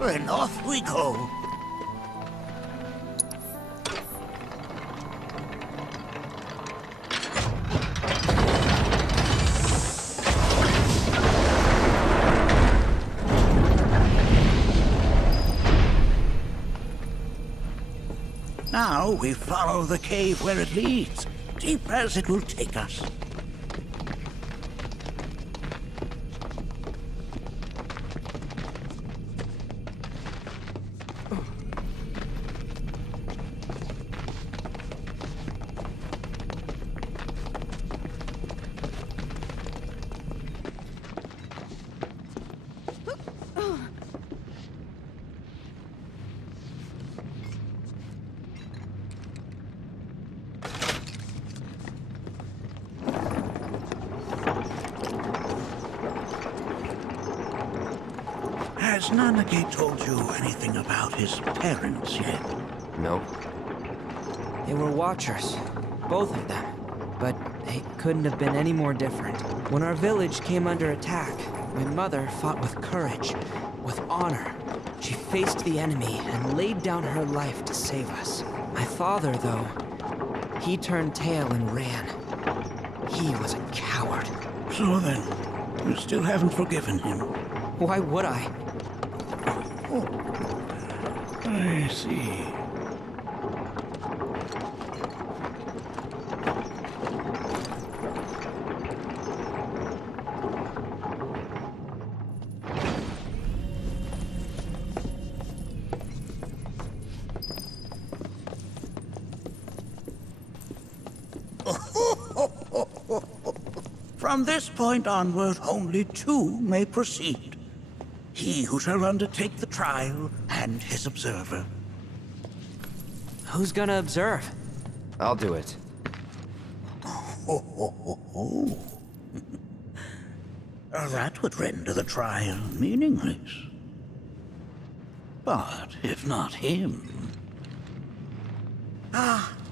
Then off we go. Now we follow the cave where it leads, deep as it will take us. Has Nanake told you anything about his parents yet? Nope. They were watchers, both of them. But they couldn't have been any more different. When our village came under attack, my mother fought with courage, with honor. She faced the enemy and laid down her life to save us. My father, though, he turned tail and ran. He was a coward. So then, you still haven't forgiven him? Why would I? Oh, I see. From this point onward, only two may proceed. He who shall undertake the trial, and his observer. Who's gonna observe? I'll do it. That would render the trial meaningless. But if not him...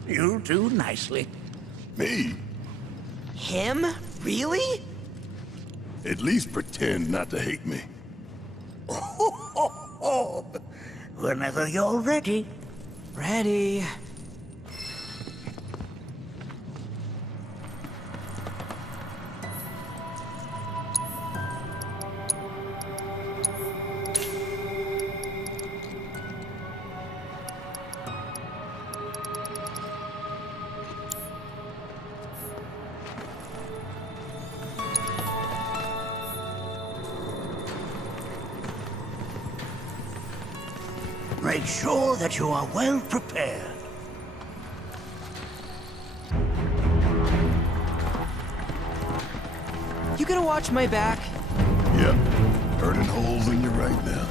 you'll do nicely. Me? Him? Really? At least pretend not to hate me. Whenever you're ready. Ready. Make sure that you are well prepared. You gonna watch my back? Yep. Burning holes in you right now.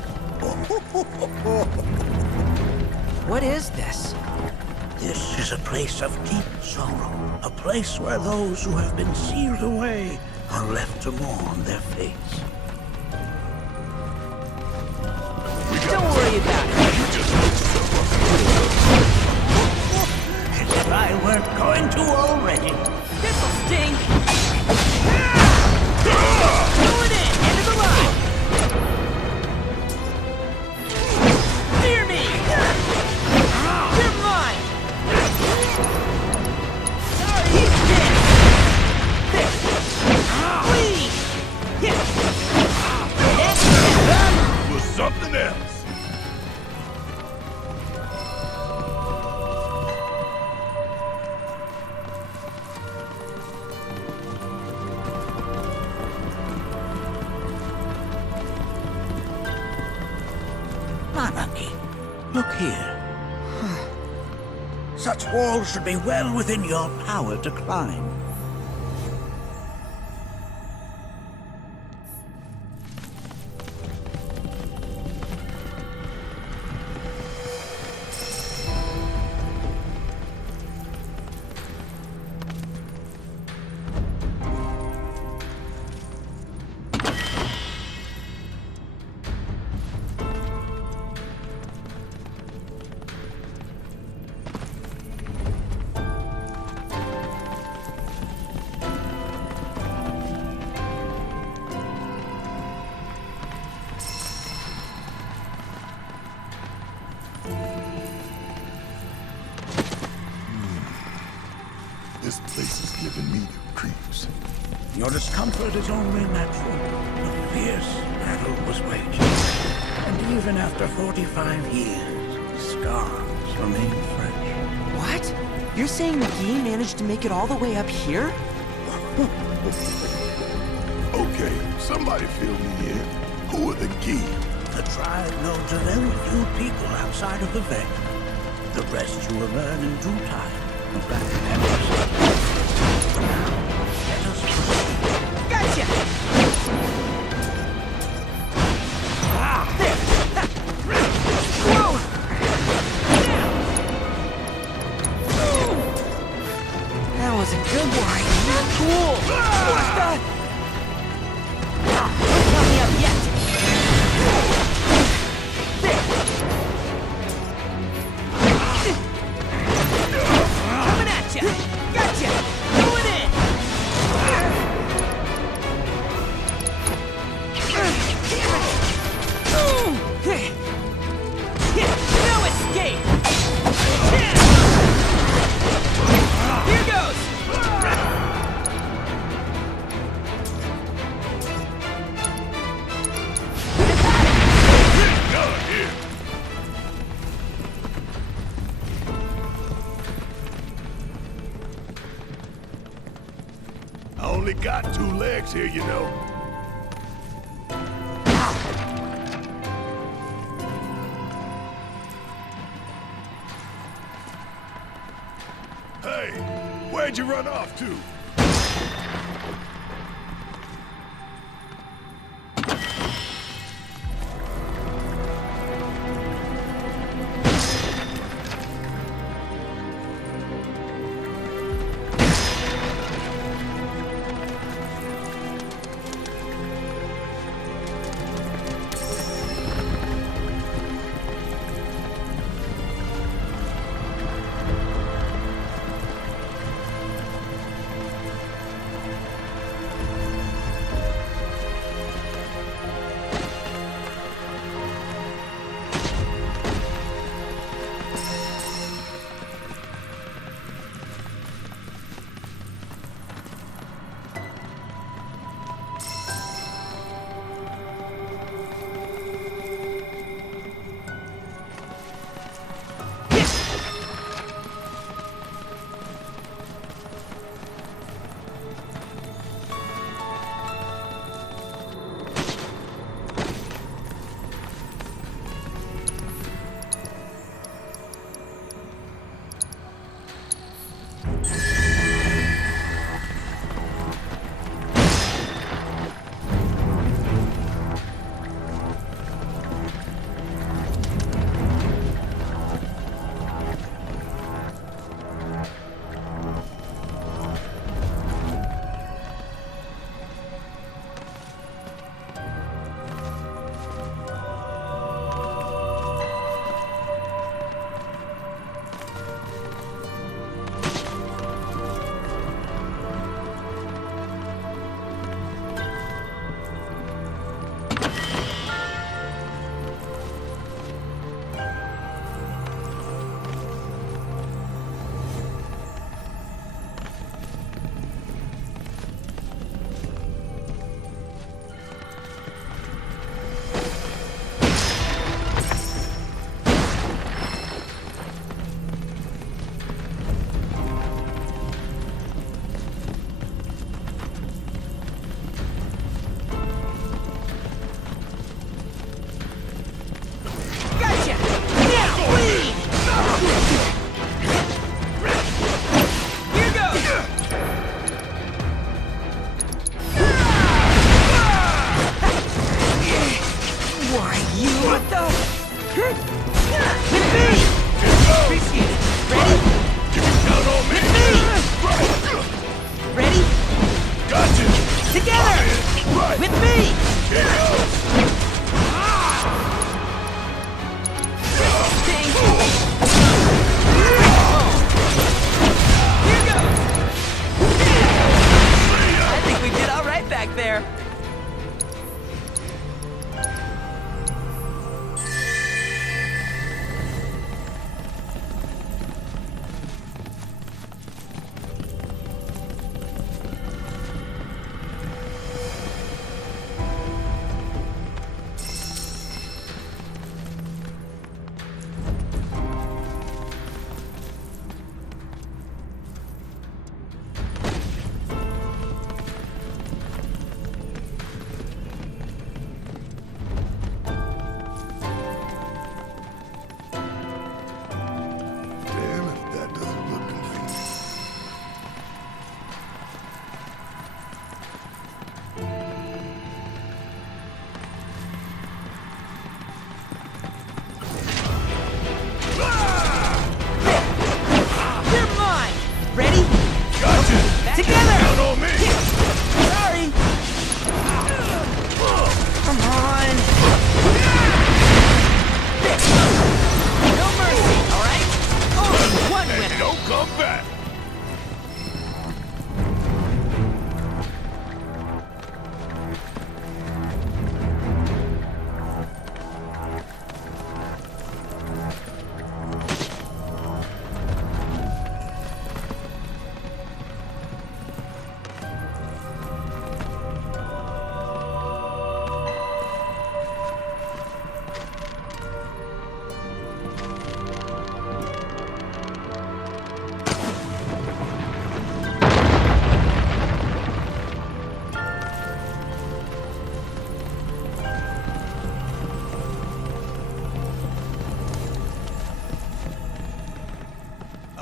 What is this? This is a place of deep sorrow. A place where those who have been sealed away are left to mourn their fates. Don't worry about it. As if I weren't going to already. This'll sting! Pull it in! End of the line! Fear me! You're mine! Sorry, he's dead! This! Please! Was something else. Anaki, look here. Such walls should be well within your power to climb. Your discomfort is only natural. A fierce battle was waged. And even after 45 years, the scars remain fresh. What? You're saying McGee managed to make it all the way up here? Okay, somebody fill me in. Who are the Gee? The tribe knows a very few people outside of the Veil. The rest you will learn in due time. Let us proceed. Gotcha! There! Whoa! That was a good one. Cool! What the? Don't count me up yet! There! Coming at ya! Gotcha! Going in! No escape! Here goes! I only got 2 legs here, you know. Hey, where'd you run off to?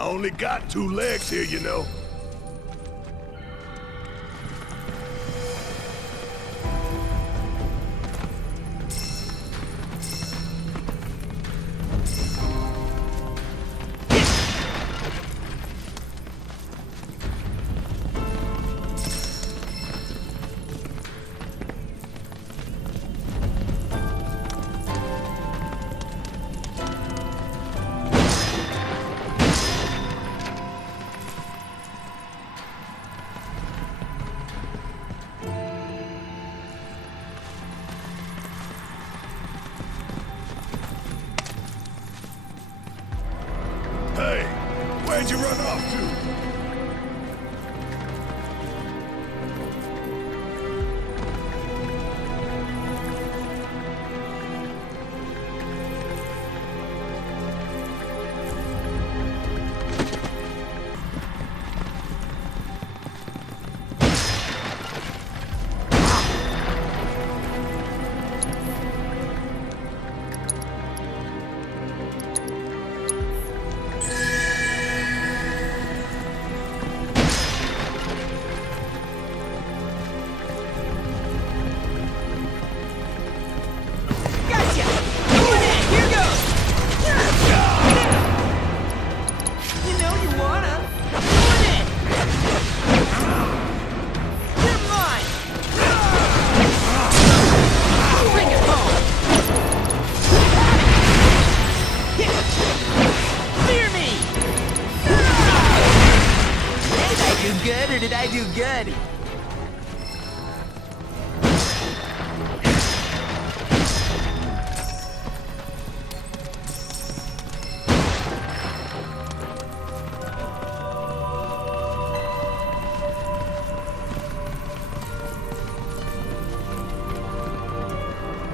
only got 2 legs here, you know. Hey, where'd you run off to? Did I do good?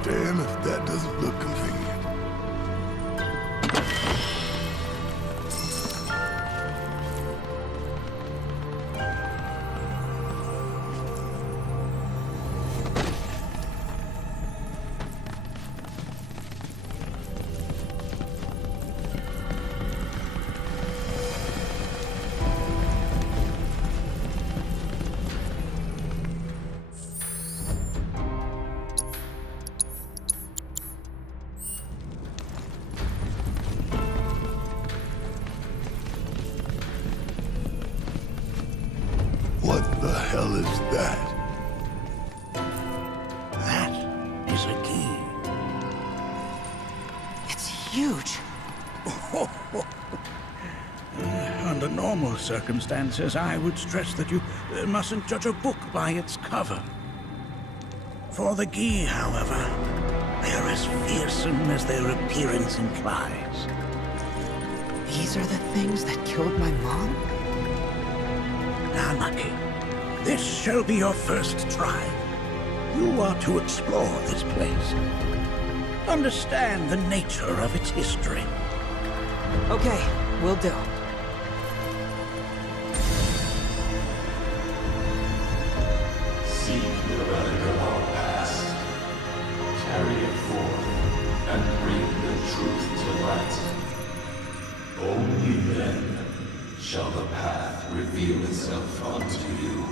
Damn if that doesn't look convenient. What the hell is that? That is a key. It's huge. Under normal circumstances, I would stress that you mustn't judge a book by its cover. For the Gi, however, they are as fearsome as their appearance implies. These are the things that killed my mom? Now, Nucky, this shall be your first try. You are to explore this place. Understand the nature of its history. Okay, will do. Seek the relic of our past. Carry it forth and bring the truth to light. Only then shall the path reveal itself unto you.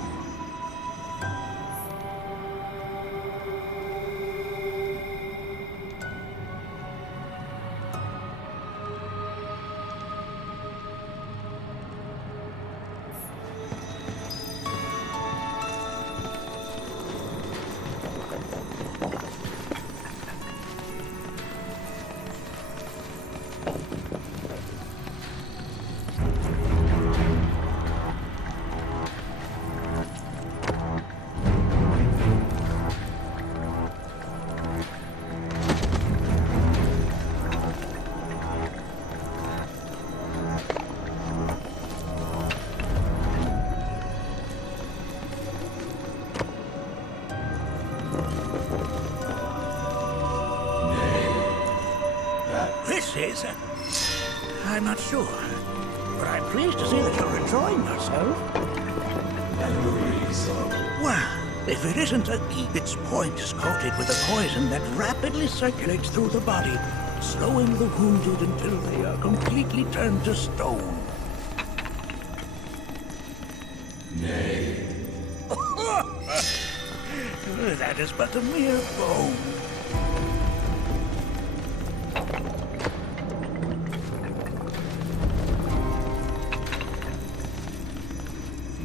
Is? I'm not sure, but I'm pleased to see that you're enjoying yourself. Memories of Well, if it isn't a Gi, its point is coated with a poison that rapidly circulates through the body, slowing the wounded until they are completely turned to stone. That is but a mere bone.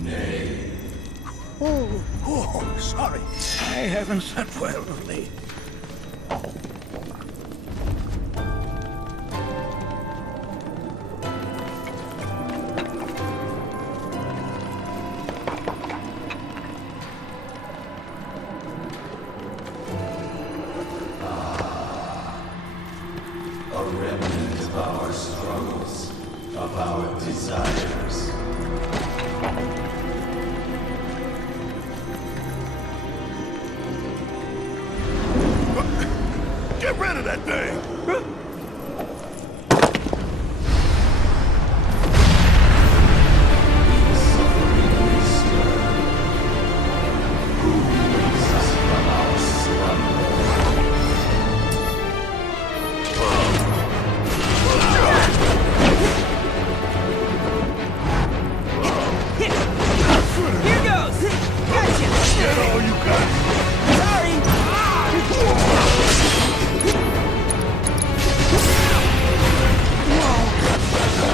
Nay. Oh, sorry. I haven't slept well of late. A remnant of our struggles, of our desires. Get rid of that thing! Suffering restored. Who brings us from our slumber? Here goes! Gotcha! Get all you got! Sorry!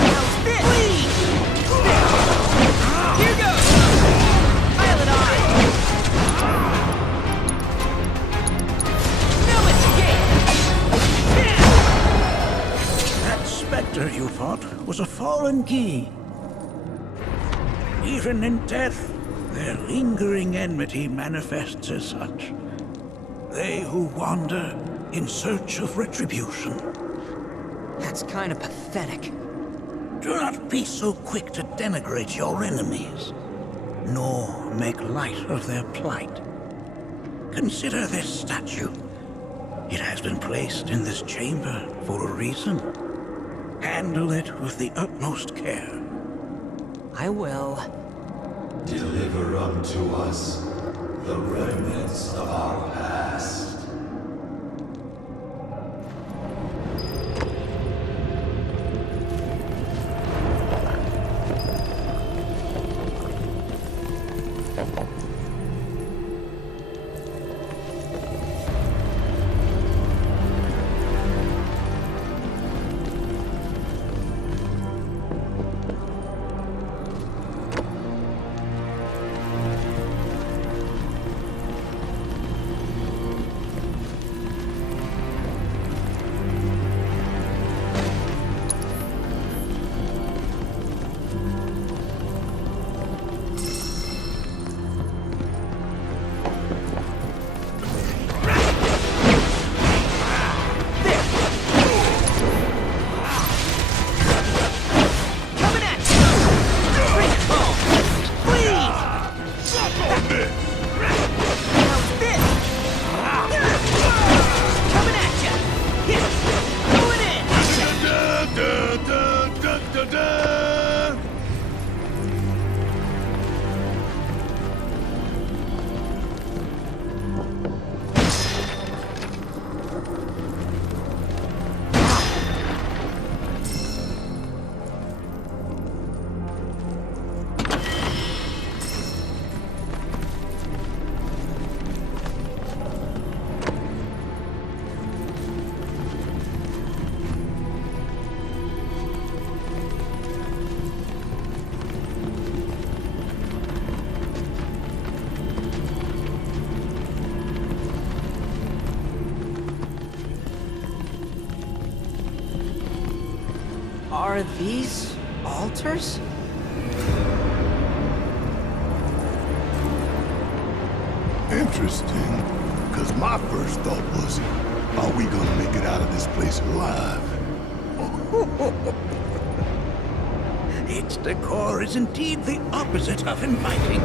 How's this? Please! Here goes! Pile it on! No escape! That specter you fought was a fallen key. Even in death, their lingering enmity manifests as such. They who wander in search of retribution. That's kind of pathetic. Do not be so quick to denigrate your enemies, nor make light of their plight. Consider this statue. It has been placed in this chamber for a reason. Handle it with the utmost care. I will. Deliver unto us the remnants of our past. Coming at you! Bring it home! Please! How's this? Coming at you! Going in! Are these altars? Interesting. Because my first thought was, are we gonna make it out of this place alive? Its decor is indeed the opposite of inviting.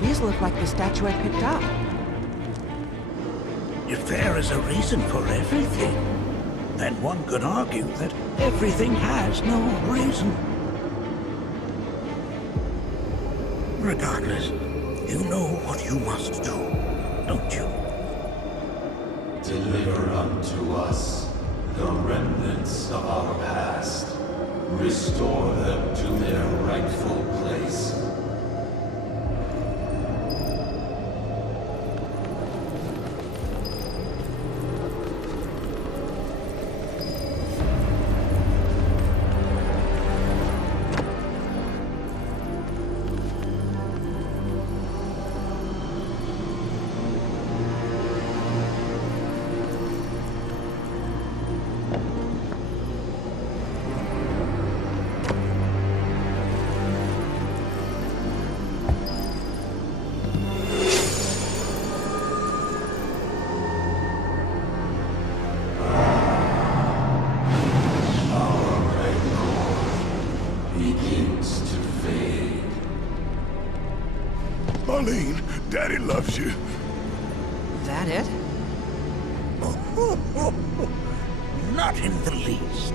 These look like the statue I picked up. If there is a reason for everything, then one could argue that everything has no reason. Regardless, you know what you must do, don't you? Deliver unto us the remnants of our past. Restore them to their rightful place. Marlene, Daddy loves you. That it? Not in the least.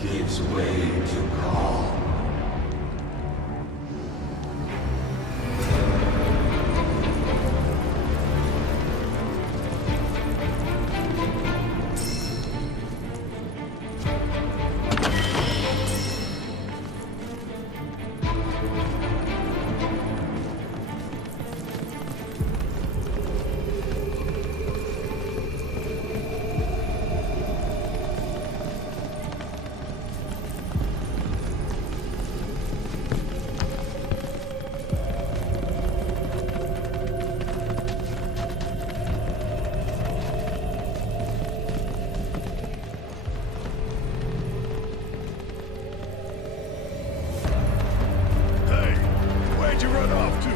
Gives way to calm. Hey, where'd you run off to?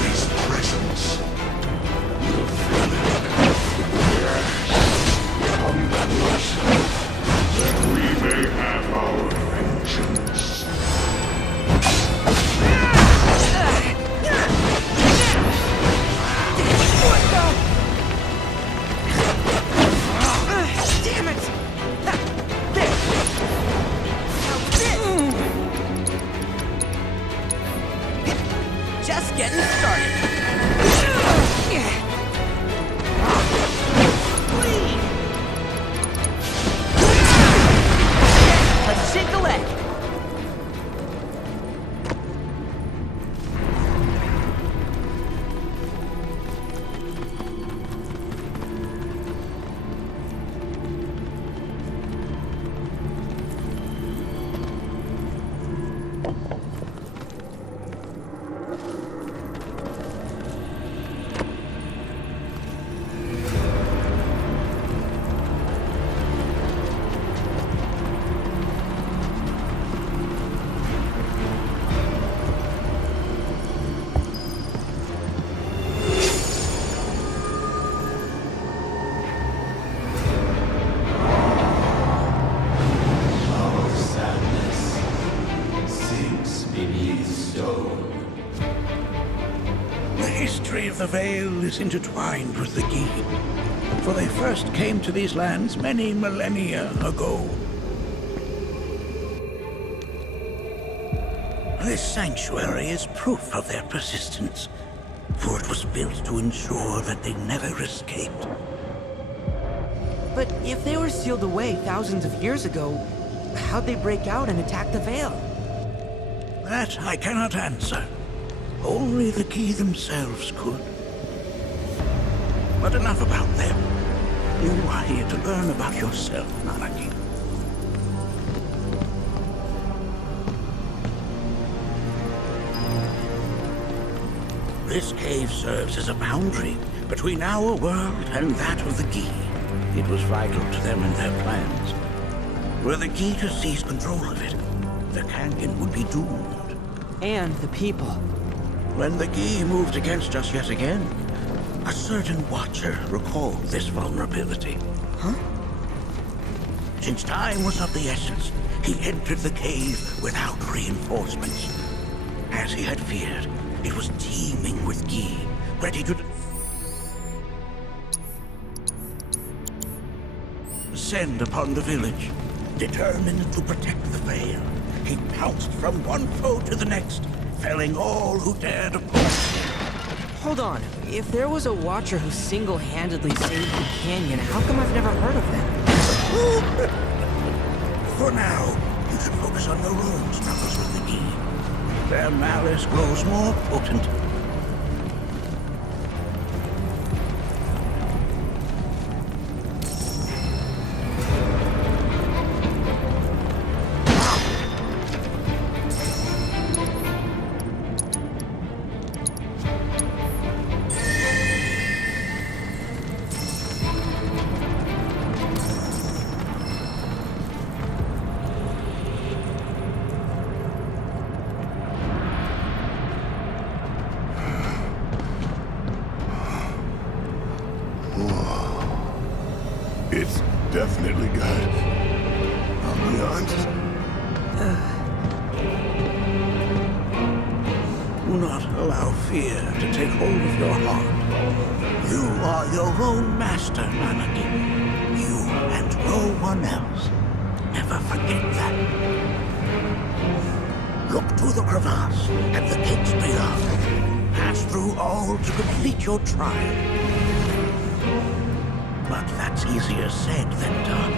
His presence. You'll feel it. Come closer, that we may have our vengeance. Damn it! Just getting started. Let's shake a leg. Our sadness sinks beneath stone. The history of the Vale is intertwined with the Gi, for they first came to these lands many millennia ago. This sanctuary is proof of their persistence, for it was built to ensure that they never escaped. But if they were sealed away thousands of years ago, how'd they break out and attack the Vale? That I cannot answer. Only the Gi themselves could. But enough about them. You are here to learn about yourself, Nanaki. This cave serves as a boundary between our world and that of the Gi. It was vital to them and their plans. Were the Gi to seize control of it, the canyon would be doomed. And the people. When the Gi moved against us yet again, a certain watcher recalled this vulnerability. Huh? Since time was of the essence, he entered the cave without reinforcements. As he had feared, it was teeming with Gi, ready to descend upon the village. Determined to protect the Vale, he pounced from one foe to the next, felling all who dared oppose. Hold on. If there was a Watcher who single-handedly saved the canyon, how come I've never heard of them? For now, you should focus on the runes knuckles with the key. Their malice grows more potent. It's definitely got ambiance. Do not allow fear to take hold of your heart. You are your own master, Manaki. You and no one else. Never forget that. Look to the crevasse and the gates beyond. Pass through all to complete your trial. But that's easier said than done.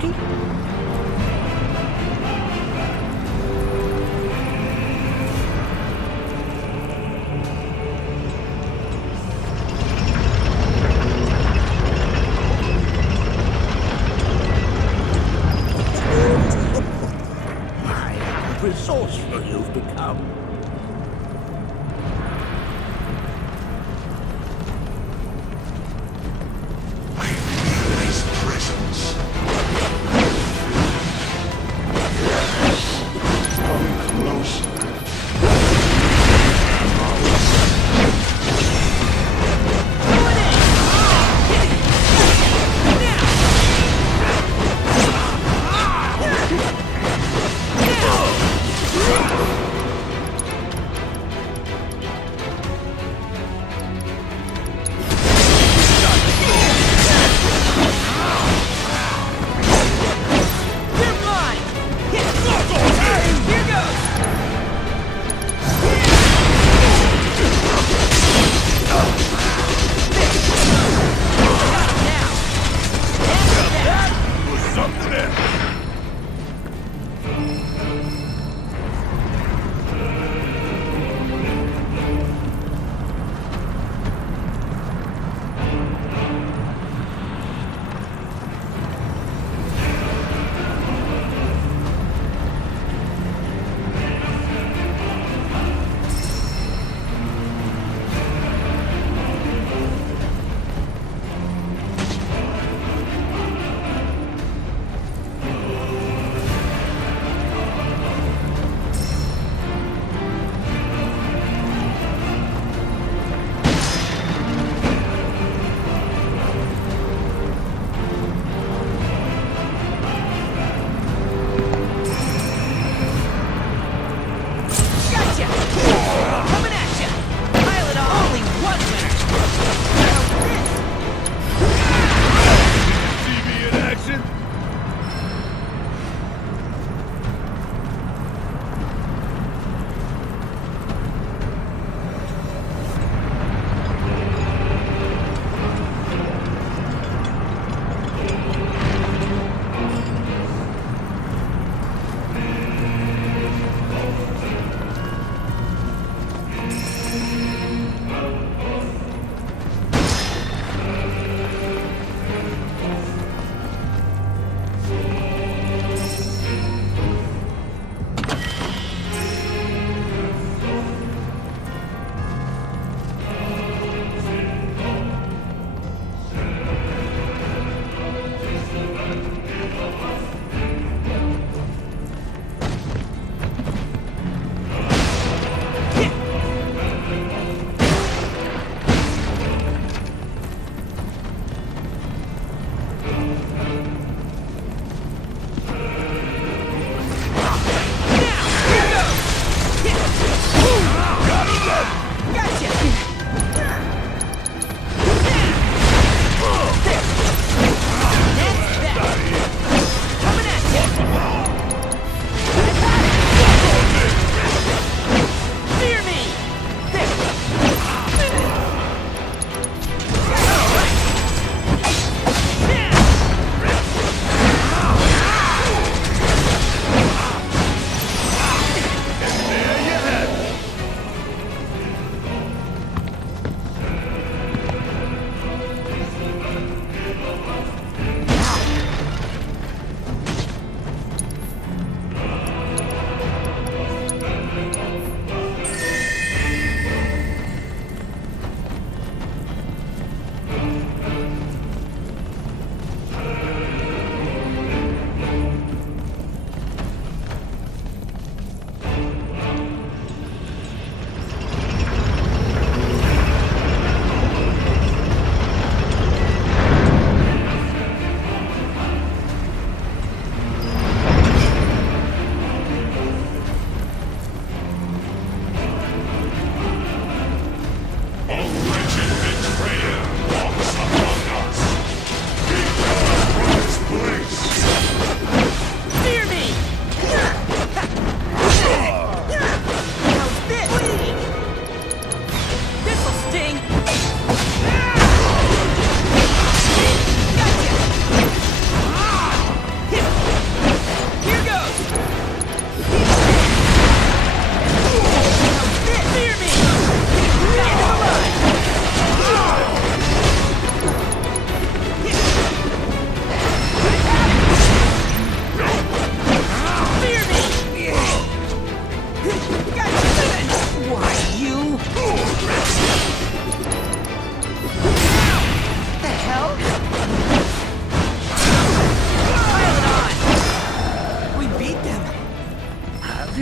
turkey? My, how resourceful you've become. His presence. Come closer.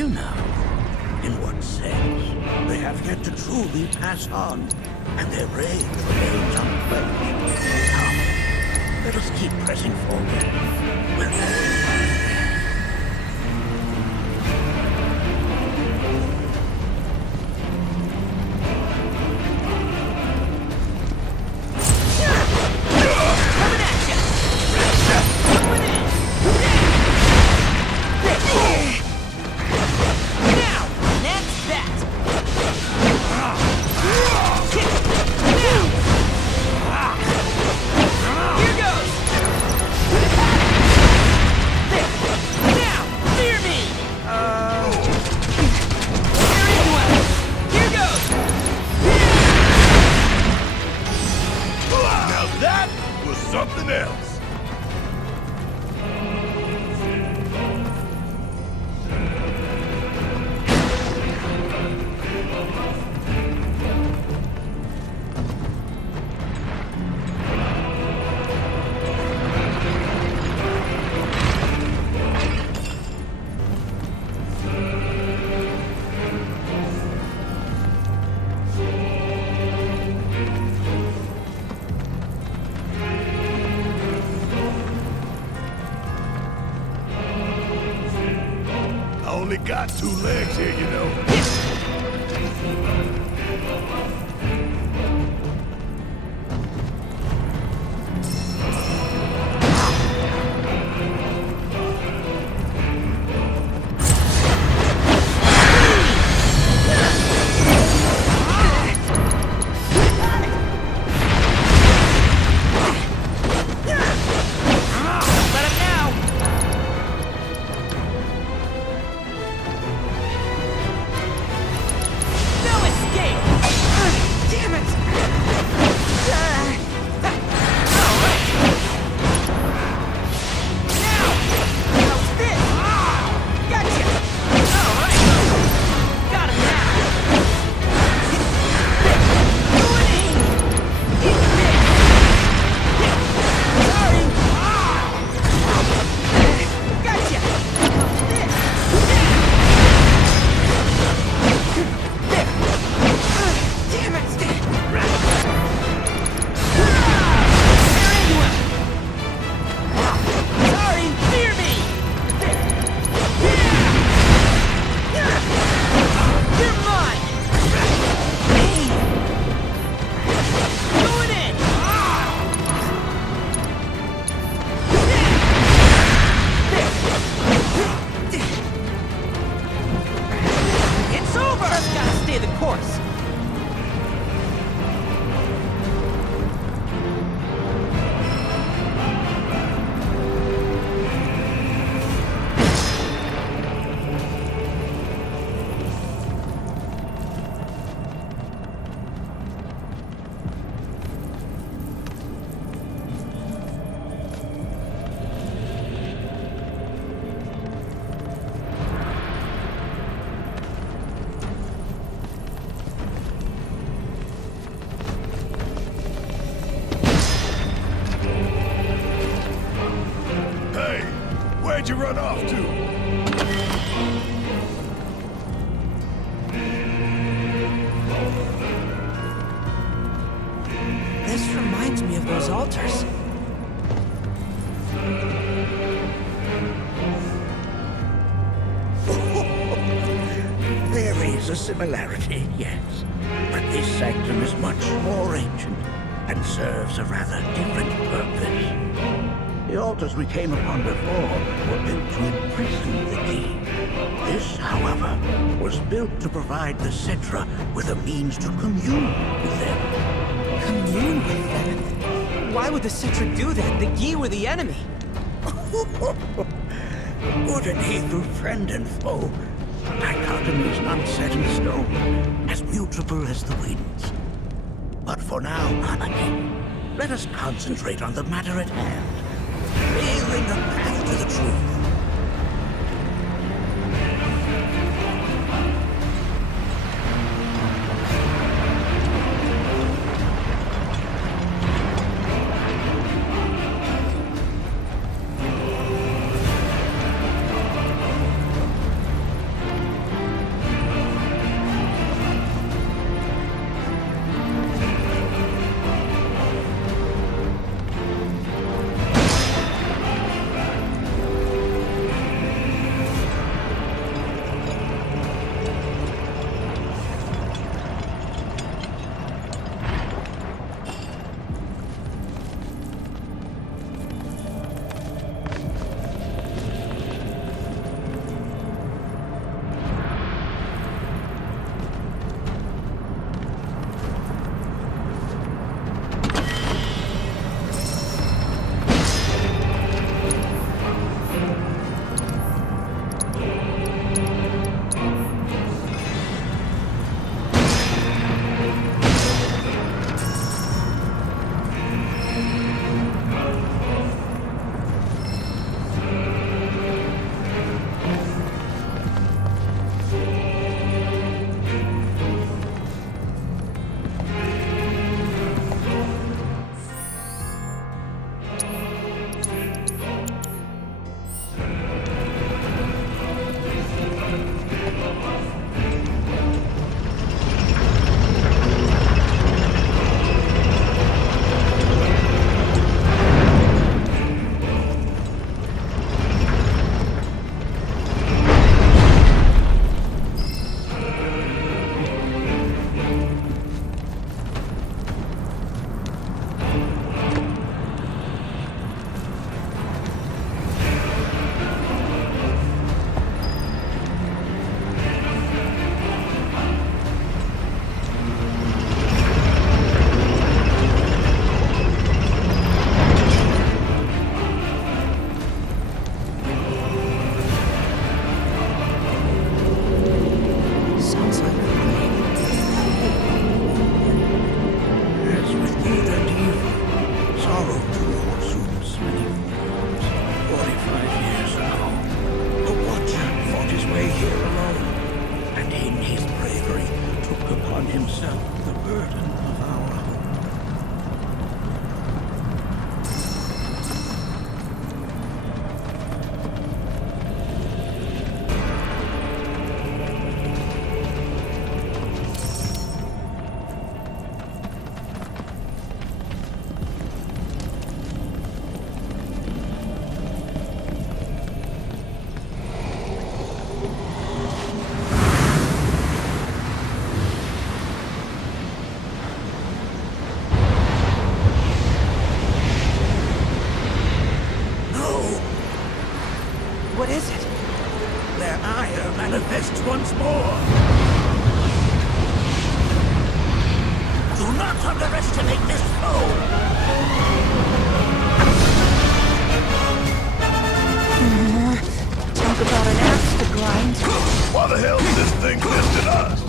Until now, in what sense? They have yet to truly pass on, and their rage remains unquenched. Come, let us keep pressing forward. We're something else. Only got 2 legs here, you know. Where'd you run off to? This reminds me of those altars. There is a similarity, yes. But this sanctum is much more ancient and serves a rather different purpose. The altars we came upon before were built to imprison the key. This, however, was built to provide the Cetra with a means to commune with them. Commune with them? Why would the Cetra do that? The Gi were the enemy. Good and evil, friend and foe. Dichotomy is not set in stone, as mutable as the winds. But for now, Anakin, let us concentrate on the matter at hand. Clearing the path to the truth. is it? Their ire manifests once more. Do not underestimate this foe. Talk about an axe to grind. Why the hell is this thing testing us?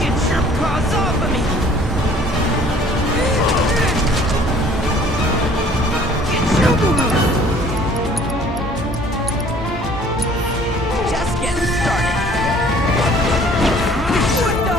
Get your paws off of me! Get your... Just getting started. What the...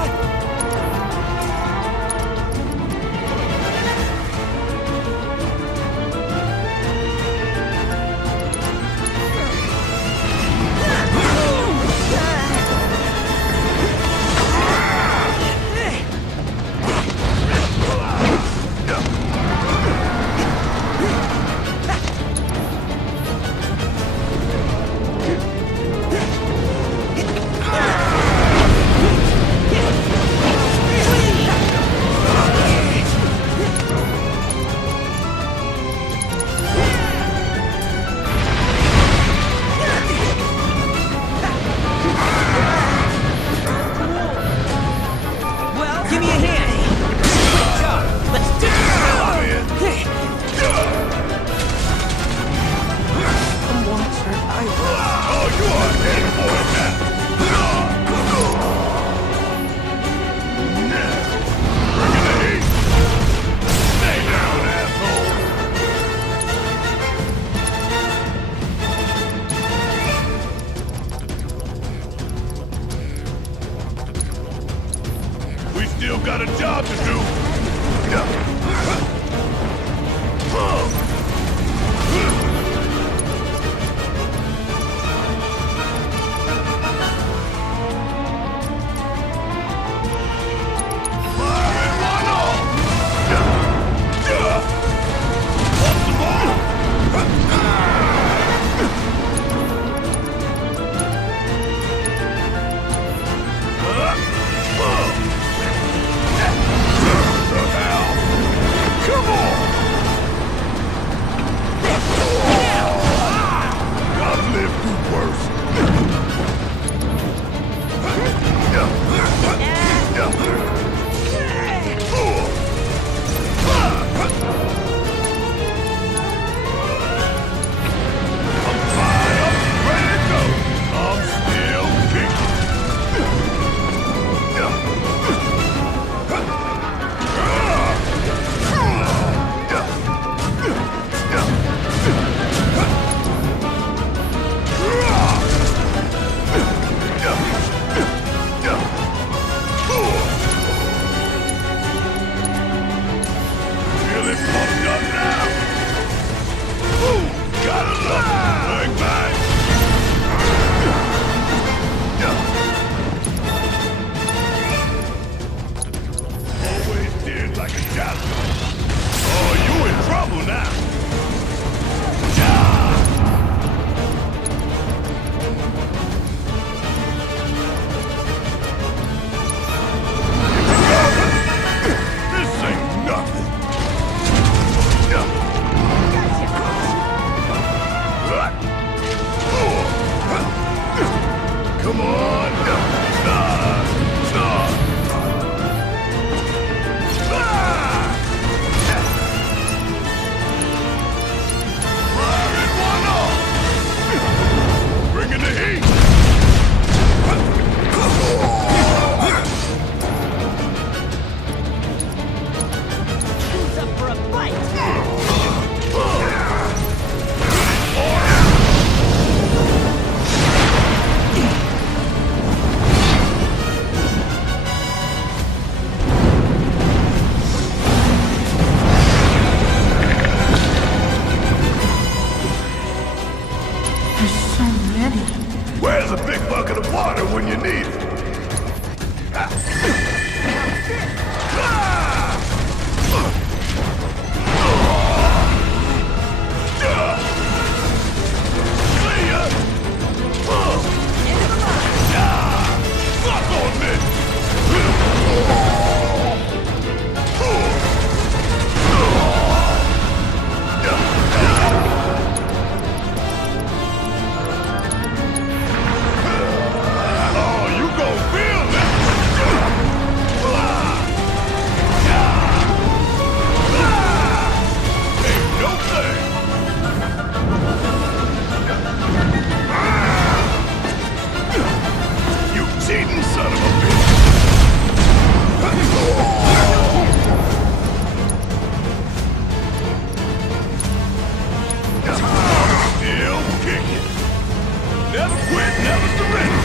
Never quit, never surrender!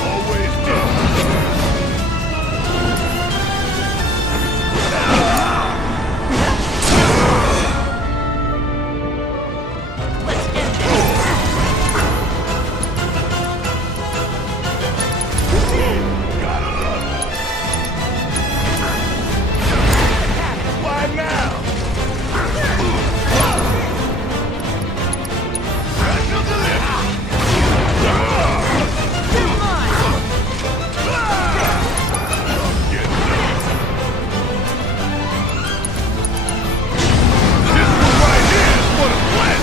Always Why now? Special delivery! This one right here is for the plan,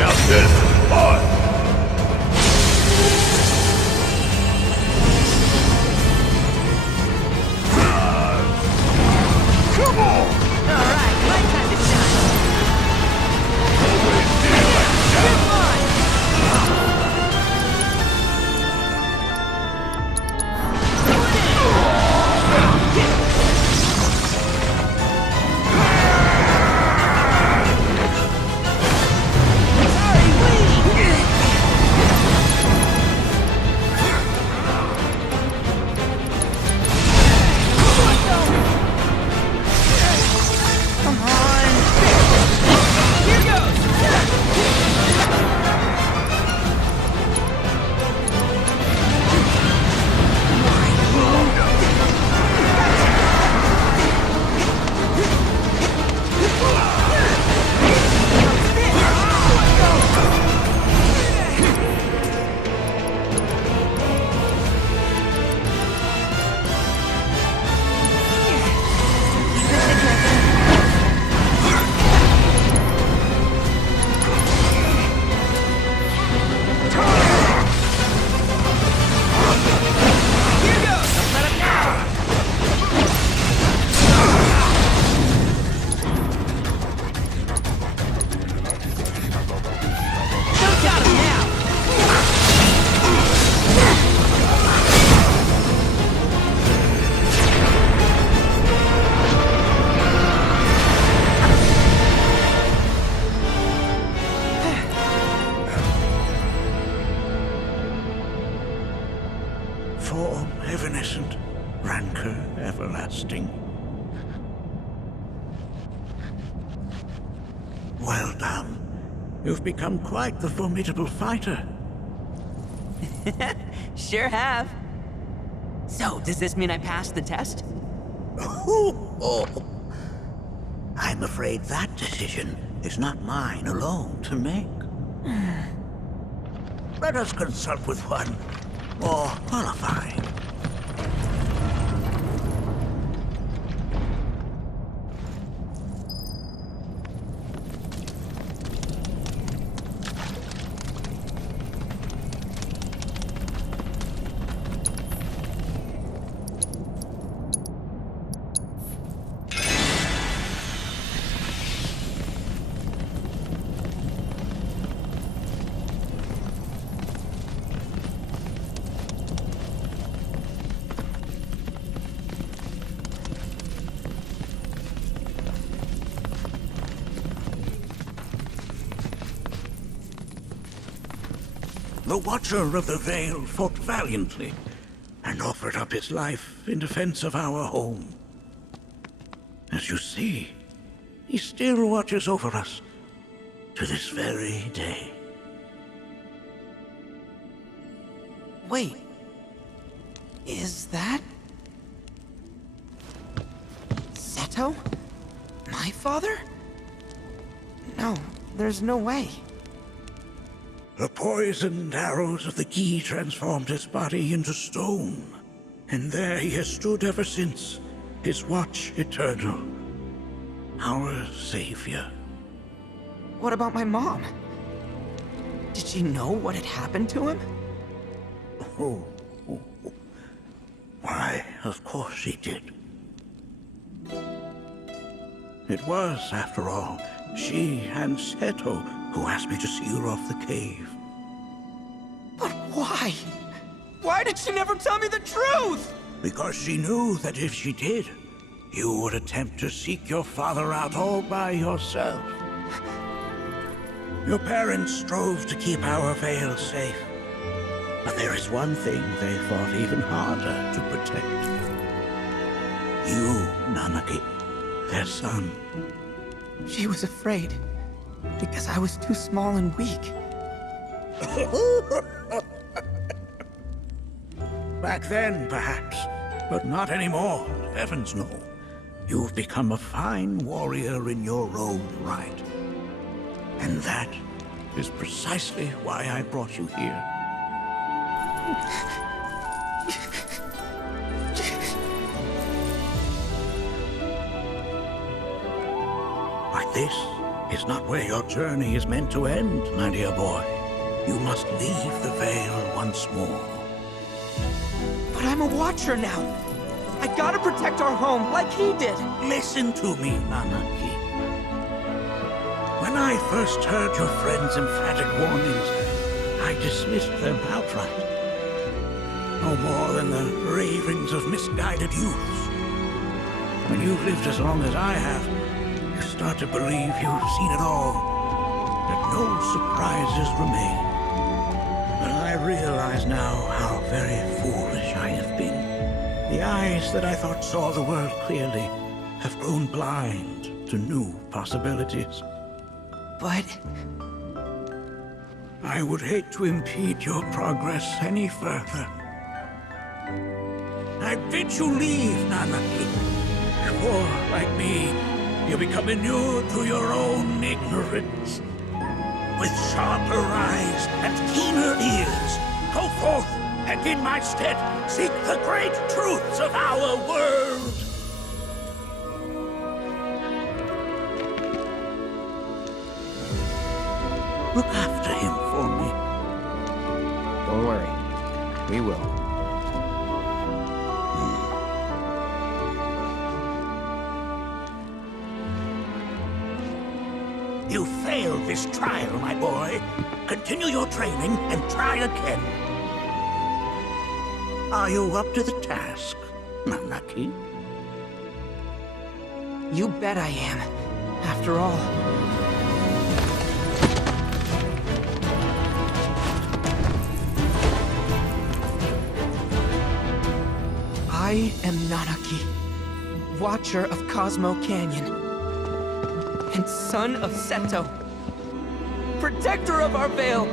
Now this is fun! Come on! Alright, my time to shine. Always feel like that. Form evanescent, rancor everlasting. Well done. You've become quite the formidable fighter. Sure have. So, does this mean I passed the test? I'm afraid that decision is not mine alone to make. Let us consult with one more qualified. The Watcher of the Veil fought valiantly and offered up his life in defense of our home. As you see, he still watches over us to this very day. Wait. Is that... Seto? My father? No, there's no way. The poisoned arrows of the Gi transformed his body into stone. And there he has stood ever since, his watch eternal. Our savior. What about my mom? Did she know what had happened to him? Oh. Why, of course she did. It was, after all, she and Seto who asked me to seal off the cave. But why? Why did she never tell me the truth? Because she knew that if she did, you would attempt to seek your father out all by yourself. Your parents strove to keep our Vale safe. But there is one thing they fought even harder to protect. You, Nanaki, their son. She was afraid, because I was too small and weak. Back then, perhaps, but not anymore. Heavens no. You've become a fine warrior in your own right. And that is precisely why I brought you here. But this is not where your journey is meant to end, my dear boy. You must leave the Vale once more. But I'm a Watcher now. I gotta protect our home like he did. Listen to me, Nanaki. When I first heard your friend's emphatic warnings, I dismissed them outright. No more than the ravings of misguided youths. When you've lived as long as I have, you start to believe you've seen it all, that no surprises remain. But I realize now how very foolish I have been. The eyes that I thought saw the world clearly have grown blind to new possibilities. But I would hate to impede your progress any further. I bid you leave, Nanaki. For, like me, you become inured to your own ignorance. With sharper eyes and keener ears, go forth and in my stead seek the great truths of our world. Look after him for me. Don't worry. We will. You failed this trial, my boy. Continue your training and try again. Are you up to the task, Nanaki? you bet I am. After all. I am Nanaki, Watcher of Cosmo Canyon, and son of Seto, protector of our Vale.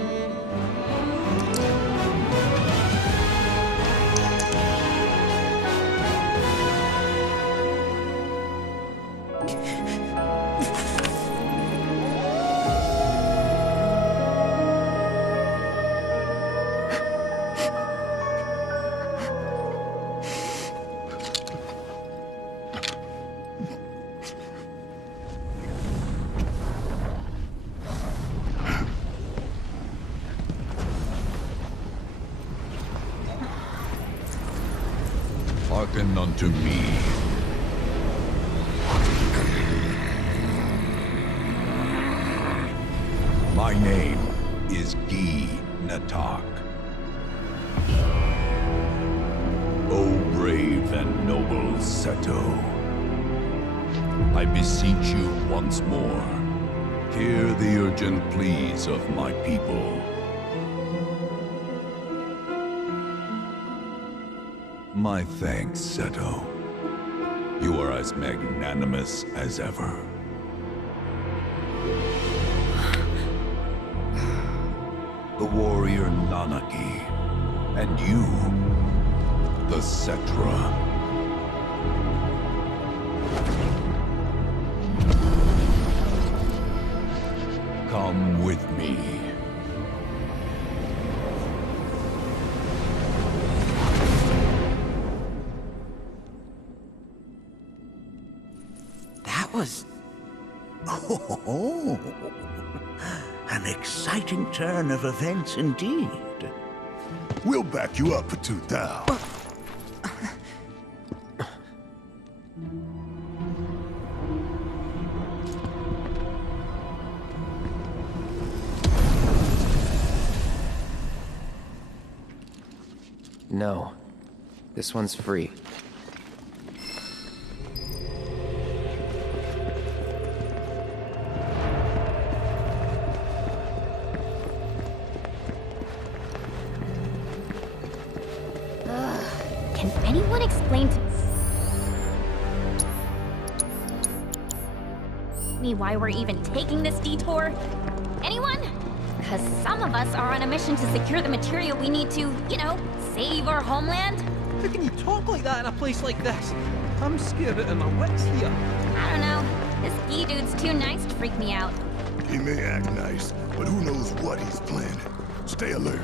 Hearken unto me. My name is Gi Natak. O brave and noble Seto, I beseech you once more, hear the urgent pleas of my people. My thanks, Seto. You are as magnanimous as ever. The warrior Nanaki, and you, the Cetra. Come with me. Oh, an exciting turn of events indeed. We'll back you up for 2,000. No. This one's free. Can anyone explain to me why we're even taking this detour? Anyone? Because some of us are on a mission to secure the material we need to, you know, save our homeland. How can you talk like that in a place like this? I'm scared out of my wits here. I don't know. This ski dude's too nice to freak me out. He may act nice, but who knows what he's planning. Stay alert.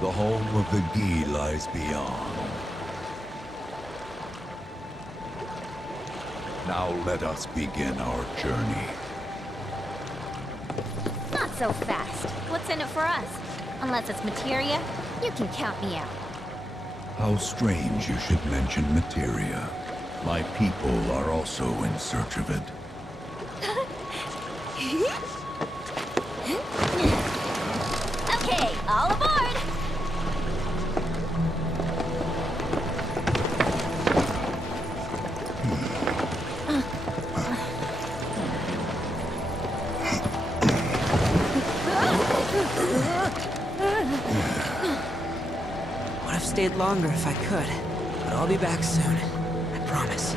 The home of the Gi lies beyond. Now let us begin our journey. Not so fast. What's in it for us? Unless it's materia, you can count me out. How strange you should mention materia. My people are also in search of it. Okay, all aboard! Would have stayed longer if I could, but I'll be back soon. I promise.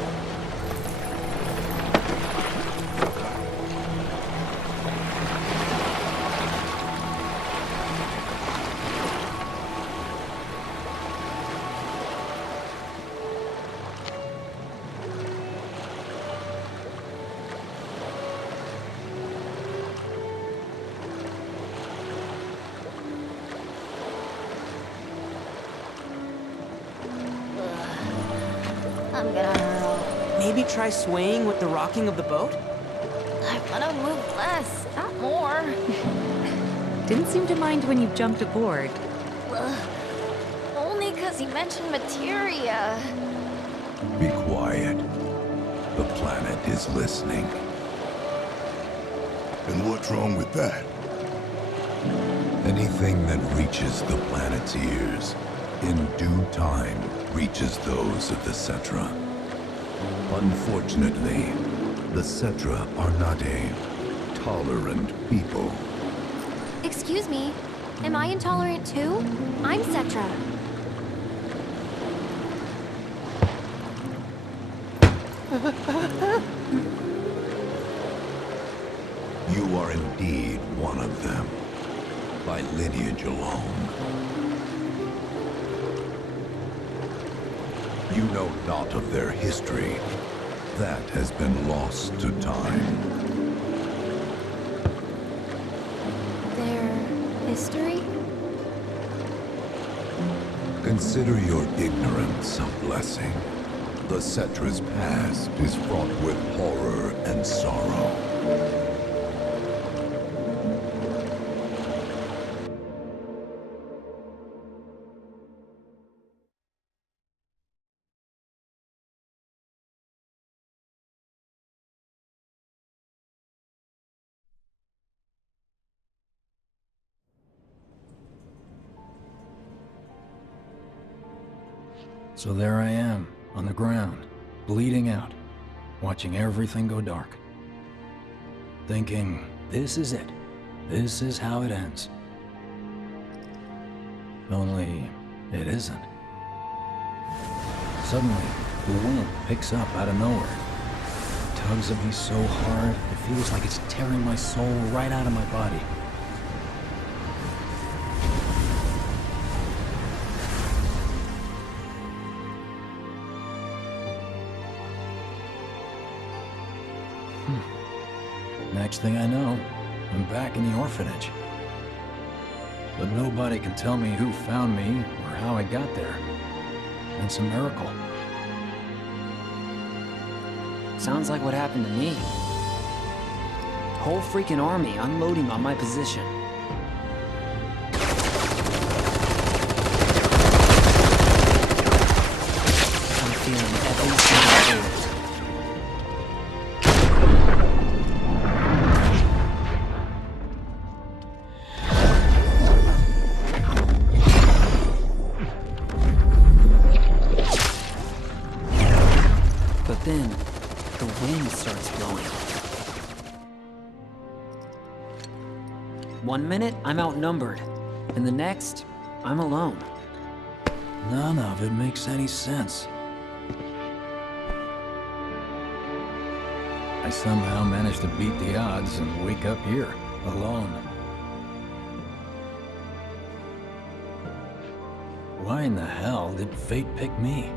I'm gonna... Maybe try swaying with the rocking of the boat? I wanna move less, not more. Didn't seem to mind when you jumped aboard. Only because he mentioned materia. Be quiet. The planet is listening. And what's wrong with that? Anything that reaches the planet's ears, in due time, reaches those of the Cetra. Unfortunately, the Cetra are not a tolerant people. Excuse me, am I intolerant too? I'm Cetra. You are indeed one of them, by lineage alone. You know not of their history. That has been lost to time. Their history? Consider your ignorance a blessing. The Cetra's past is fraught with horror and sorrow. So there I am, on the ground, bleeding out, watching everything go dark. Thinking, this is it. This is how it ends. Only, it isn't. Suddenly, the wind picks up out of nowhere. It tugs at me so hard, it feels like it's tearing my soul right out of my body. Next thing I know, I'm back in the orphanage. But nobody can tell me who found me or how I got there. It's a miracle. Sounds like what happened to me. Whole freaking army unloading on my position. I'm feeling every single bullet. But then, the wind starts blowing. 1 minute, I'm outnumbered. And the next, I'm alone. None of it makes any sense. I somehow managed to beat the odds and wake up here, alone. Why in the hell did fate pick me?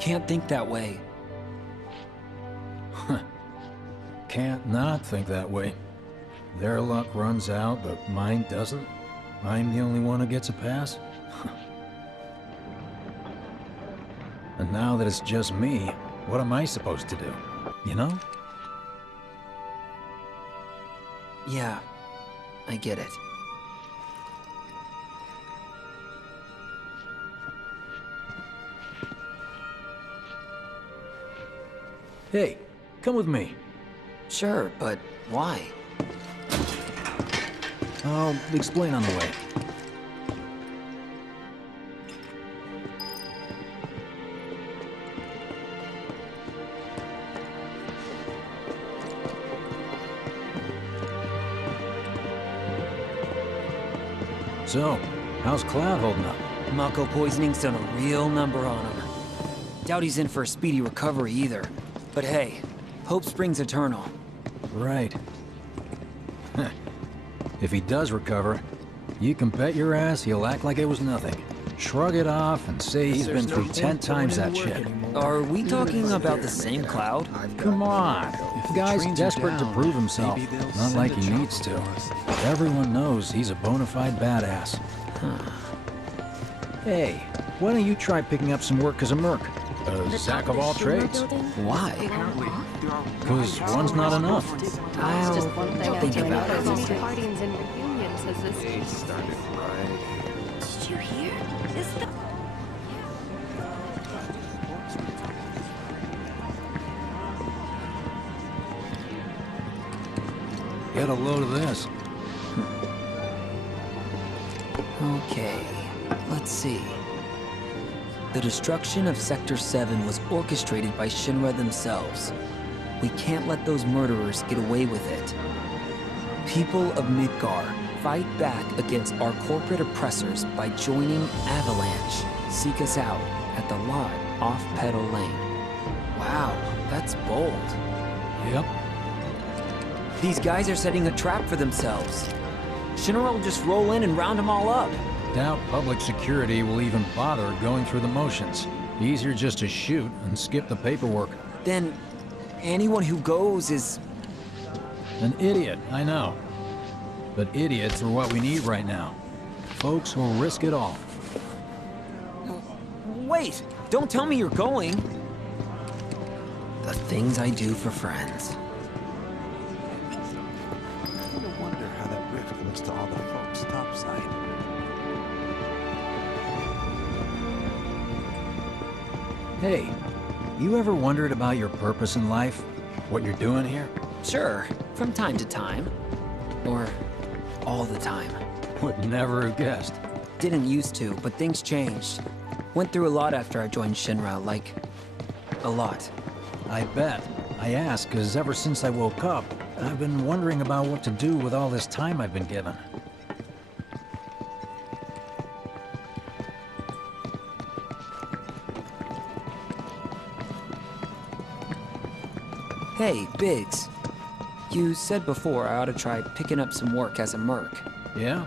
Can't think that way. Can't not think that way. Their luck runs out, but mine doesn't. I'm the only one who gets a pass. And now that it's just me, what am I supposed to do? You know? Yeah, I get it. Hey, come with me. Sure, but why? I'll explain on the way. So, how's Cloud holding up? Mako poisoning's done a real number on him. Doubt he's in for a speedy recovery either. But hey, hope springs eternal. Right. If he does recover, you can bet your ass he'll act like it was nothing. Shrug it off and say he's been through 10 times that shit. Are we talking about the same Cloud? Come on. The guy's desperate to prove himself. Not like he needs to. Everyone knows he's a bona fide badass. Hey, why don't you try picking up some work as a merc? A Zack of all trades. Why? Because one's not enough. I'll think about it. Parties and reunions has this. Did you hear? Is the Get a load of this. Okay, let's see. The destruction of Sector 7 was orchestrated by Shinra themselves. We can't let those murderers get away with it. People of Midgar, fight back against our corporate oppressors by joining Avalanche. Seek us out at the lot off Petal Lane. Wow, that's bold. Yep. These guys are setting a trap for themselves. Shinra will just roll in and round them all up. Doubt public security will even bother going through the motions. Easier just to shoot and skip the paperwork. Then, anyone who goes is... An idiot, I know. But idiots are what we need right now. Folks who'll risk it all. Wait! Don't tell me you're going! The things I do for friends. No wonder how that rift looks to all the folks topside. Hey, you ever wondered about your purpose in life? What you're doing here? Sure, from time to time. Or all the time. Would never have guessed. Didn't used to, but things changed. Went through a lot after I joined Shinra, like... a lot. I bet. I ask because ever since I woke up, I've been wondering about what to do with all this time I've been given. Hey, Biggs. You said before I ought to try picking up some work as a merc. Yeah?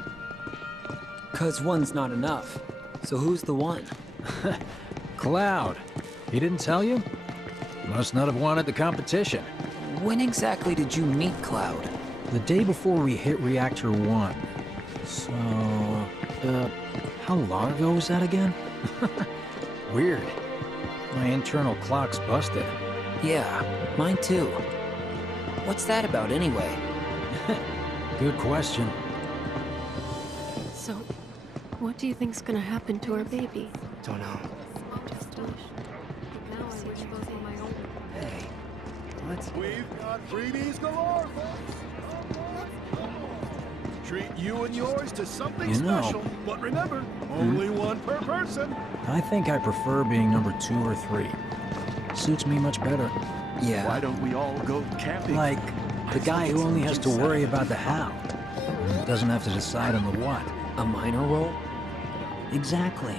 'Cause one's not enough. So who's the one? Cloud. He didn't tell you? Must not have wanted the competition. When exactly did you meet Cloud? The day before we hit Reactor 1. So, how long ago was that again? Weird. My internal clock's busted. Yeah, mine too. What's that about anyway? Good question. So, what do you think's gonna happen to our baby? Don't know. Just wish. But now I wish both of my own. Hey, what? We've got freebies galore, folks. Treat you and yours to something You know- special. But remember, only one per person. I think I prefer being number 2 or 3. Suits me much better. Yeah. Why don't we all go camping? Like, the guy who only has to worry about the how. Doesn't have to decide on the what. A minor role? Exactly.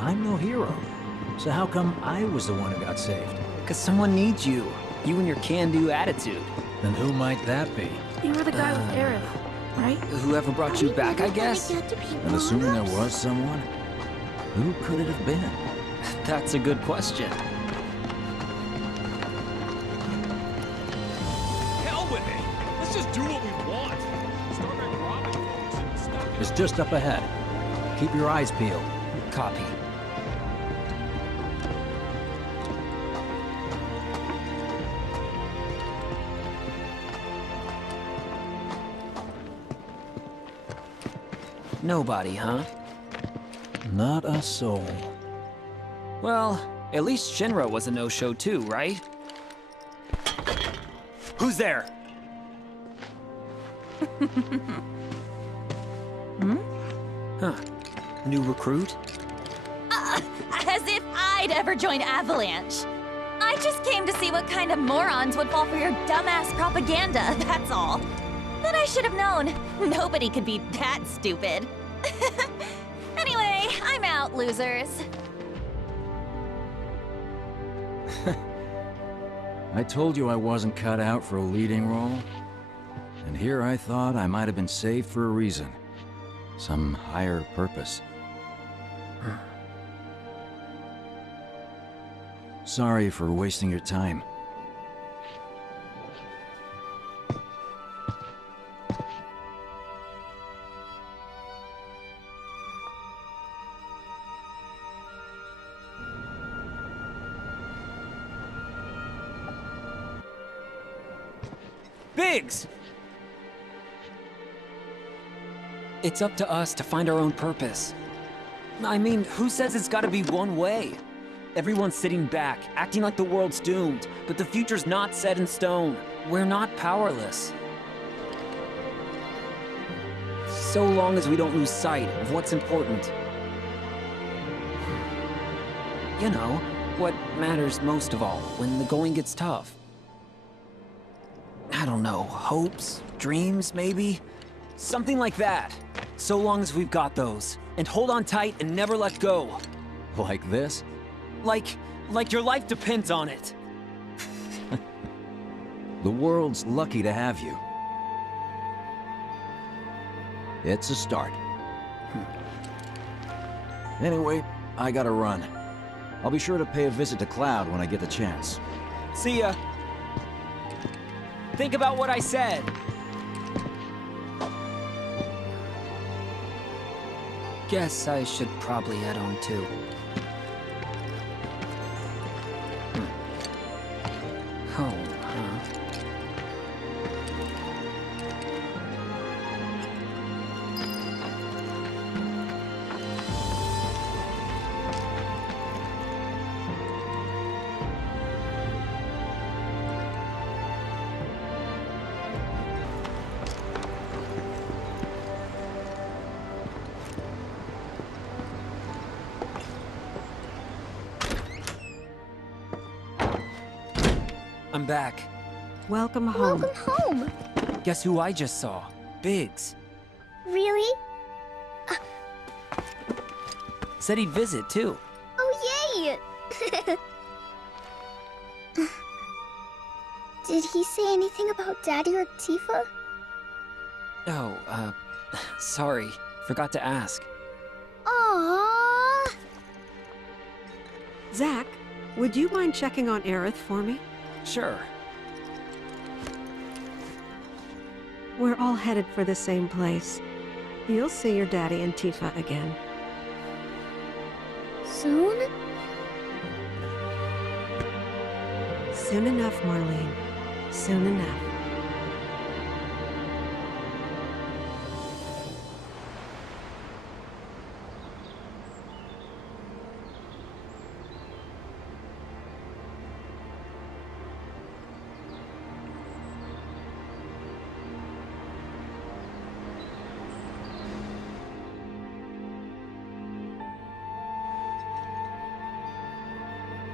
I'm no hero. So how come I was the one who got saved? Because someone needs you. You and your can-do attitude. Then who might that be? You were the guy with Aerith, right? Whoever brought you back, I guess? And assuming there was someone, who could it have been? That's a good question. Hell with it! Let's just do what we want. Start by robbing folks and stuff. It's just up ahead. Keep your eyes peeled. Copy. Nobody, huh? Not a soul. Well, at least Shinra was a no-show too, right? Who's there? Huh. New recruit? As if I'd ever join Avalanche. I just came to see what kind of morons would fall for your dumbass propaganda, that's all. But I should have known. Nobody could be that stupid. Anyway, I'm out, losers. I told you I wasn't cut out for a leading role. And here I thought I might have been saved for a reason. Some higher purpose. Sorry for wasting your time. Biggs! It's up to us to find our own purpose. I mean, who says it's gotta be one way? Everyone's sitting back, acting like the world's doomed, but the future's not set in stone. We're not powerless. So long as we don't lose sight of what's important. You know, what matters most of all when the going gets tough. I don't know, hopes, dreams, maybe? Something like that. So long as we've got those. And hold on tight and never let go. Like this? Like your life depends on it. The world's lucky to have you. It's a start. Anyway, I gotta run. I'll be sure to pay a visit to Cloud when I get the chance. See ya. Think about what I said. Guess I should probably head on too. Home, huh? I'm back. Welcome home. Welcome home. Guess who I just saw? Biggs. Really? Said he'd visit, too. Oh, yay! Did he say anything about Daddy or Tifa? Oh, sorry. Forgot to ask. Aww. Zach, would you mind checking on Aerith for me? Sure. We're all headed for the same place. You'll see your daddy and Tifa again. Soon? Soon enough, Marlene. Soon enough.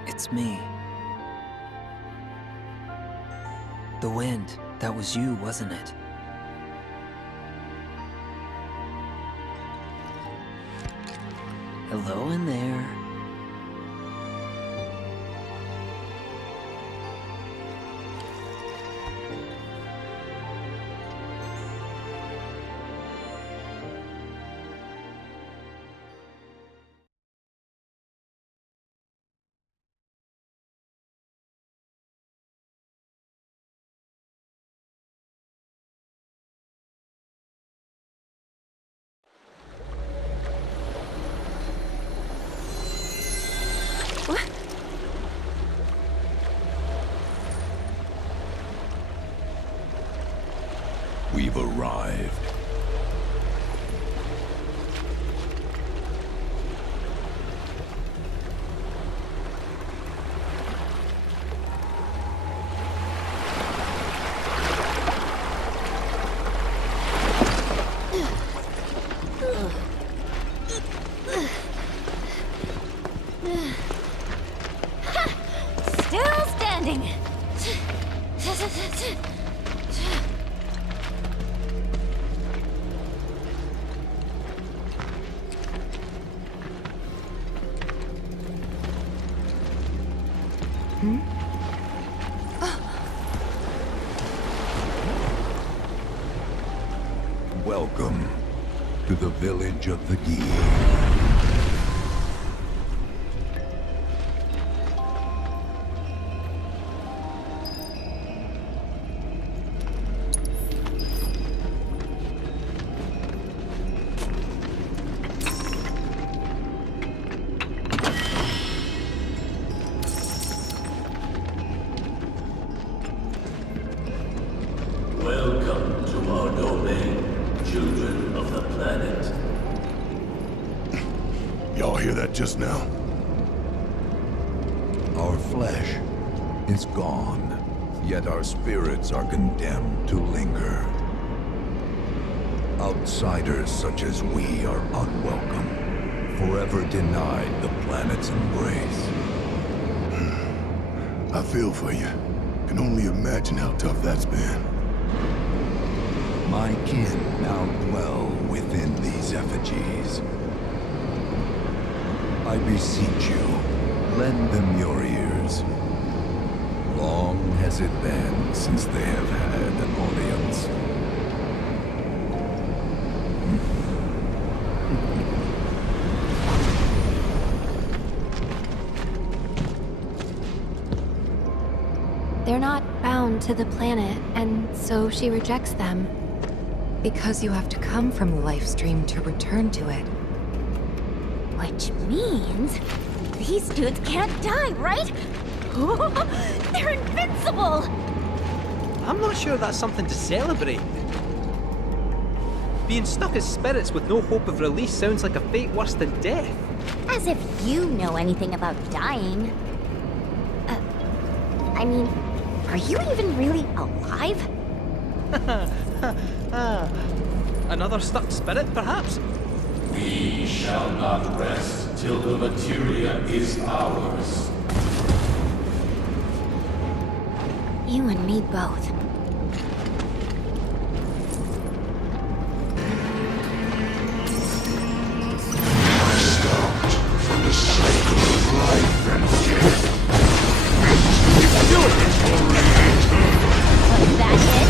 It's me. The wind. That was you, wasn't it? Hello in there. We've arrived. Still standing. Welcome to the village of the Gi. Welcome to our domain, children of the planet. Y'all hear that just now? Our flesh is gone, yet our spirits are condemned to linger. Outsiders such as we are unwelcome, forever denied the planet's embrace. I feel for you. Can only imagine how tough that's been. My kin now dwell within these effigies. I beseech you, lend them your ears. Long has it been since they have had an audience. They're not bound to the planet, and so she rejects them. Because you have to come from the life stream to return to it. Which means these dudes can't die, right? They're invincible! I'm not sure that's something to celebrate. Being stuck as spirits with no hope of release sounds like a fate worse than death. As if you know anything about dying. I mean, are you even really alive? Another stuck spirit, perhaps? We shall not rest till the materia is ours. You and me both. Stopped from the cycle of life and death. Was that it?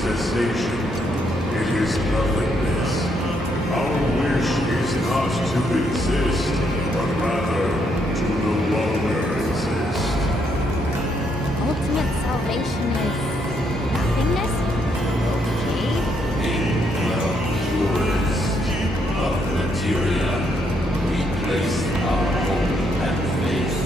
cessation. It is nothingness. Our wish is not to exist, but rather to no longer exist. Ultimate salvation is nothingness? Okay. In the purest of materia, we place our hope and faith.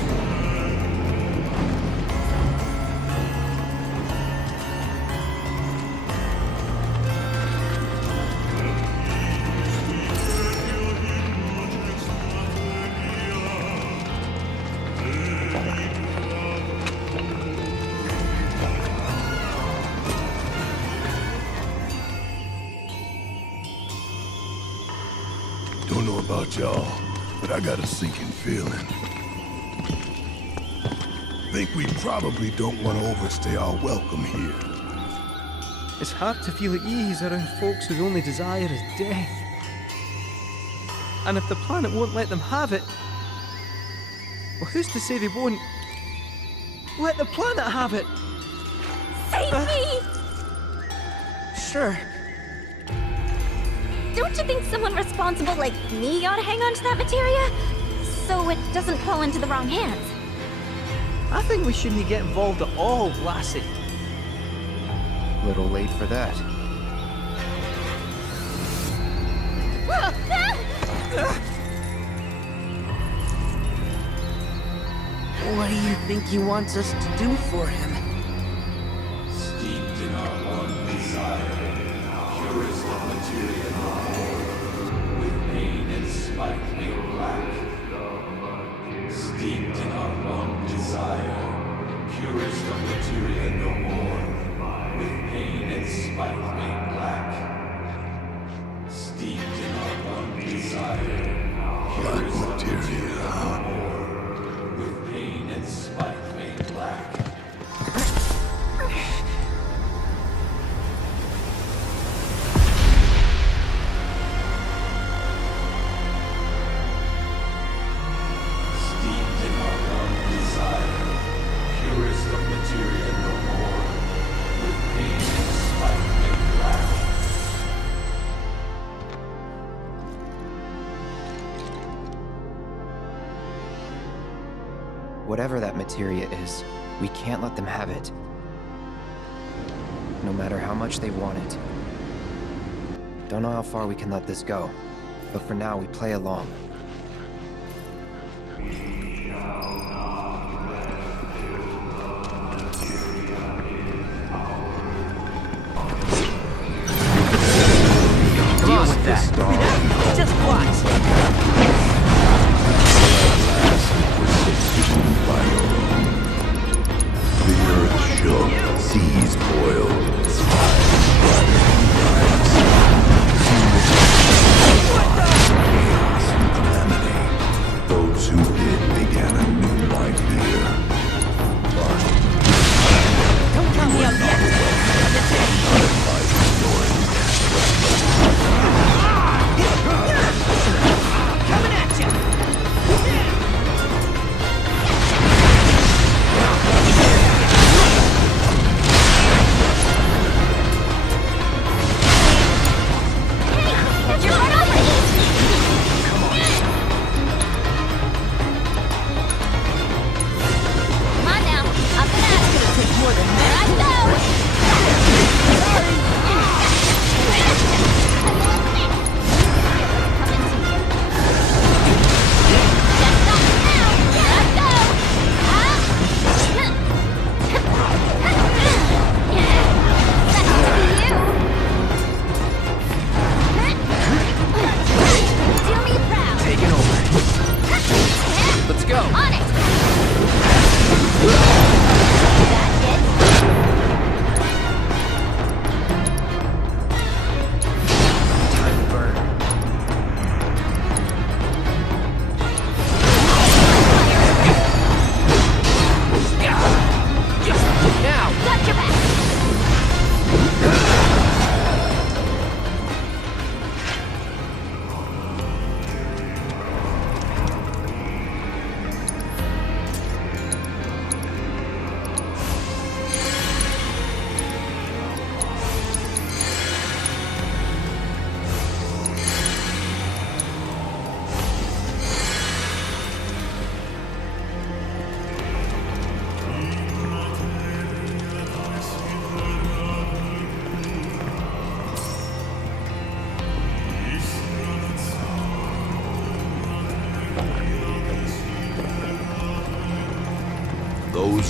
Don't know about y'all, but I got a sinking feeling. Think we probably don't want to overstay our welcome here. It's hard to feel at ease around folks whose only desire is death. And if the planet won't let them have it, well, who's to say they won't let the planet have it? Save me! Sure. Don't you think someone responsible like me ought to hang on to that materia? So it doesn't fall into the wrong hands. I think we shouldn't get involved at all, Lassie. Little late for that. What do you think he wants us to do for him? Steeped in our one desire, purest of materia no more, with pain and spite made black. Steeped in our one desire, purest of materia no more, with pain and spite made black. Steeped in our one desire, Black purest of materia, huh? with pain and spite made black. Steeped in our one desire, purest of materia no more, with pain and spite made black. Whatever that materia is, we can't let them have it. No matter how much they want it. Don't know how far we can let this go, but for now we play along. Come on with that. Just watch. The earth shook, seas boiled, skies chaos and calamity. Those who did began a new life here. But Don't count me out yet. Coming at you.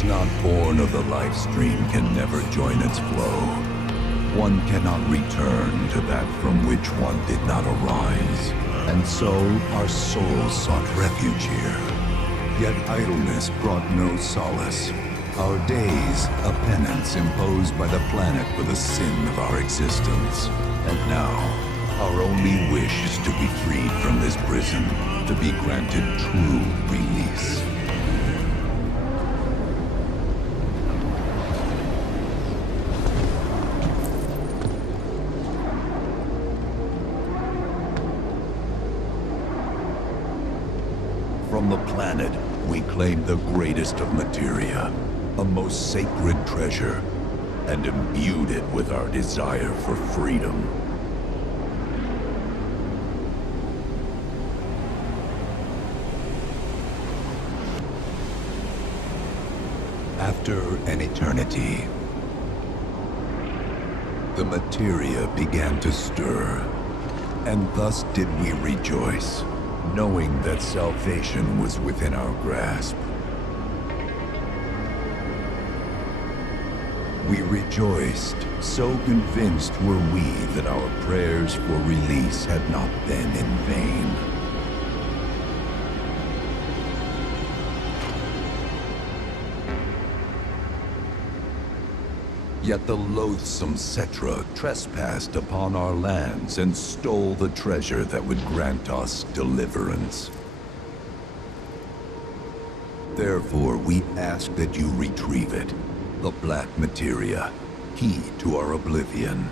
is not born of the life stream can never join its flow. One cannot return to that from which one did not arise. And so our souls sought refuge here. Yet idleness brought no solace. Our days, a penance imposed by the planet for the sin of our existence. And now, our only wish is to be freed from this prison, to be granted true release. From the planet, we claim the greatest of materia, a most sacred treasure, and imbued it with our desire for freedom. After an eternity, the materia began to stir, and thus did we rejoice, knowing that salvation was within our grasp. We rejoiced, so convinced were we that our prayers for release had not been in vain. Yet the loathsome Cetra trespassed upon our lands and stole the treasure that would grant us deliverance. Therefore, we ask that you retrieve it, the black materia, key to our oblivion.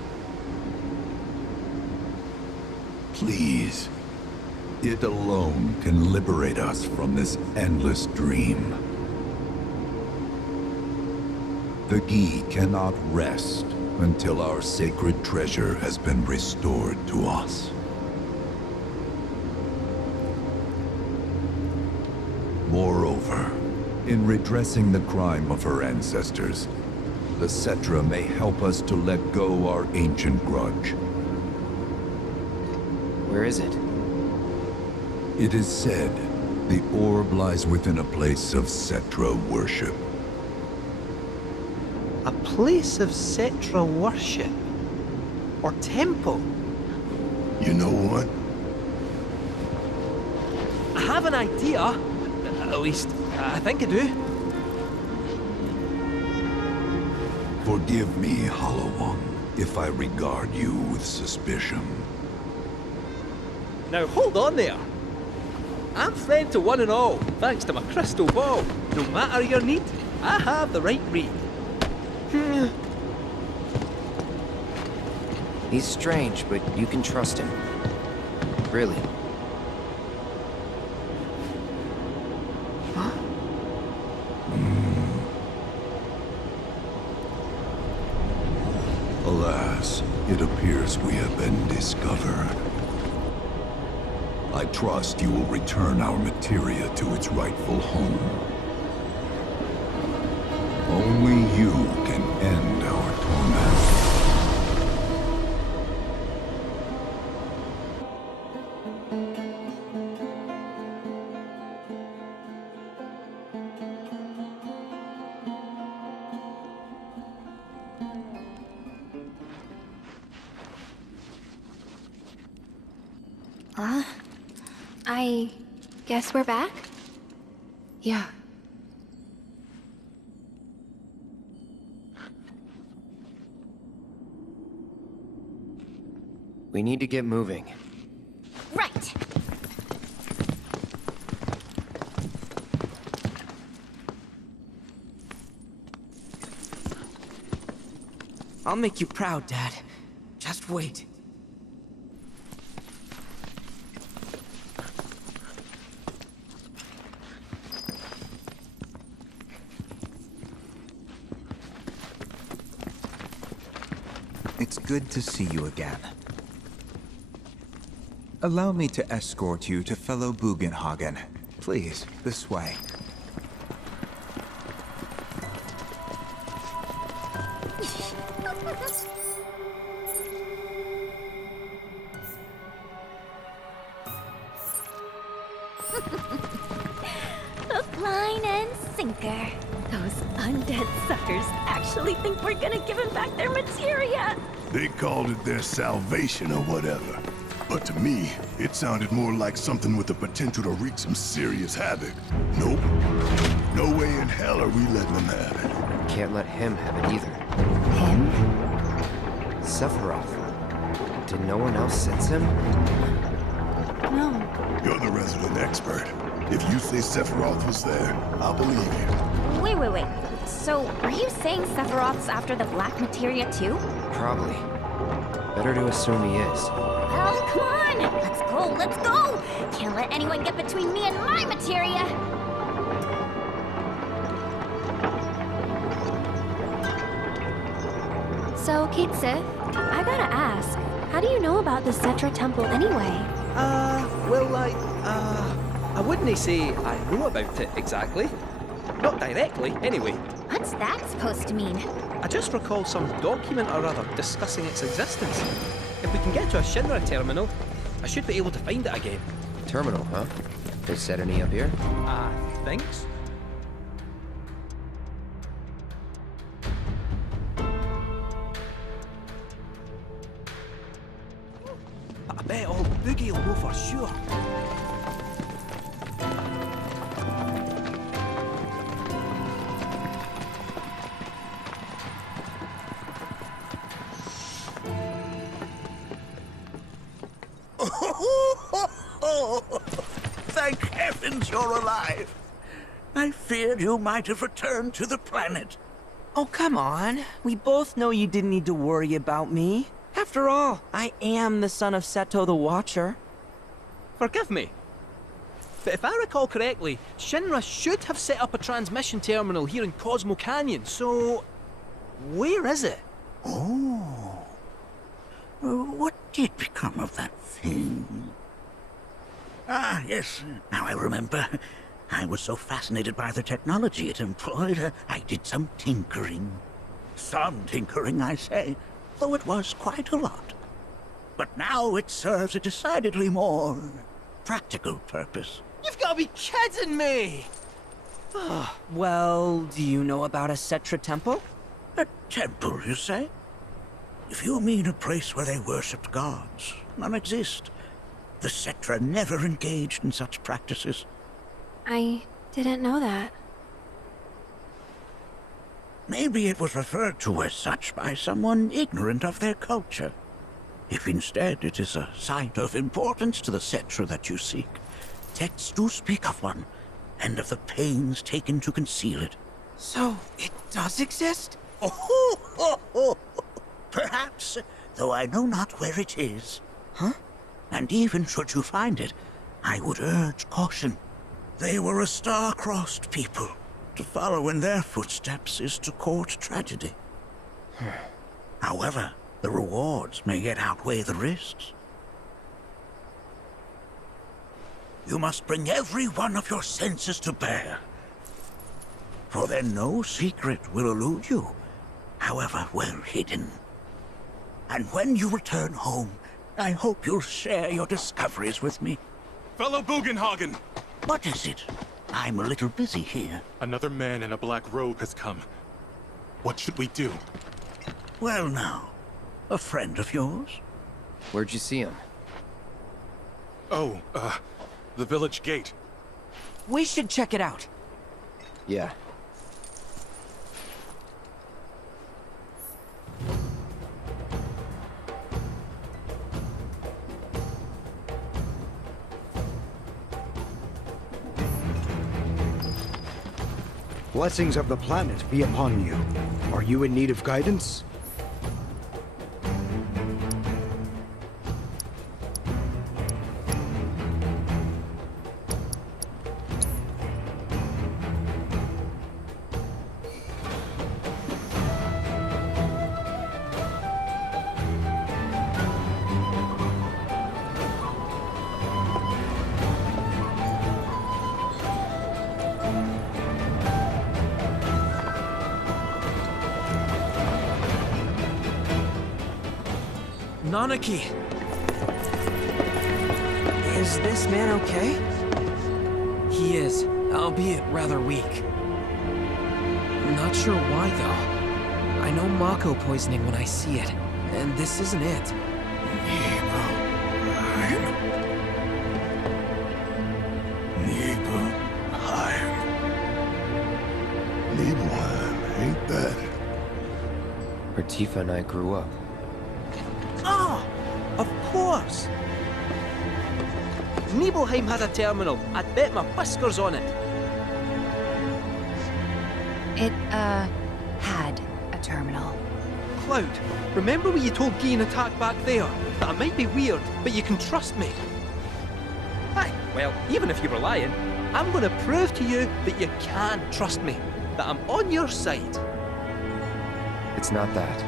Please, it alone can liberate us from this endless dream. The Gi cannot rest until our sacred treasure has been restored to us. Moreover, in redressing the crime of her ancestors, the Cetra may help us to let go our ancient grudge. Where is it? It is said the orb lies within a place of Cetra worship. A place of Cetra worship? Or temple? You know what? I have an idea. At least, I think I do. Forgive me, Hollow One, if I regard you with suspicion. Now hold on there. I'm friend to one and all, thanks to my crystal ball. No matter your need, I have the right read. He's strange, but you can trust him. Really. Alas, it appears we have been discovered. I trust you will return our materia to its rightful home. Only you can end our torment. I guess we're back? Yeah. We need to get moving. Right. I'll make you proud, Dad. Just wait. It's good to see you again. Allow me to escort you to fellow Bugenhagen. Please, this way. Hook, line, and sinker. Those undead suckers actually think we're gonna give them back their materia! They called it their salvation or whatever. But to me, it sounded more like something with the potential to wreak some serious havoc. Nope. No way in hell are we letting them have it. Can't let him have it either. Him? Sephiroth. Did no one else sense him? No. You're the resident expert. If you say Sephiroth was there, I'll believe you. Wait. So, are you saying Sephiroth's after the black materia too? Probably. Better to assume he is. Well, come on! Let's go! Can't let anyone get between me and my materia! So, Kate Sith, I gotta ask, how do you know about the Cetra Temple anyway? I wouldn't say I know about it exactly. Not directly, anyway. What's that supposed to mean? I just recall some document or other discussing its existence. If we can get to a Shinra terminal, I should be able to find it again. Terminal, huh? They set any up here? Thanks. I bet old Boogie will know for sure. Thank heavens you're alive. I feared you might have returned to the planet. Oh, come on. We both know you didn't need to worry about me. After all, I am the son of Seto the Watcher. Forgive me, but if I recall correctly, Shinra should have set up a transmission terminal here in Cosmo Canyon, so... where is it? Oh. What did become of that thing? Ah, yes, now I remember. I was so fascinated by the technology it employed, I did some tinkering. Some tinkering, I say, though it was quite a lot. But now it serves a decidedly more practical purpose. You've got to be kidding me! Well, do you know about a Cetra Temple? A temple, you say? If you mean a place where they worshipped gods, none exist. The Cetra never engaged in such practices. I didn't know that. Maybe it was referred to as such by someone ignorant of their culture. If instead it is a site of importance to the Cetra that you seek, texts do speak of one, and of the pains taken to conceal it. So, it does exist? Oh, perhaps, though I know not where it is. Huh? And even should you find it, I would urge caution. They were a star-crossed people. To follow in their footsteps is to court tragedy. However, the rewards may yet outweigh the risks. You must bring every one of your senses to bear. For then no secret will elude you, however well hidden. And when you return home, I hope you'll share your discoveries with me. Fellow Bugenhagen! What is it? I'm a little busy here. Another man in a black robe has come. What should we do? Well now, a friend of yours? Where'd you see him? Oh, the village gate. We should check it out. Yeah. Blessings of the planet be upon you. Are you in need of guidance? Nanaki! Is this man okay? He is, albeit rather weak. Not sure why, though. I know Mako poisoning when I see it, and this isn't it. Nibelheim, ain't that? Where Tifa and I grew up. Ah! Of course! Nibelheim has a terminal. I'd bet my whiskers on it. It, had a terminal. Cloud, remember when you told Guy and Attack back there? That I might be weird, but you can trust me. Aye, well, even if you were lying, I'm gonna prove to you that you can trust me. That I'm on your side. It's not that.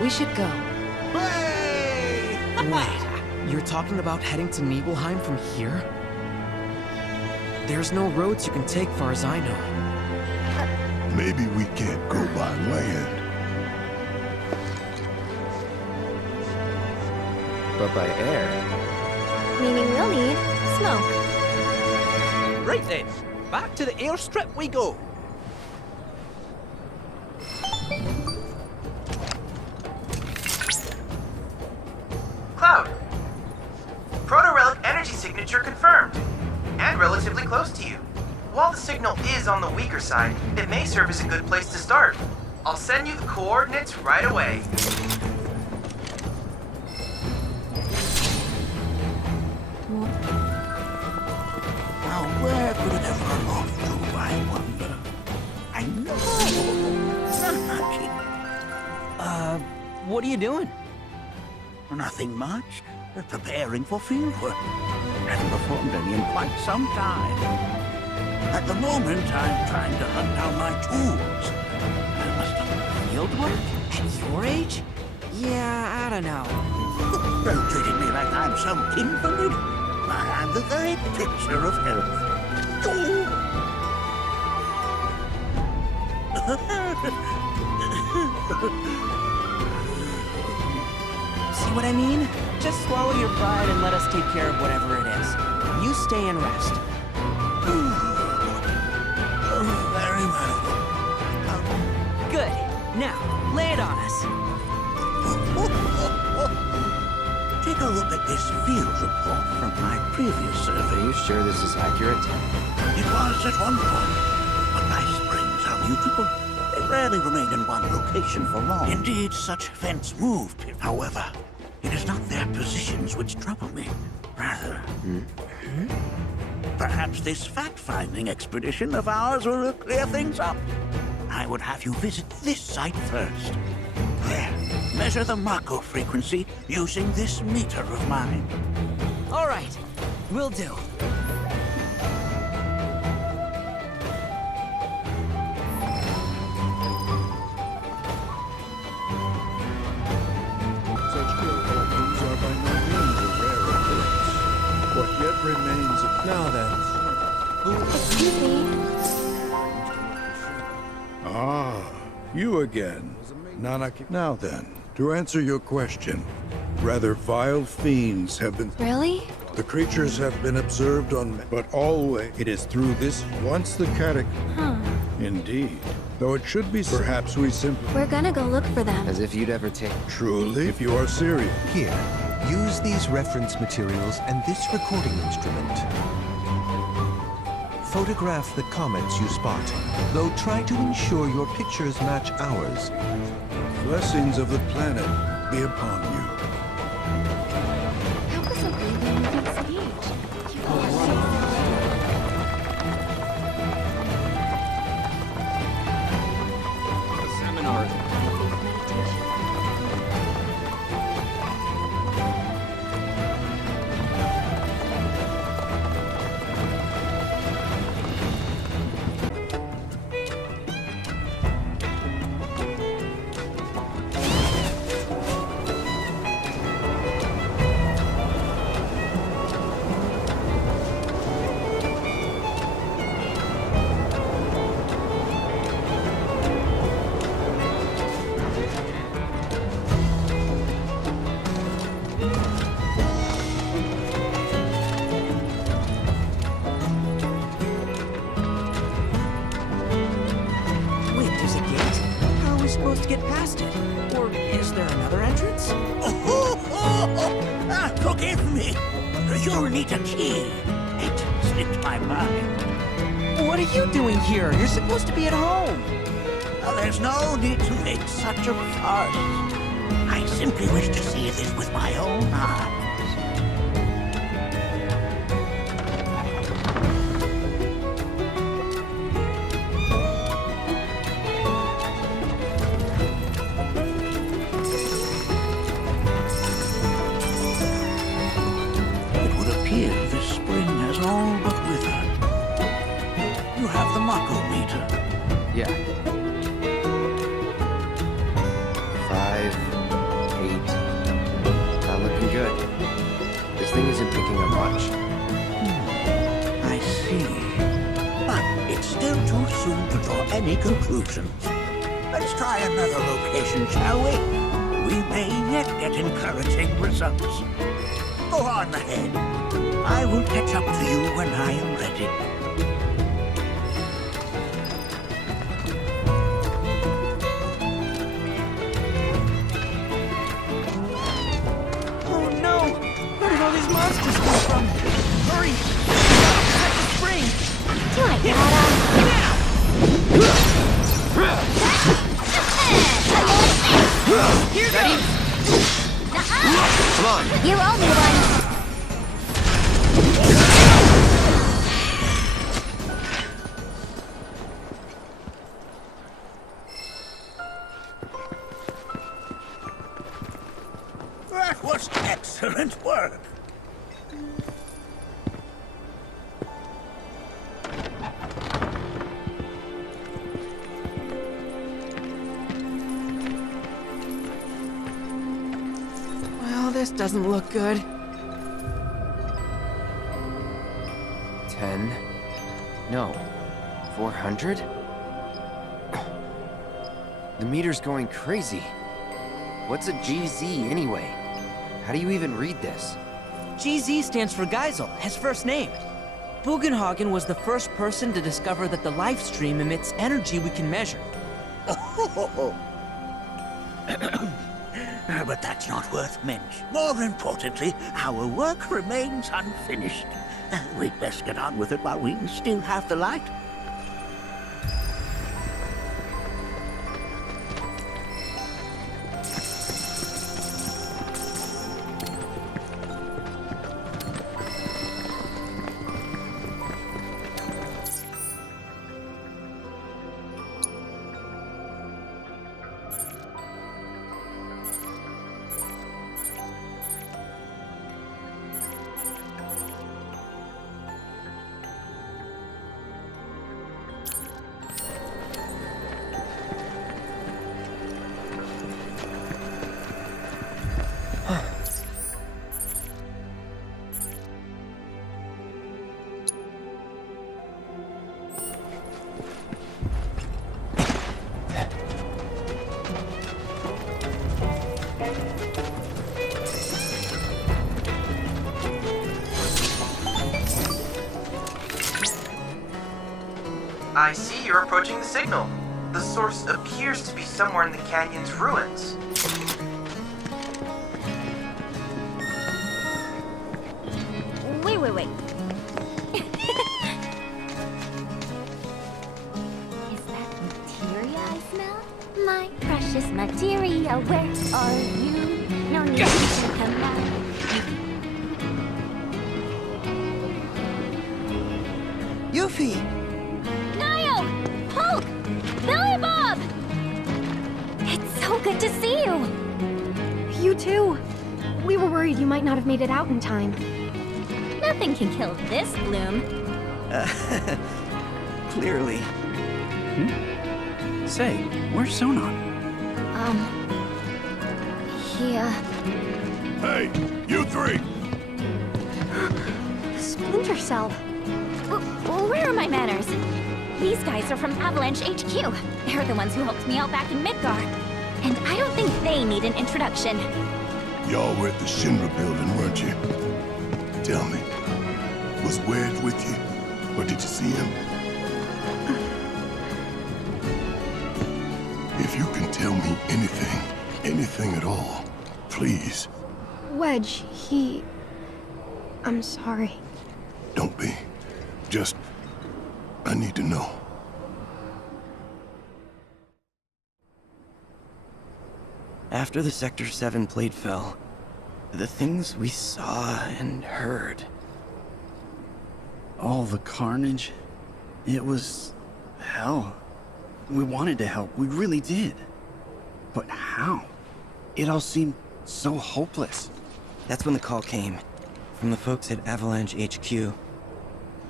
We should go. Wait, you're talking about heading to Nibelheim from here? There's no roads you can take far as I know. Maybe we can't go by land. But by air. Meaning we'll need smoke. Right then, back to the airstrip we go. Cloud! Proto-relic energy signature confirmed. And relatively close to you. While the signal is on the weaker side, it may serve as a good place to start. I'll send you the coordinates right away. Now, where could it have run off to, I wonder? I know! What are you doing? Nothing much. Preparing for fieldwork. Haven't performed any in quite some time. At the moment, I'm trying to hunt down my tools. I must have Fieldwork? At your age? Yeah, I don't know. Don't treat me like I'm some invalid. I'm the very picture of health. See what I mean? Just swallow your pride and let us take care of whatever it is. You stay and rest. Very well. Good. Now, lay it on us. Take a look at this field report from my previous survey. Are you sure this is accurate? It was at one point, but my springs are mutable. They rarely remain in one location for long. Indeed, such vents move. However, it is not their positions which trouble me. Rather, perhaps this fact-finding expedition of ours will clear things up. I would have you visit this site first. There, measure the Mako frequency using this meter of mine. All right, will do. Such ill omens are by no means a rare occurrence. What yet remains of... Now then. Excuse me. Ah, you again. Nanaki. Now then, to answer your question, rather vile fiends have been... Really? The creatures have been observed on... But always, it is through this once the Huh. Indeed. Though it should be... Perhaps we simply... We're gonna go look for them. As if you'd ever take... Truly? If you are serious. Here, use these reference materials and this recording instrument. Photograph the comets you spot, though try to ensure your pictures match ours. Blessings of the planet be upon you. How was a baby moving stage? The seminar. supposed to get past it? Or is there another entrance? Forgive me. You'll need a key. It slipped my mind. What are you doing here? You're supposed to be at home. There's no need to make such a fuss. I simply wish to see this with my own eyes. It would appear this spring has all but withered. You have the Mako meter. Yeah. 5, 8. Not looking good. This thing isn't picking up much. I see. But it's still too soon to draw any conclusions. Let's try another location, shall we? We may yet get encouraging results. Go on ahead. I will catch up to you when I am ready. Where did all these monsters come from? Hurry! Catch the spring! Do I gotta... Here goes! Come on! You owe me one! That was excellent work. Well, this doesn't look good. 10. No. 400? The meter's going crazy. What's a GZ anyway? How do you even read this? GZ stands for Geisel, his first name. Bugenhagen was the first person to discover that the life stream emits energy we can measure. But that's not worth mention. More importantly, our work remains unfinished. We'd best get on with it while we still have the light. I see you're approaching the signal. The source appears to be somewhere in the canyon's ruins. Wait. Is that materia I smell? My precious materia, where are you? No need to come out. Yuffie! Niall! Hulk! Billy Bob! It's so good to see you! You too. We were worried you might not have made it out in time. Nothing can kill this bloom. Clearly. Say, where's Sonon? Hey, you three! Splinter Cell. Where are my manners? These guys are from Avalanche HQ. They're the ones who helped me out back in Midgar. And I don't think they need an introduction. Y'all were at the Shinra building, weren't you? Tell me, was Wedge with you? Or did you see him? If you can tell me Anything. Anything at all. Please. Wedge, I'm sorry. Don't be. Just... I need to know. After the Sector 7 plate fell, the things we saw and heard... All the carnage. It was... hell. We wanted to help, we really did. But how? It all seemed so hopeless. That's when the call came, from the folks at Avalanche HQ.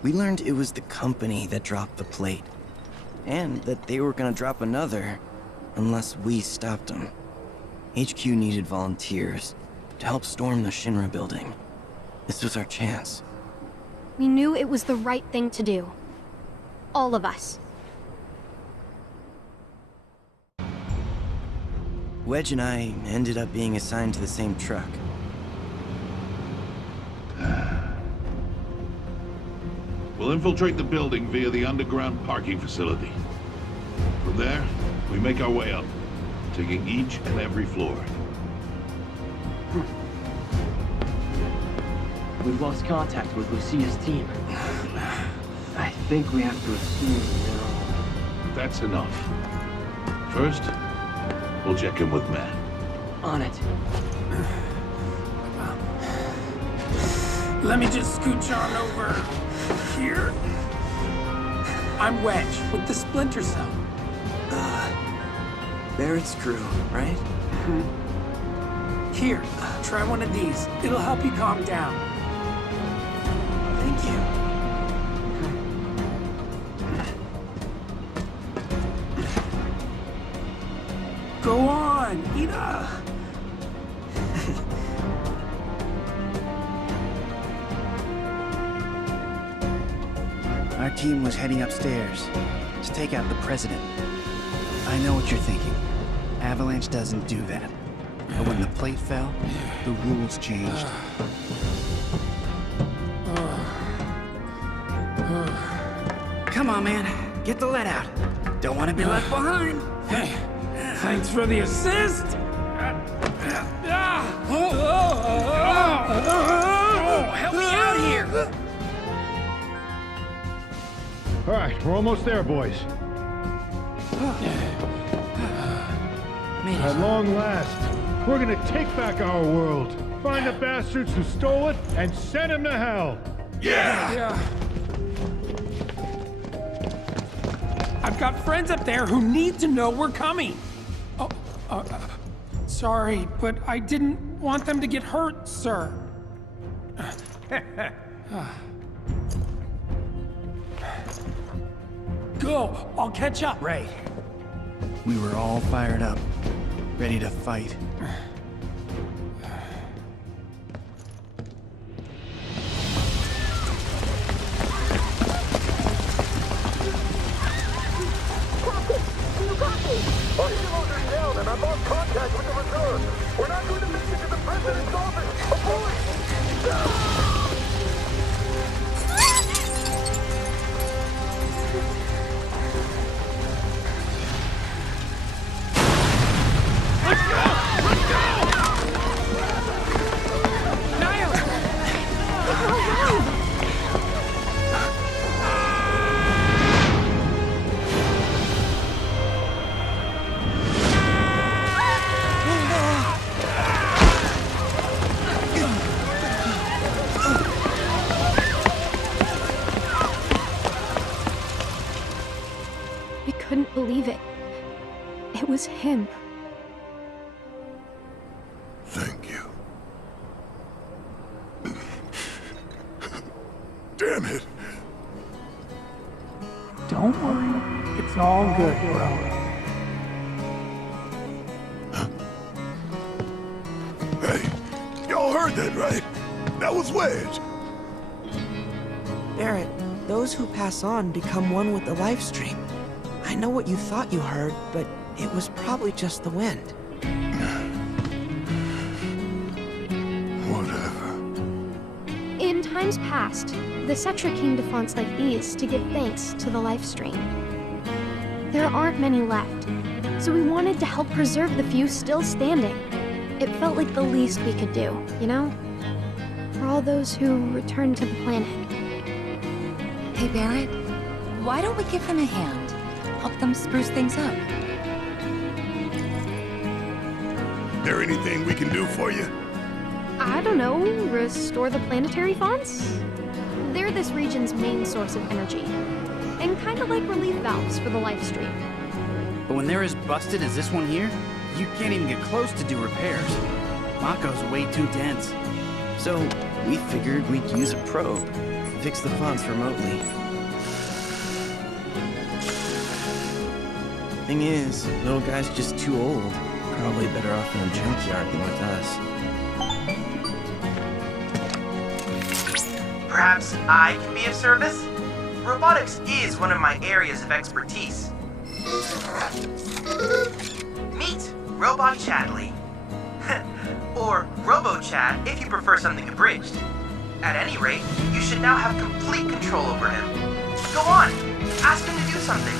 We learned it was the company that dropped the plate, and that they were gonna drop another, unless we stopped them. HQ needed volunteers to help storm the Shinra building. This was our chance. We knew it was the right thing to do. All of us. Wedge and I ended up being assigned to the same truck. We'll infiltrate the building via the underground parking facility. From there, we make our way up, taking each and every floor. We've lost contact with Lucia's team. I think we have to assume they're... That's enough. First, we'll check in with Matt. On it. Let me just scooch on over here. I'm Wedge with the Splinter Cell. Barrett's crew, right? Here, try one of these. It'll help you calm down. Thank you. Go on, eat up. Our team was heading upstairs to take out the president. I know what you're thinking. Avalanche doesn't do that. But when the plate fell, the rules changed. Come on, man. Get the lead out. Don't want to be left behind. Hey, thanks for the assist. Help me out here. All right, we're almost there, boys. At long last, we're gonna take back our world, find the bastards who stole it, and send them to hell. Yeah. I've got friends up there who need to know we're coming. Sorry, but I didn't want them to get hurt, sir. Go, I'll catch up. Right. We were all fired up, ready to fight. Our heroes are down and I've lost contact with the reserve. We're not going to make it to the president's office. Avoid! Couldn't believe it. It was him. Thank you. Damn it. Don't worry. It's all good, bro. Hey, y'all heard that, right? That was Wedge. Barrett, those who pass on become one with the life stream. I know what you thought you heard, but it was probably just the wind. Whatever. In times past, the Cetra came to fonts like these to give thanks to the life stream. There aren't many left, So we wanted to help preserve the few still standing. It felt like the least we could do, you know? For all those who returned to the planet. Hey, Barrett, why don't we give them a hand? Help them spruce things up. There anything we can do for you? I don't know, restore the planetary fonts? They're this region's main source of energy. And kind of like relief valves for the life stream. But when they're as busted as this one here, you can't even get close to do repairs. Mako's way too dense. So, we figured we'd use a probe, fix the fonts remotely. Thing is, little guy's just too old. Probably better off in a junkyard than with us. Perhaps I can be of service? Robotics is one of my areas of expertise. Meet Robot Chadley. Or Robo-Chad if you prefer something abridged. At any rate, you should now have complete control over him. Go on, ask him to do something.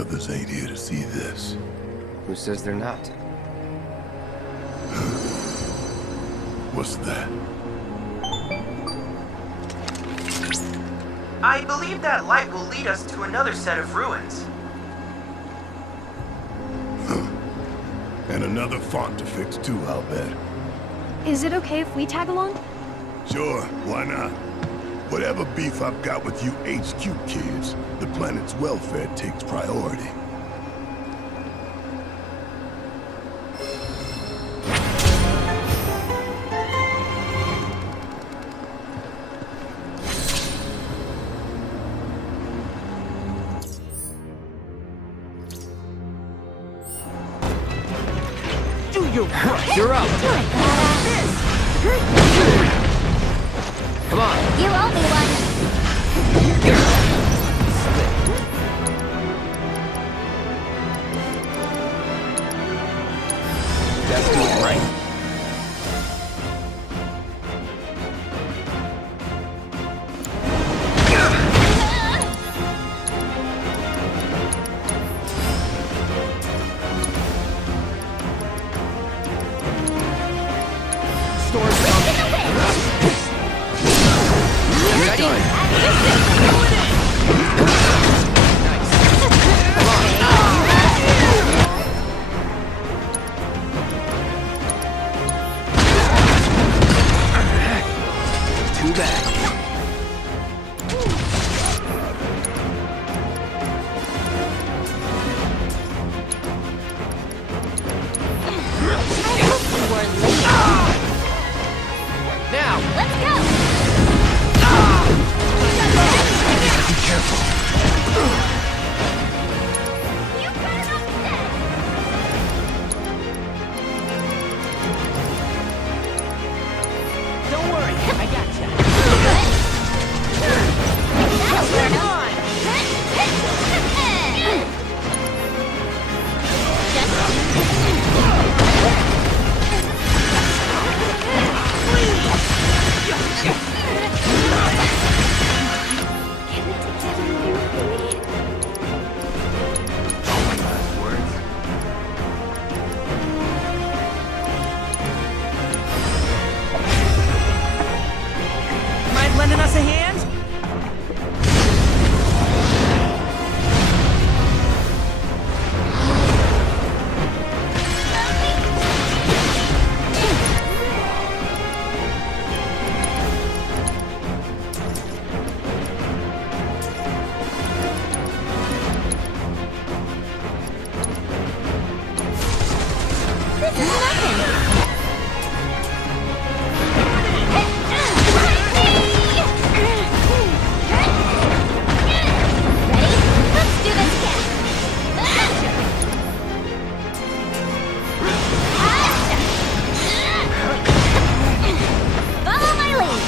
others ain't here to see this. Who says they're not? What's that? I believe that light will lead us to another set of ruins. And another font to fix too, I'll bet. Is it okay if we tag along? Sure, why not? Whatever beef I've got with you HQ kids, the planet's welfare takes priority. Do your work! You're up! Come on. You owe me one. Let's do it right. Too bad. Now, let's go. Be careful. Don't worry, I got you. Mind lending us a hand? This is nothing. Follow my lead.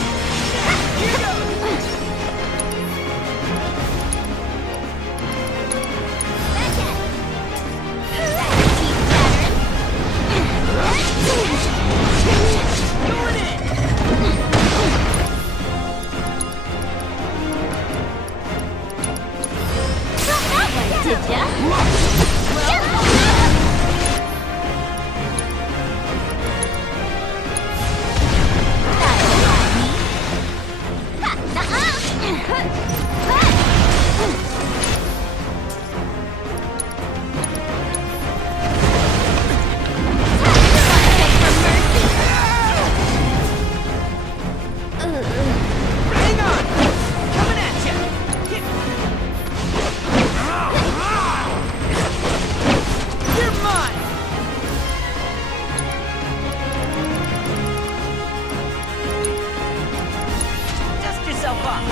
Did ya? Hang on! Coming at you! You're mine! Dust yourself off!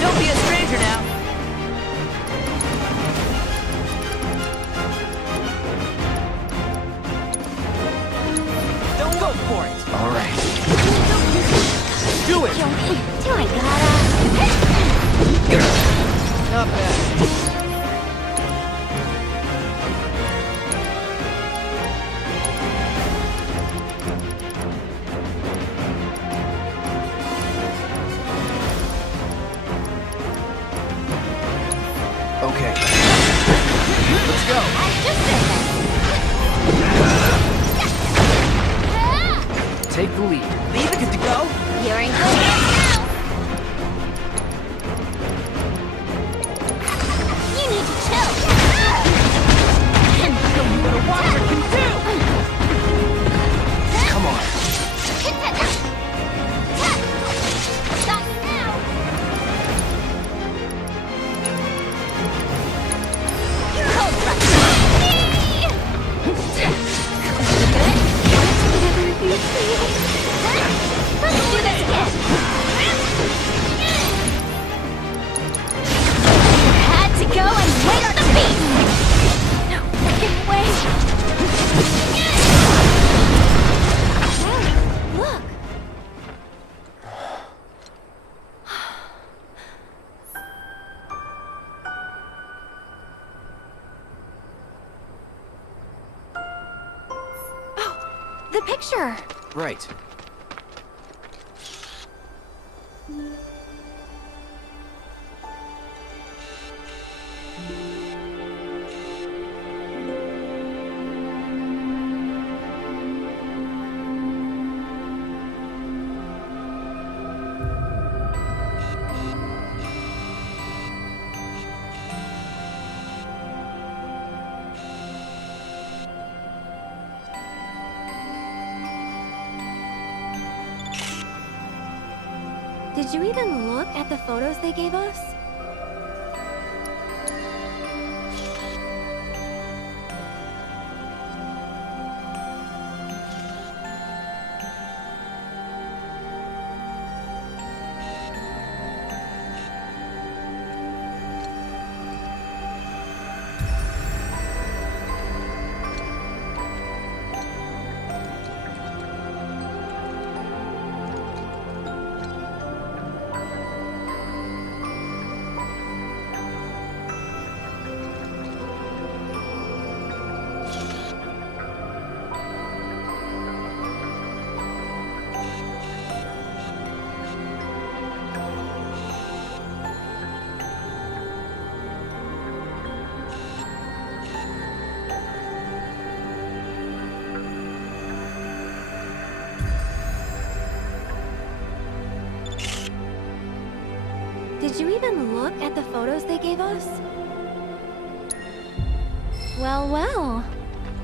Don't be a stranger now! Don't go for it! All right. Do it! Do I gotta? Not bad. Okay. Let's go. Take the lead. Leave it good to go. You're in good hands now. You need to chill. And show you what a watcher can do. Come on. Stop now. Cold rush. Let's do this again. Had to go and wait the beast. No freaking way. Look. Oh, the picture. Right. Did you even look at the photos they gave us? Did you even look at the photos they gave us? Well, well.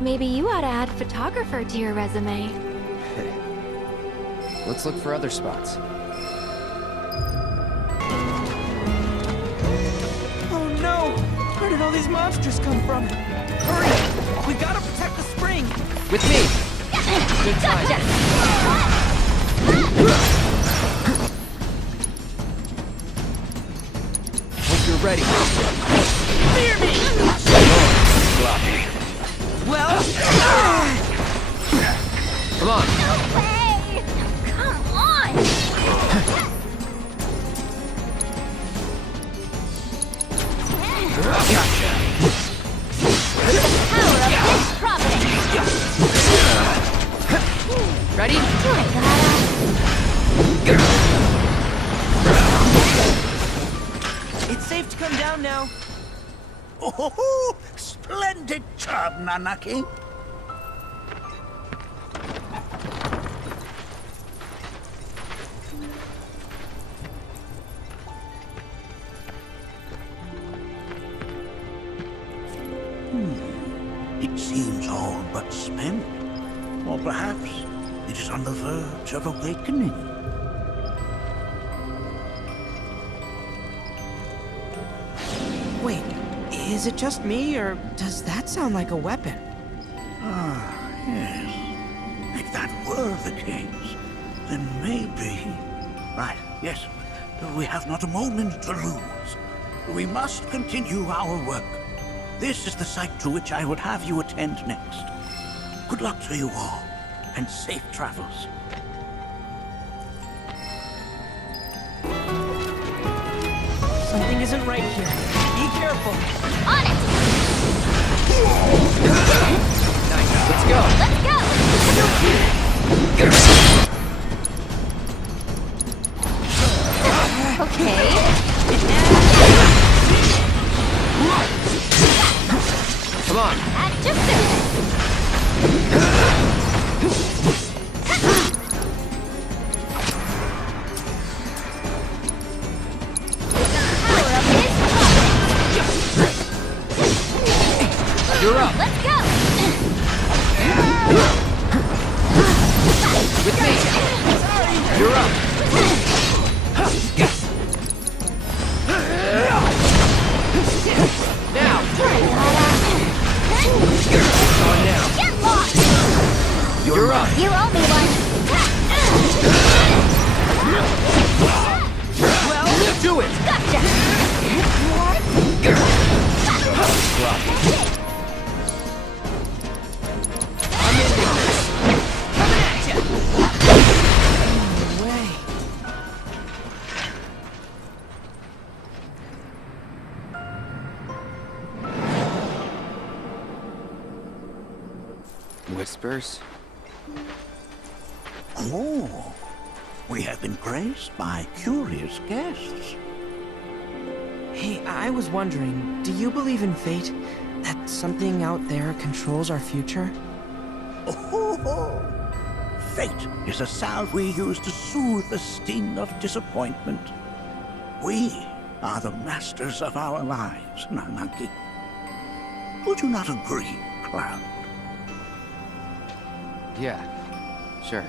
Maybe you ought to add photographer to your resume. Let's look for other spots. Oh no! Where did all these monsters come from? Hurry! We gotta protect the spring! With me! Good time. Hope you're ready. Fear me! Sloppy. Well... Come on. No way! Come on! Gotcha. Power of this providence! Ready? It's safe to come down now. Oh, splendid job, Nanaki. It seems all but spent. Or perhaps it is on the verge of awakening. Wait, is it just me, or does that sound like a weapon? Ah, yes. If that were the case, then maybe... Right, yes. We have not a moment to lose. We must continue our work. This is the site to which I would have you attend next. Good luck to you all, and safe travels. Something is isn't right here. Be careful. On it! Nice. Let's go. Let's go! Okay. Come on. At just You're up. Let's go! With me. You're up. Now. On now. Get lost! You're up. You owe me one. Well, do it. Gotcha! I'm ending this. Coming at ya. No way. Whispers? Oh, we have been graced by curious guests. Hey, I was wondering, do you believe in fate? That something out there controls our future? Oh, fate is a salve we use to soothe the sting of disappointment. We are the masters of our lives, Nanaki. Would you not agree, Cloud? Yeah, sure.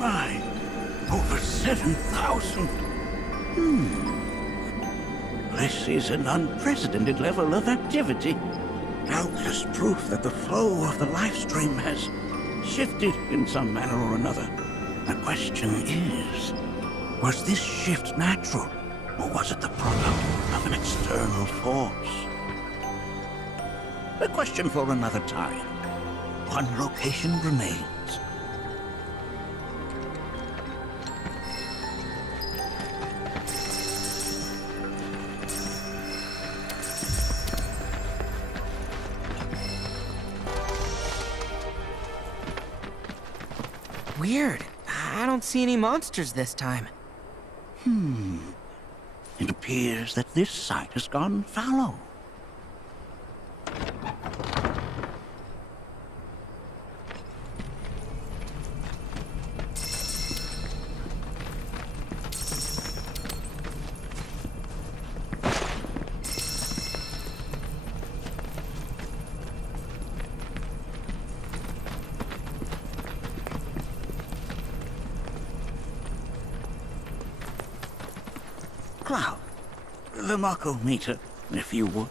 My, over 7,000. This is an unprecedented level of activity. Doubtless proof that the flow of the life stream has shifted in some manner or another. The question is, was this shift natural, or was it the product of an external force? A question for another time. One location remains. Weird. I don't see any monsters this time. It appears that this site has gone fallow. Cloud, the Mako meter, if you would.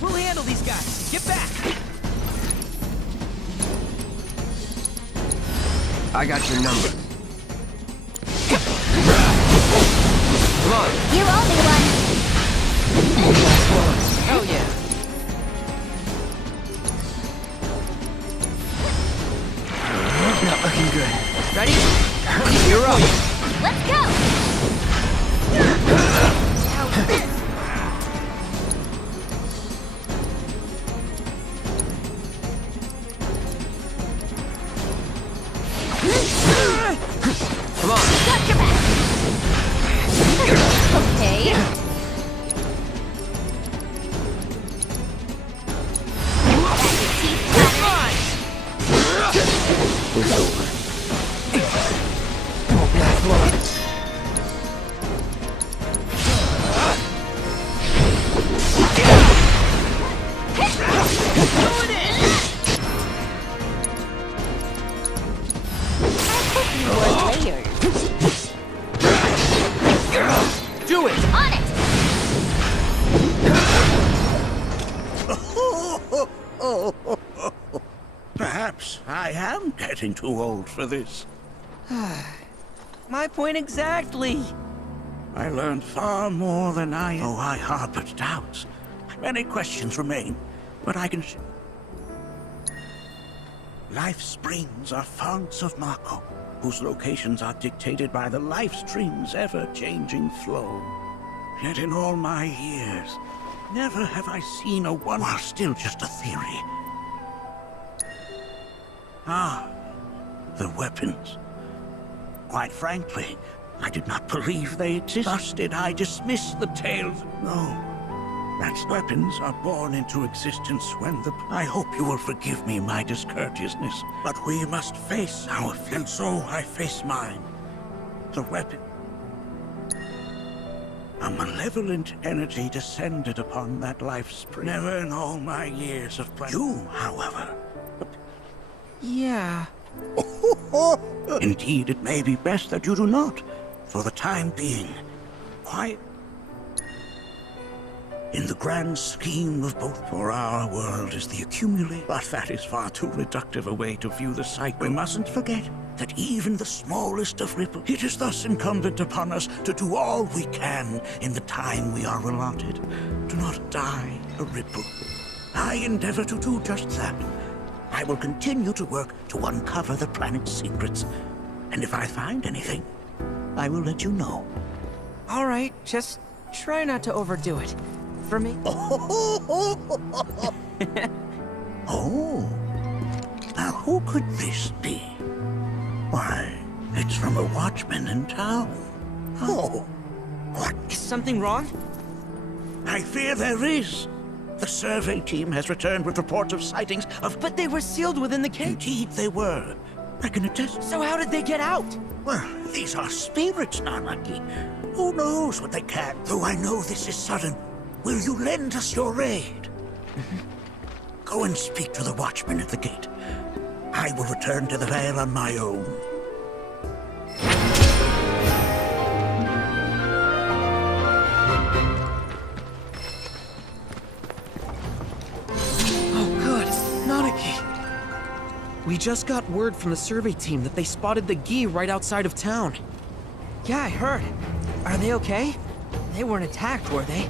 We'll handle these guys. Get back! I got your number. Come on. You owe me one. Hell yeah. Not looking good. Ready? You're up. Let's go! Come on. Got your back! Okay. It's over. Won't last long. getting too old for this. My point exactly. I learned far more than though I harbored doubts. Many questions remain, but I can... Life springs are founts of Mako, whose locations are dictated by the life stream's ever-changing flow. Yet in all my years, never have I seen a one... While still just a theory. The weapons. Quite frankly, I did not believe they existed. Thus did I dismiss the tales. No. That's weapons are born into existence when the... I hope you will forgive me my discourteousness, but we must face our... And so I face mine. The weapon. A malevolent energy descended upon that life spring. Never in all my years of planning. You, however... Yeah. Indeed, it may be best that you do not, for the time being. Quiet. In the grand scheme of both, for our world is the accumulate, but that is far too reductive a way to view the cycle. We mustn't forget that even the smallest of ripples, it is thus incumbent upon us to do all we can in the time we are allotted. Do not die a ripple. I endeavor to do just that. I will continue to work to uncover the planet's secrets, and if I find anything, I will let you know. All right, just try not to overdo it. For me. Oh. Now who could this be? Why, it's from a watchman in town. Oh. What? Is something wrong? I fear there is. The survey team has returned with reports of sightings of... But they were sealed within the cage. Indeed they were. I can attest. So how did they get out? Well, these are spirits, Nanaki. Who knows what they can? Though I know this is sudden. Will you lend us your aid? Go and speak to the watchman at the gate. I will return to the Vale on my own. Oh, good. Nanaki. We just got word from the survey team that they spotted the Gi right outside of town. Yeah, I heard. Are they okay? They weren't attacked, were they?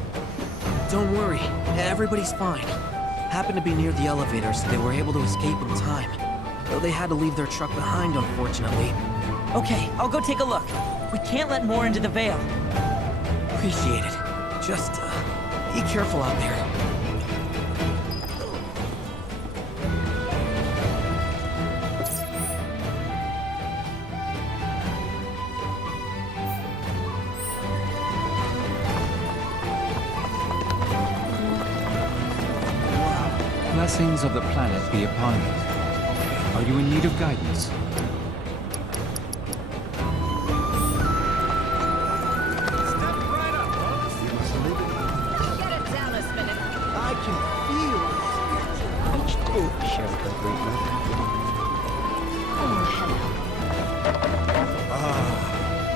Don't worry, everybody's fine. Happened to be near the elevator, so they were able to escape in time. Though they had to leave their truck behind, unfortunately. Okay, I'll go take a look. We can't let more into the Vale. Appreciate it. Just, be careful out there. Blessings of the planet be upon you. Are you in need of guidance? I can feel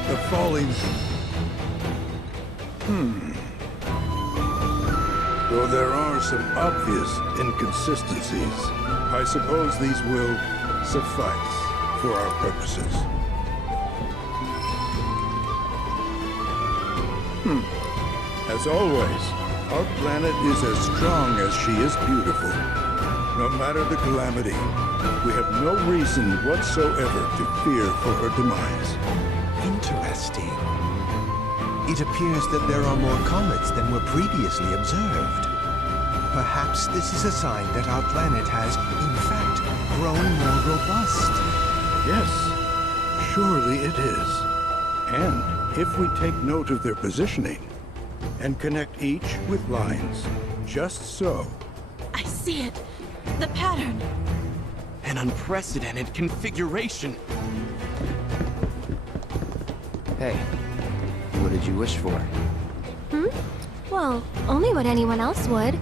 The falling... Though there are some obvious inconsistencies, I suppose these will suffice for our purposes. As always, our planet is as strong as she is beautiful. No matter the calamity, we have no reason whatsoever to fear for her demise. Interesting. It appears that there are more comets than were previously observed. Perhaps this is a sign that our planet has, in fact, grown more robust. Yes, surely it is. And if we take note of their positioning and connect each with lines, just so. I see it. The pattern. An unprecedented configuration. Hey, what did you wish for? Well, only what anyone else would.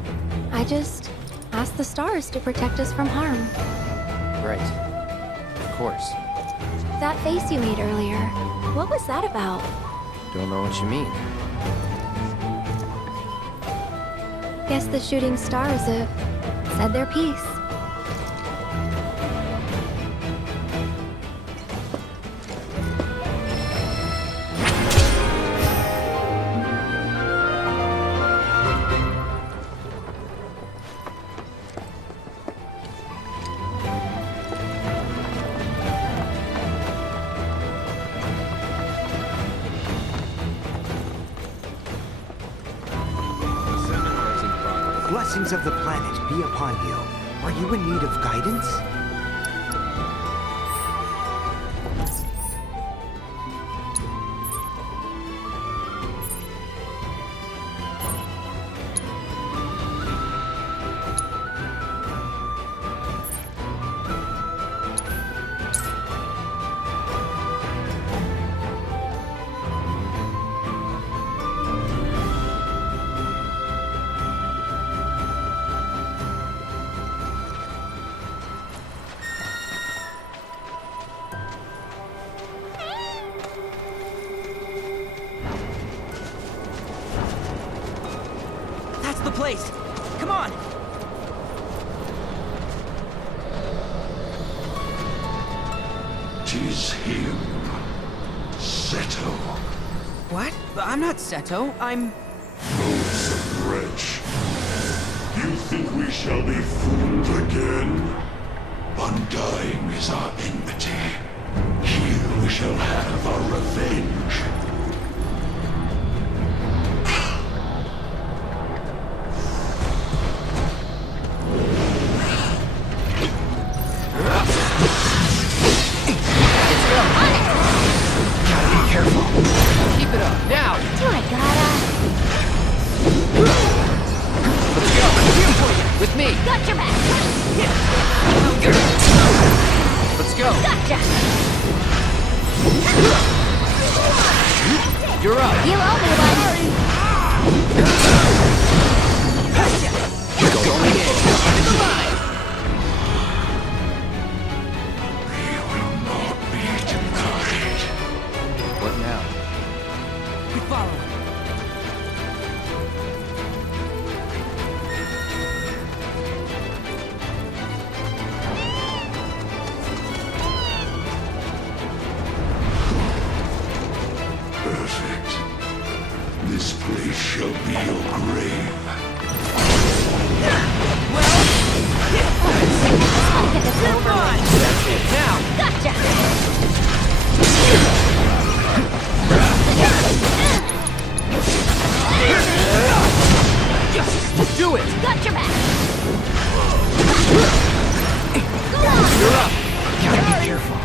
I just asked the stars to protect us from harm. Right. Of course. That face you made earlier, what was that about? Don't know what you mean. Guess the shooting stars have said their piece. blessings of the planet be upon you. Are you in need of guidance? That's the place! Come on! Tis him. Seto. What? I'm not Seto. I'm... Loathsome wretch. You think we shall be fooled again? Undying is our enmity. Here we shall have our revenge. Keep it up, now! Do I gotta? Let's go! I'm here for you! With me! Got your back! Let's go! Gotcha! You're up! You owe me one! Going in! In the line! What now? We follow. Perfect. This place shall be your grave. Come on! That's it, now! Gotcha! Do it! Got your back! You're up! Gotta be careful.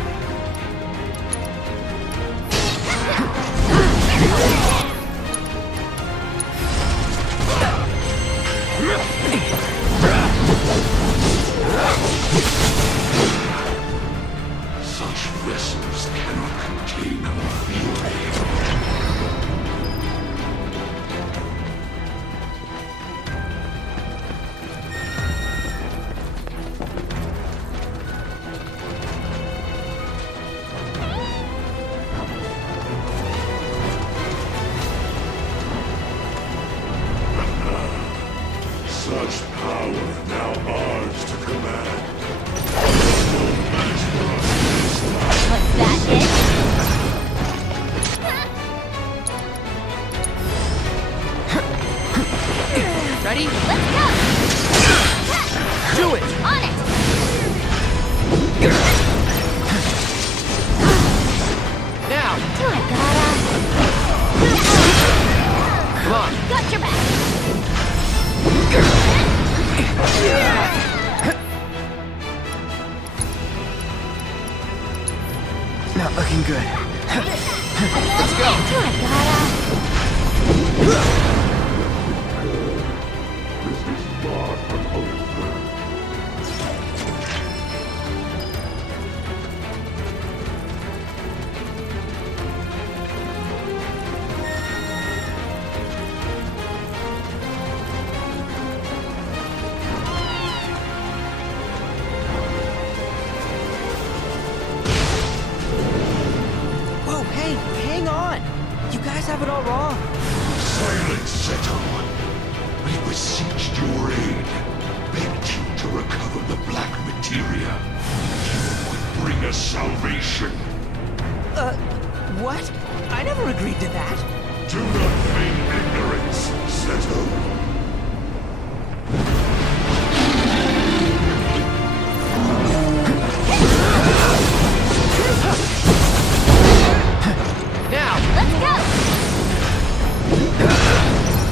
Such vessels cannot contain our fury. Such power now ours to command. No match for us this time. What's that, it? Ready? Let's go! Do it! On it! Now! Do I gotta? Come on! Got your back! Not looking good. Let's go! Do I gotta? This is far from over. Whoa, hey, hang on! You guys have it all wrong. Silence, Seto. We beseeched your aid, begged you to recover the black materia. You would bring us salvation. What? I never agreed to that. Do not feign ignorance, Seto. Now! Let's go!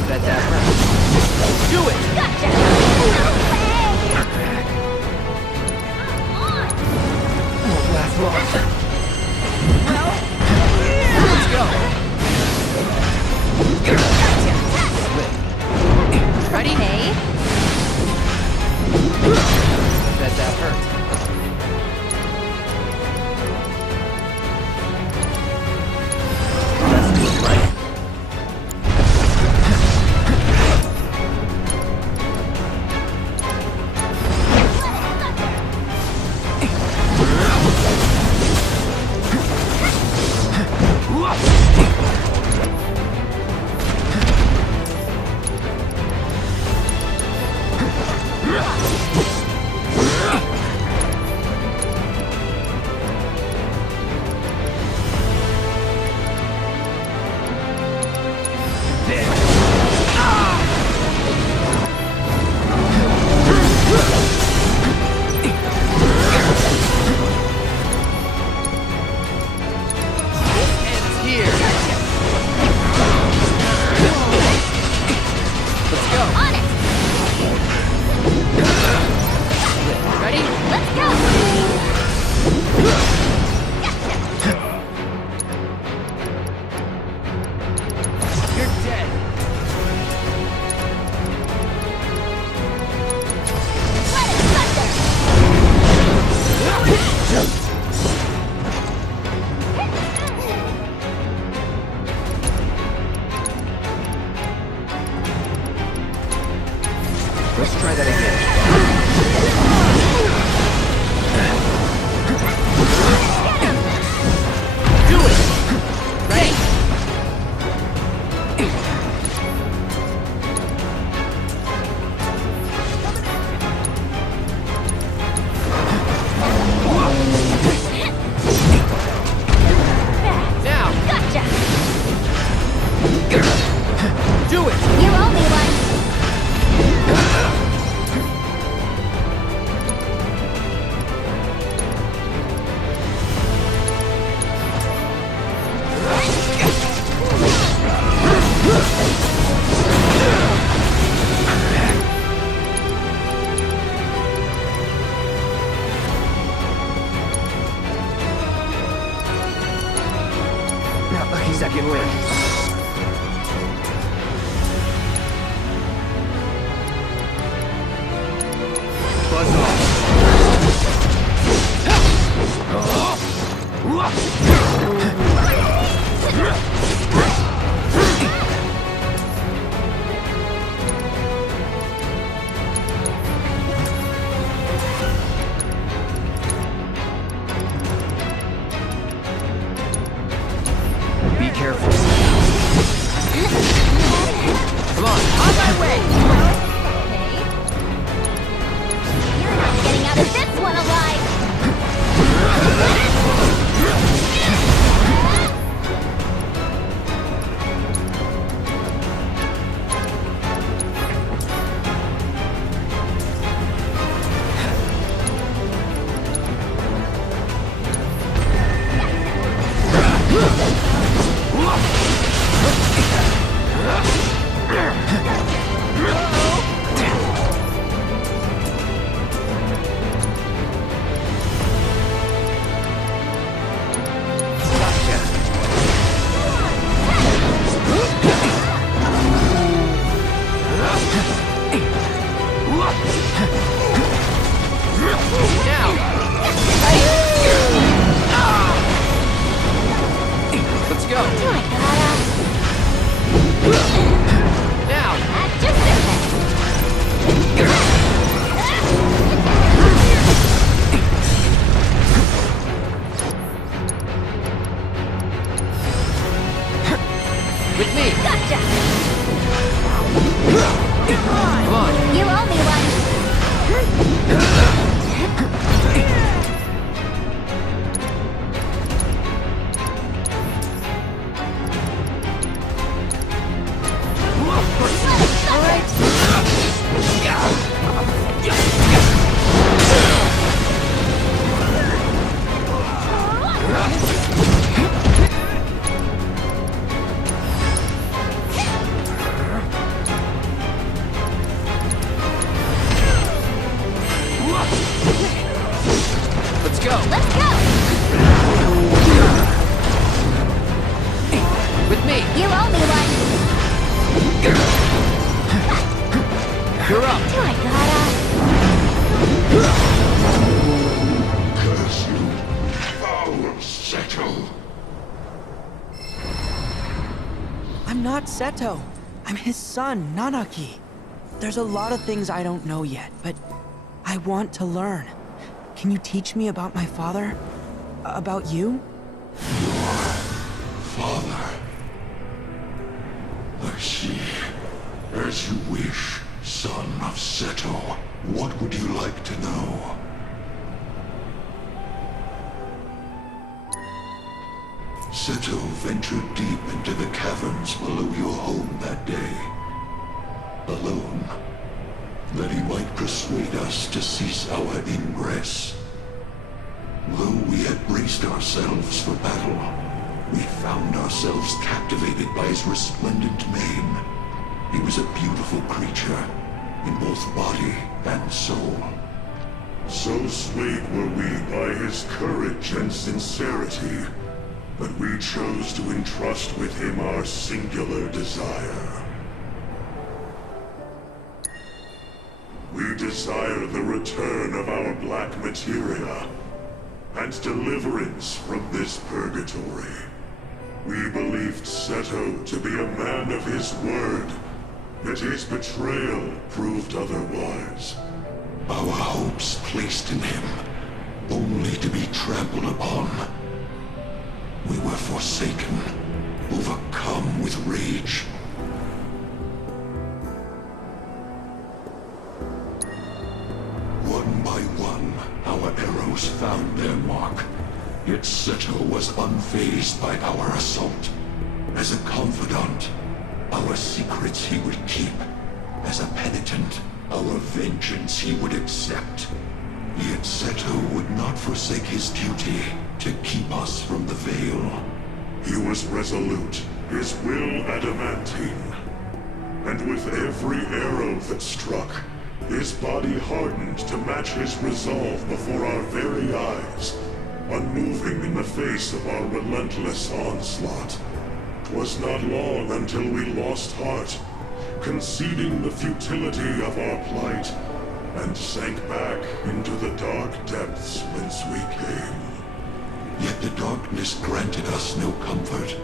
Bet that hurt. Do it! Gotcha! Let's try that again. Do it! Ready? Now! Gotcha! Do it! You owe me one! Not lucky second win. Buzz off. Be careful. Come on my way! You're not getting out of this one alive! Let's go. Now. With me. Gotcha! Come on. You owe me one! Let's go. Let's go! With me. You owe me one! You're up. Do I gotta? Curse you, foul Seto. I'm not Seto. I'm his son, Nanaki. There's a lot of things I don't know yet, but I want to learn. Can you teach me about my father? About you? Father. I see. As you wish, son of Seto. What would you like to know? Seto ventured deep into the caverns below your home that day. Alone. That he might persuade us to cease our ingress. Though we had braced ourselves for battle, we found ourselves captivated by his resplendent mane. He was a beautiful creature, in both body and soul. So swayed were we by his courage and sincerity, that we chose to entrust with him our singular desire. We desire the return of our black materia, and deliverance from this purgatory. We believed Seto to be a man of his word, Yet his betrayal proved otherwise. Our hopes placed in him, only to be trampled upon. We were forsaken, overcome with rage. One by one, our arrows found their mark. Yet Seto was unfazed by our assault. As a confidant, our secrets he would keep. As a penitent, our vengeance he would accept. Yet Seto would not forsake his duty to keep us from the Veil. He was resolute, his will adamantine. And with every arrow that struck, his body hardened to match his resolve before our very eyes, unmoving in the face of our relentless onslaught. 'Twas not long until we lost heart, conceding the futility of our plight, and sank back into the dark depths whence we came. Yet the darkness granted us no comfort,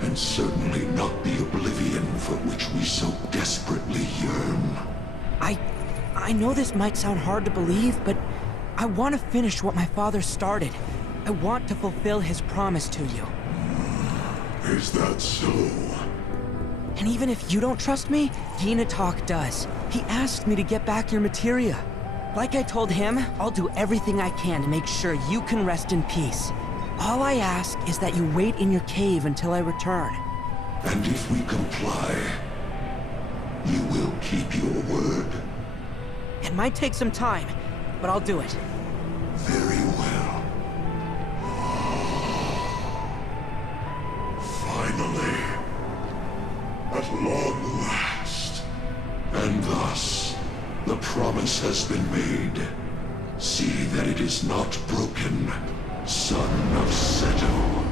and certainly not the oblivion for which we so desperately yearn. I know this might sound hard to believe, but I want to finish what my father started. I want to fulfill his promise to you. Is that so? And even if you don't trust me, Ginatok does. He asked me to get back your materia. Like I told him, I'll do everything I can to make sure you can rest in peace. All I ask is that you wait in your cave until I return. And if we comply, you will keep your word? It might take some time, but I'll do it. Very well. Finally. At long last. And thus, the promise has been made. See that it is not broken, son of Seto.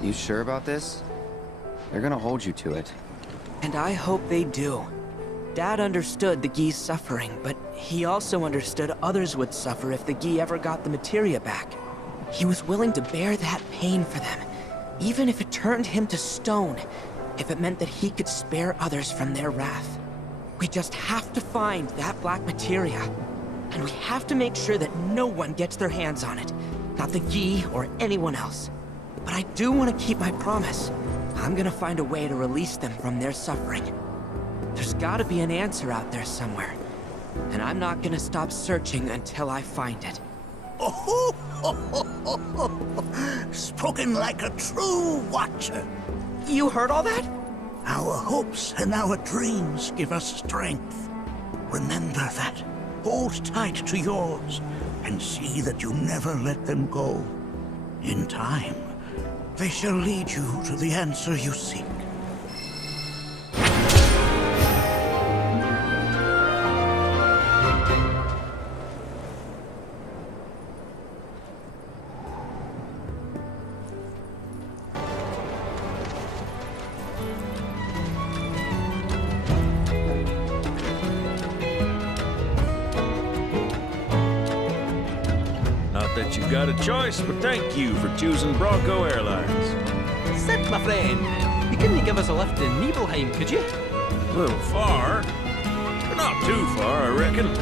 You sure about this? They're gonna hold you to it. And I hope they do. Dad understood the Gi's suffering, but he also understood others would suffer if the Gi ever got the materia back. He was willing to bear that pain for them, even if it turned him to stone, if it meant that he could spare others from their wrath. We just have to find that black materia, and we have to make sure that no one gets their hands on it, not the Gi or anyone else. But I do want to keep my promise. I'm gonna find a way to release them from their suffering. There's gotta be an answer out there somewhere, and I'm not gonna stop searching until I find it. Oh, spoken like a true watcher. You heard all that? Our hopes and our dreams give us strength. Remember that. Hold tight to yours, and see that you never let them go. In time, they shall lead you to the answer you seek. That you got a choice, but thank you for choosing Bronco Airlines. Sid, my friend, you couldn't give us a lift in Nibelheim, could you? A little far, but not too far, I reckon.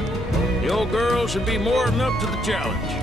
The old girl should be more than up to the challenge.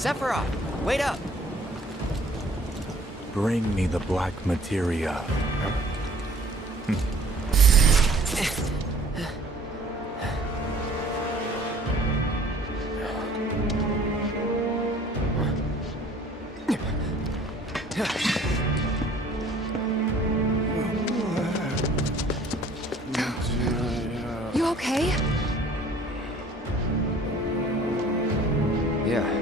Sephiroth, wait up! Bring me the black materia. You okay? Yeah.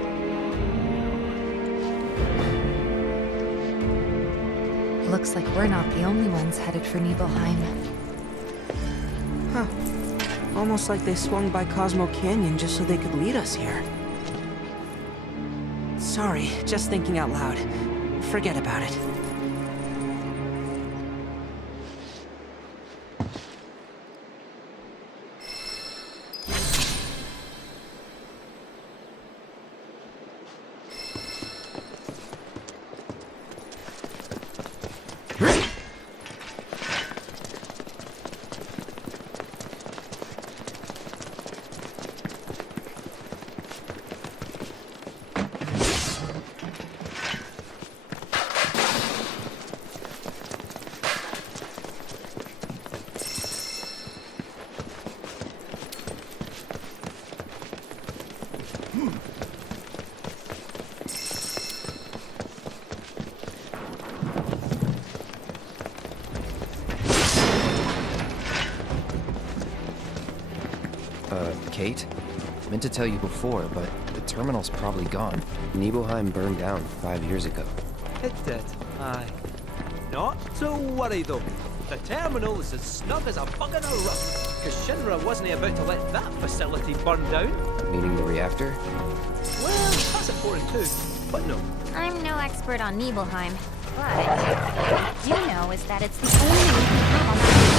Looks like we're not the only ones headed for Nibelheim. Huh. Almost like they swung by Cosmo Canyon just so they could lead us here. Sorry, just thinking out loud. Forget about it. Kate? Meant to tell you before, but the terminal's probably gone. Nibelheim burned down 5 years ago. It did, aye. Not to worry though. The terminal is as snug as a bug in a rug, because Shinra wasn't about to let that facility burn down. Meaning the reactor? Well, that's important too, but no. I'm no expert on Nibelheim, but what I do know is that it's the only we have on that.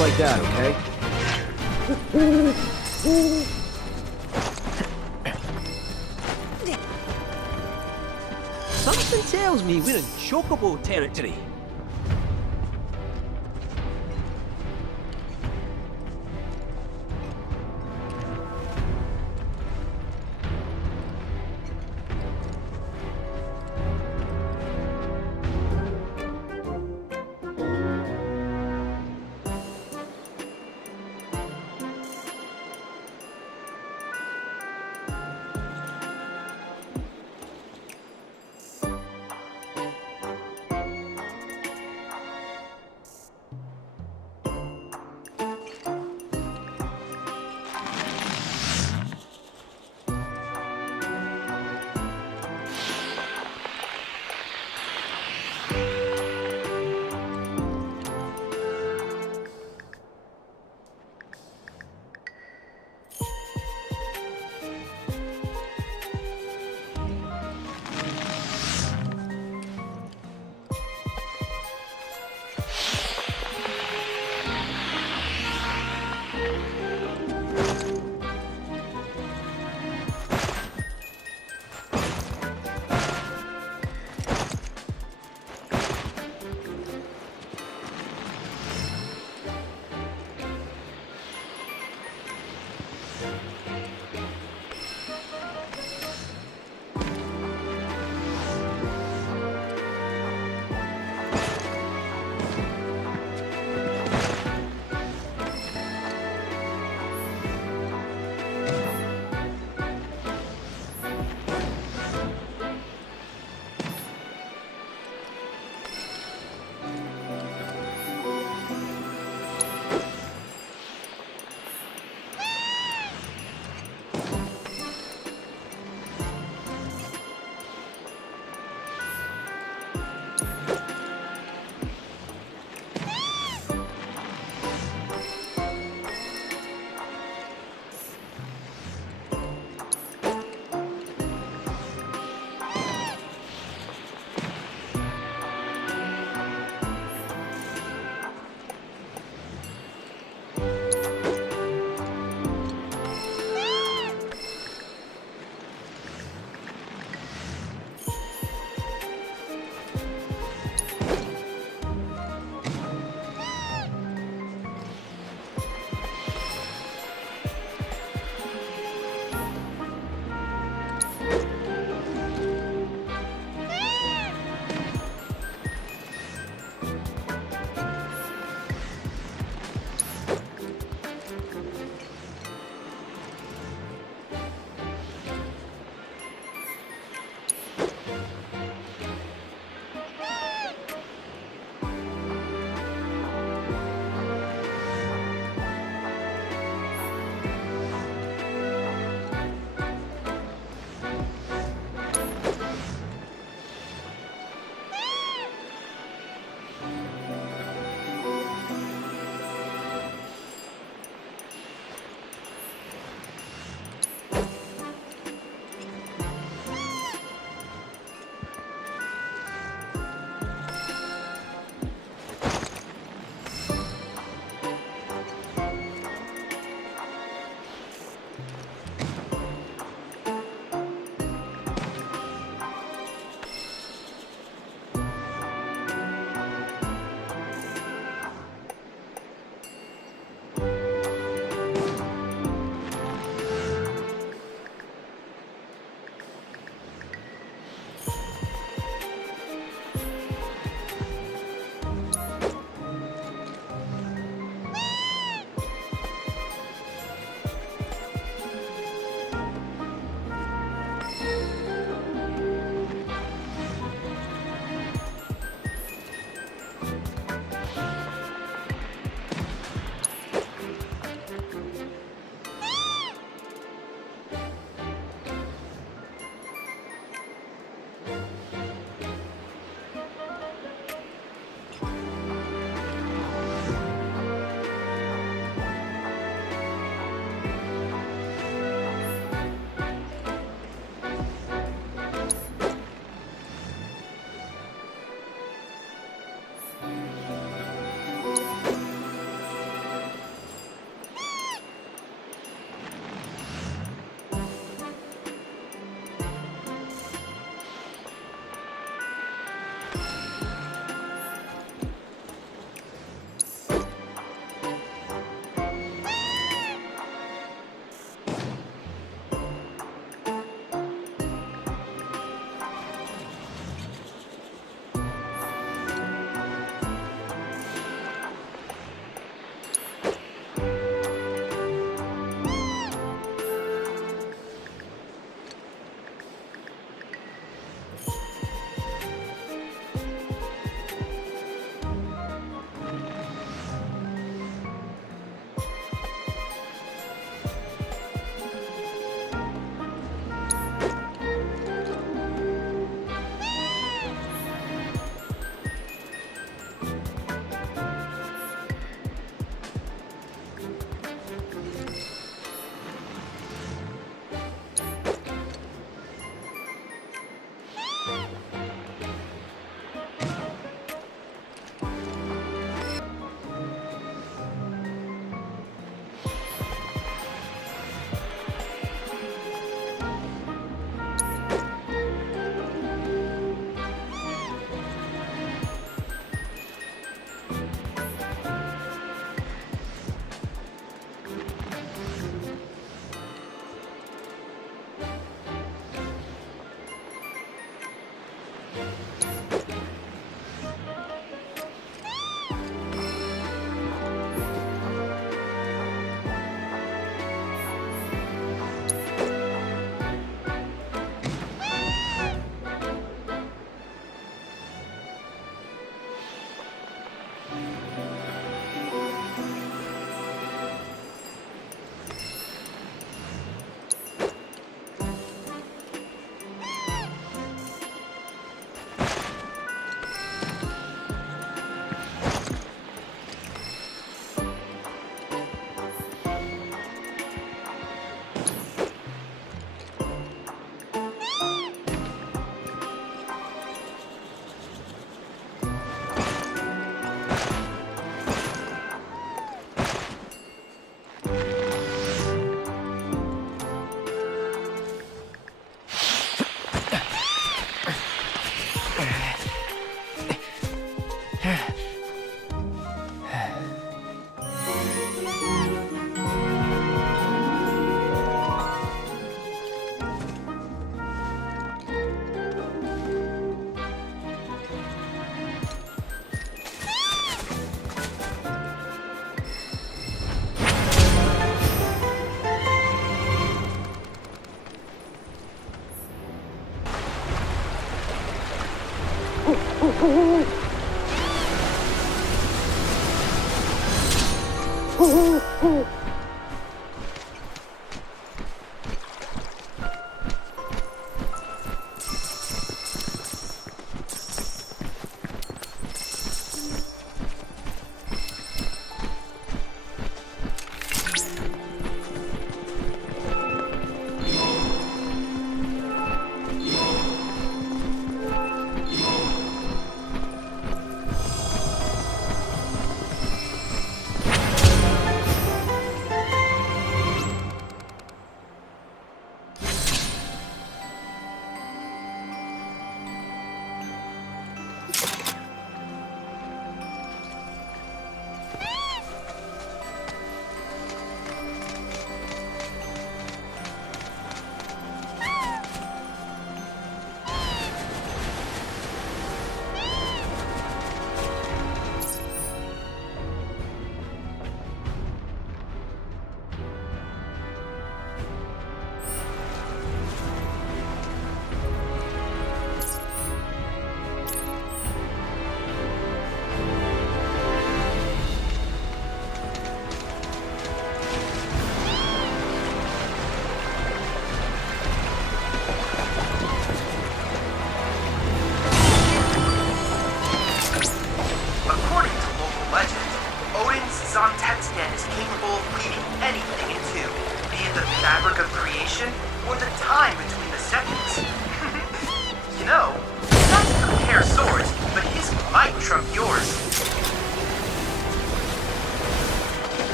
like that, okay? Something tells me we're in chocobo territory.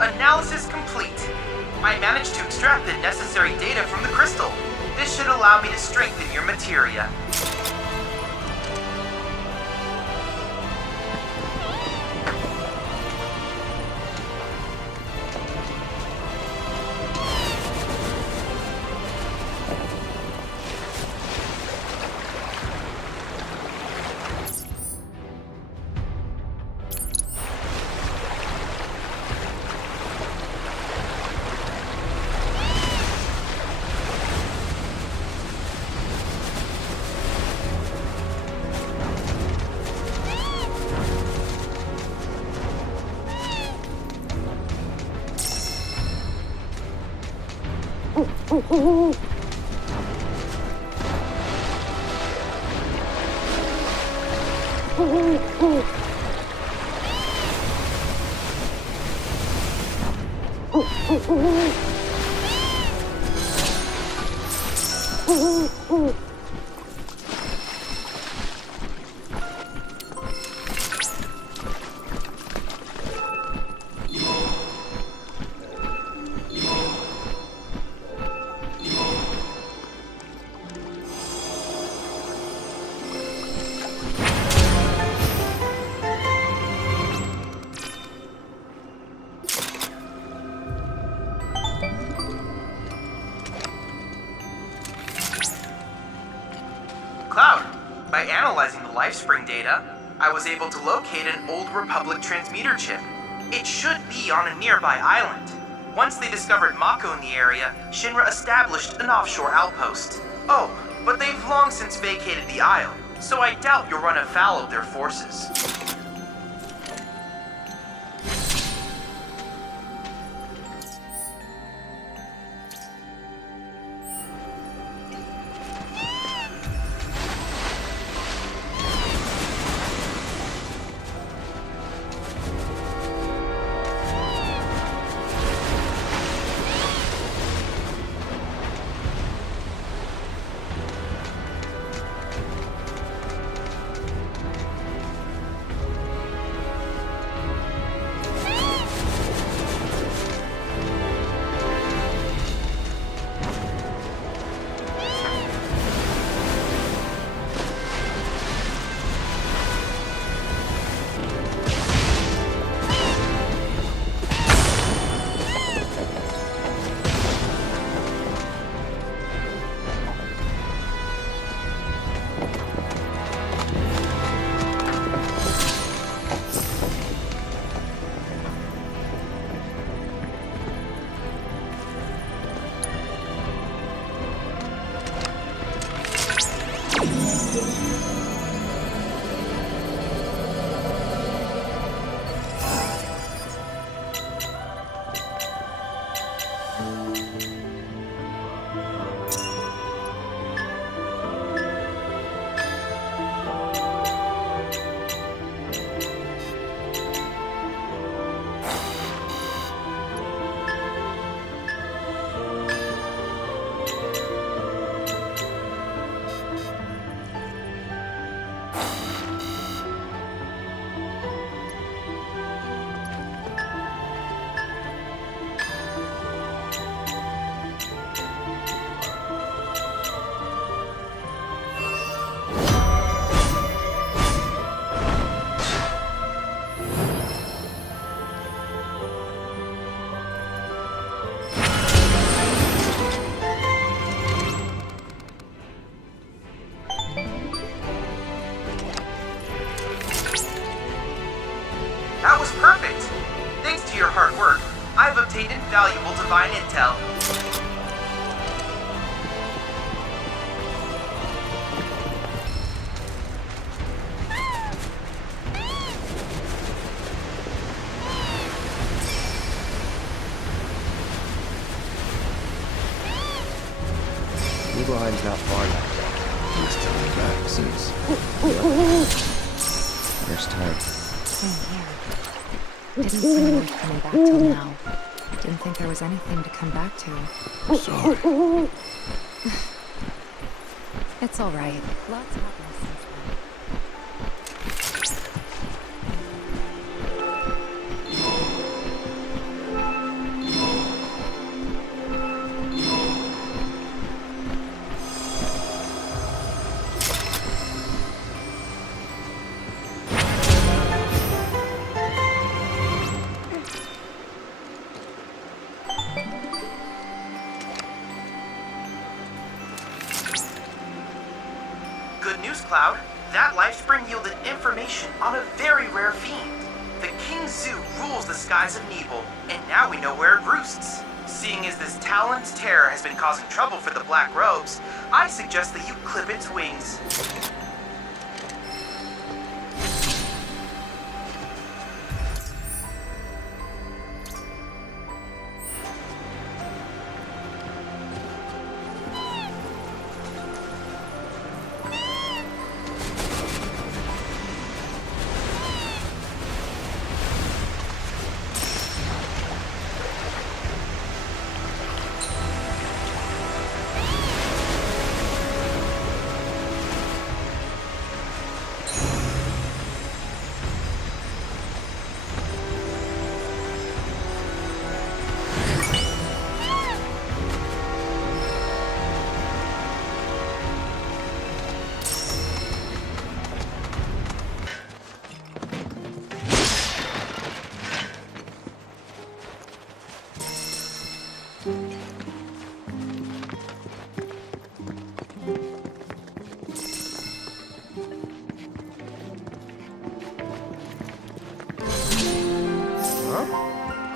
Analysis complete. I managed to extract the necessary data from the crystal. This should allow me to strengthen your materia. By analyzing the LifeSpring data, I was able to locate an old Republic transmuter chip. It should be on a nearby island. Once they discovered Mako in the area, Shinra established an offshore outpost. Oh, but they've long since vacated the isle, so I doubt you'll run afoul of their forces. That was perfect! Thanks to your hard work, I've obtained invaluable divine intel. Nibelheim's not far now. He's still back since. There's time. Same here. Didn't seem worth coming back till now. Didn't think there was anything to come back to. Sorry. It's all right. Lots happened since then. Good news, Cloud. That Lifespring yielded information on a very rare fiend. The King Zoo rules the skies of Nebel, and now we know where it roosts. Seeing as this Talon's terror has been causing trouble for the Black Robes, I suggest that you clip its wings.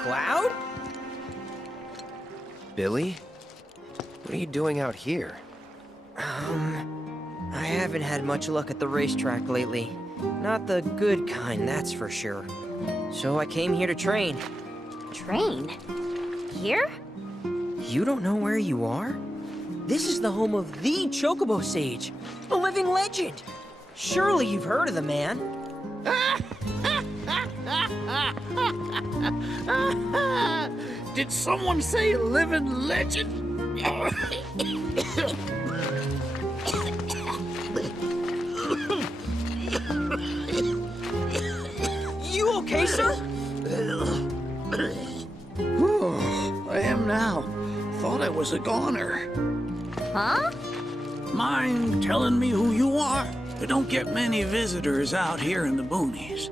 Cloud? Billy? What are you doing out here? I haven't had much luck at the racetrack lately. Not the good kind, that's for sure. So I came here to train. Train? Here? You don't know where you are? This is the home of the Chocobo Sage, a living legend. Surely you've heard of the man. Did someone say living legend? You okay, sir? I am now. Thought I was a goner. Huh? Mind telling me who you are? We don't get many visitors out here in the boonies.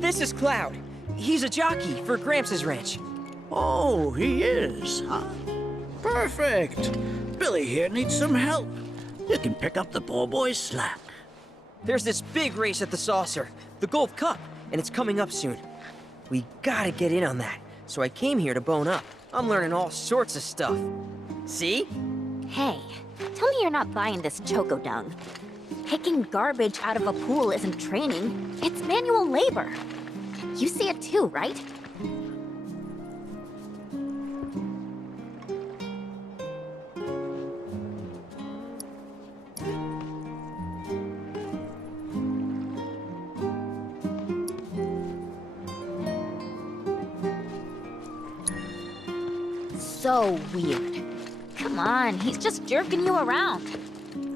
This is Cloud. He's a jockey for Gramps' ranch. Oh, he is, huh? Perfect. Billy here needs some help. You can pick up the poor boy's slack. There's this big race at the Saucer, the Gold Cup, and it's coming up soon. We gotta get in on that, so I came here to bone up. I'm learning all sorts of stuff. See? Hey, tell me you're not buying this choco dung. Picking garbage out of a pool isn't training, it's manual labor. You see it too, right? So weird. Come on, he's just jerking you around.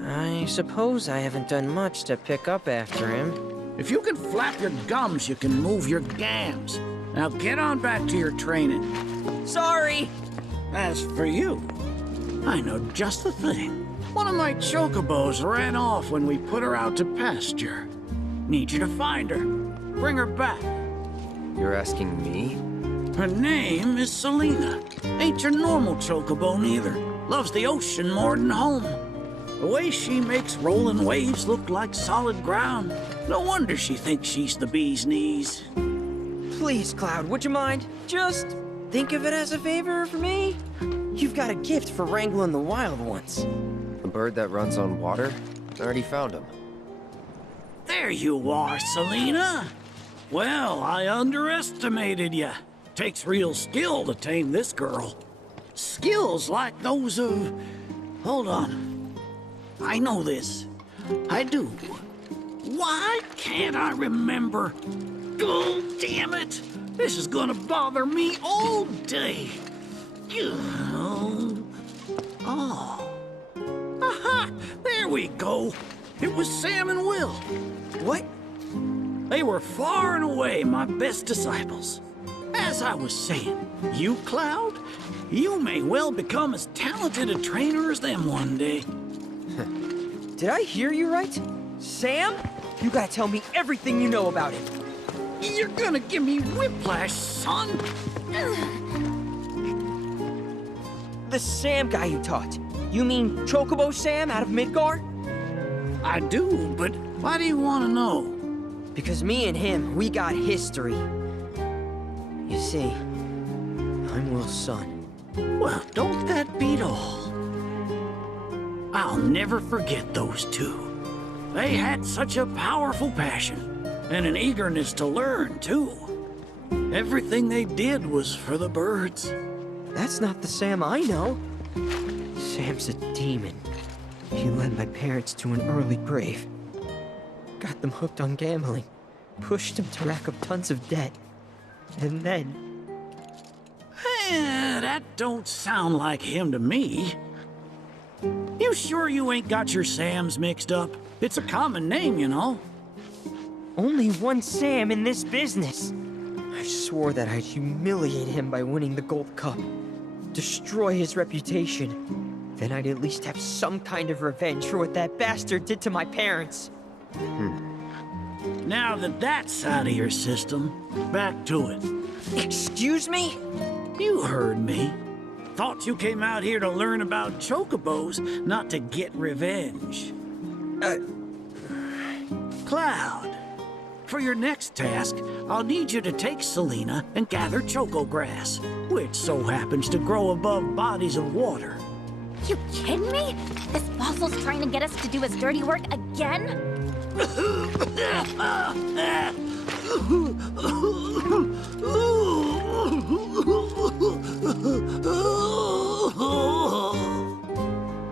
I suppose I haven't done much to pick up after him. If you can flap your gums, you can move your gams. Now get on back to your training. Sorry! As for you, I know just the thing. One of my chocobos ran off when we put her out to pasture. Need you to find her. Bring her back. You're asking me? Her name is Selena. Ain't your normal chocobo neither. Loves the ocean more than home. The way she makes rolling waves look like solid ground. No wonder she thinks she's the bee's knees. Please, Cloud, would you mind? Just think of it as a favor for me. You've got a gift for wrangling the wild ones. A bird that runs on water? I already found him. There you are, Selena. Well, I underestimated you. Takes real skill to tame this girl. Skills like those of... Hold on. I know this. I do. Why can't I remember? Oh, damn it! This is gonna bother me all day. Oh. Aha! There we go. It was Sam and Will. What? They were far and away my best disciples. As I was saying, you, Cloud, you may well become as talented a trainer as them one day. Did I hear you right? Sam? You gotta tell me everything you know about him. You're gonna give me whiplash, son. The Sam guy you taught. You mean Chocobo Sam out of Midgar? I do, but why do you want to know? Because me and him, we got history. You see, I'm Will's son. Well, don't that beat all? I'll never forget those two. They had such a powerful passion, and an eagerness to learn, too. Everything they did was for the birds. That's not the Sam I know. Sam's a demon. He led my parents to an early grave. Got them hooked on gambling. Pushed them to rack up tons of debt. And then... That don't sound like him to me. You sure you ain't got your Sams mixed up? It's a common name, you know. Only one Sam in this business. I swore that I'd humiliate him by winning the Gold Cup. Destroy his reputation. Then I'd at least have some kind of revenge for what that bastard did to my parents. Now that that's out of your system, back to it. Excuse me? You heard me. Thought you came out here to learn about chocobos, not to get revenge. Cloud, for your next task, I'll need you to take Selena and gather choco grass, which so happens to grow above bodies of water. You kidding me? This fossil's trying to get us to do his dirty work again?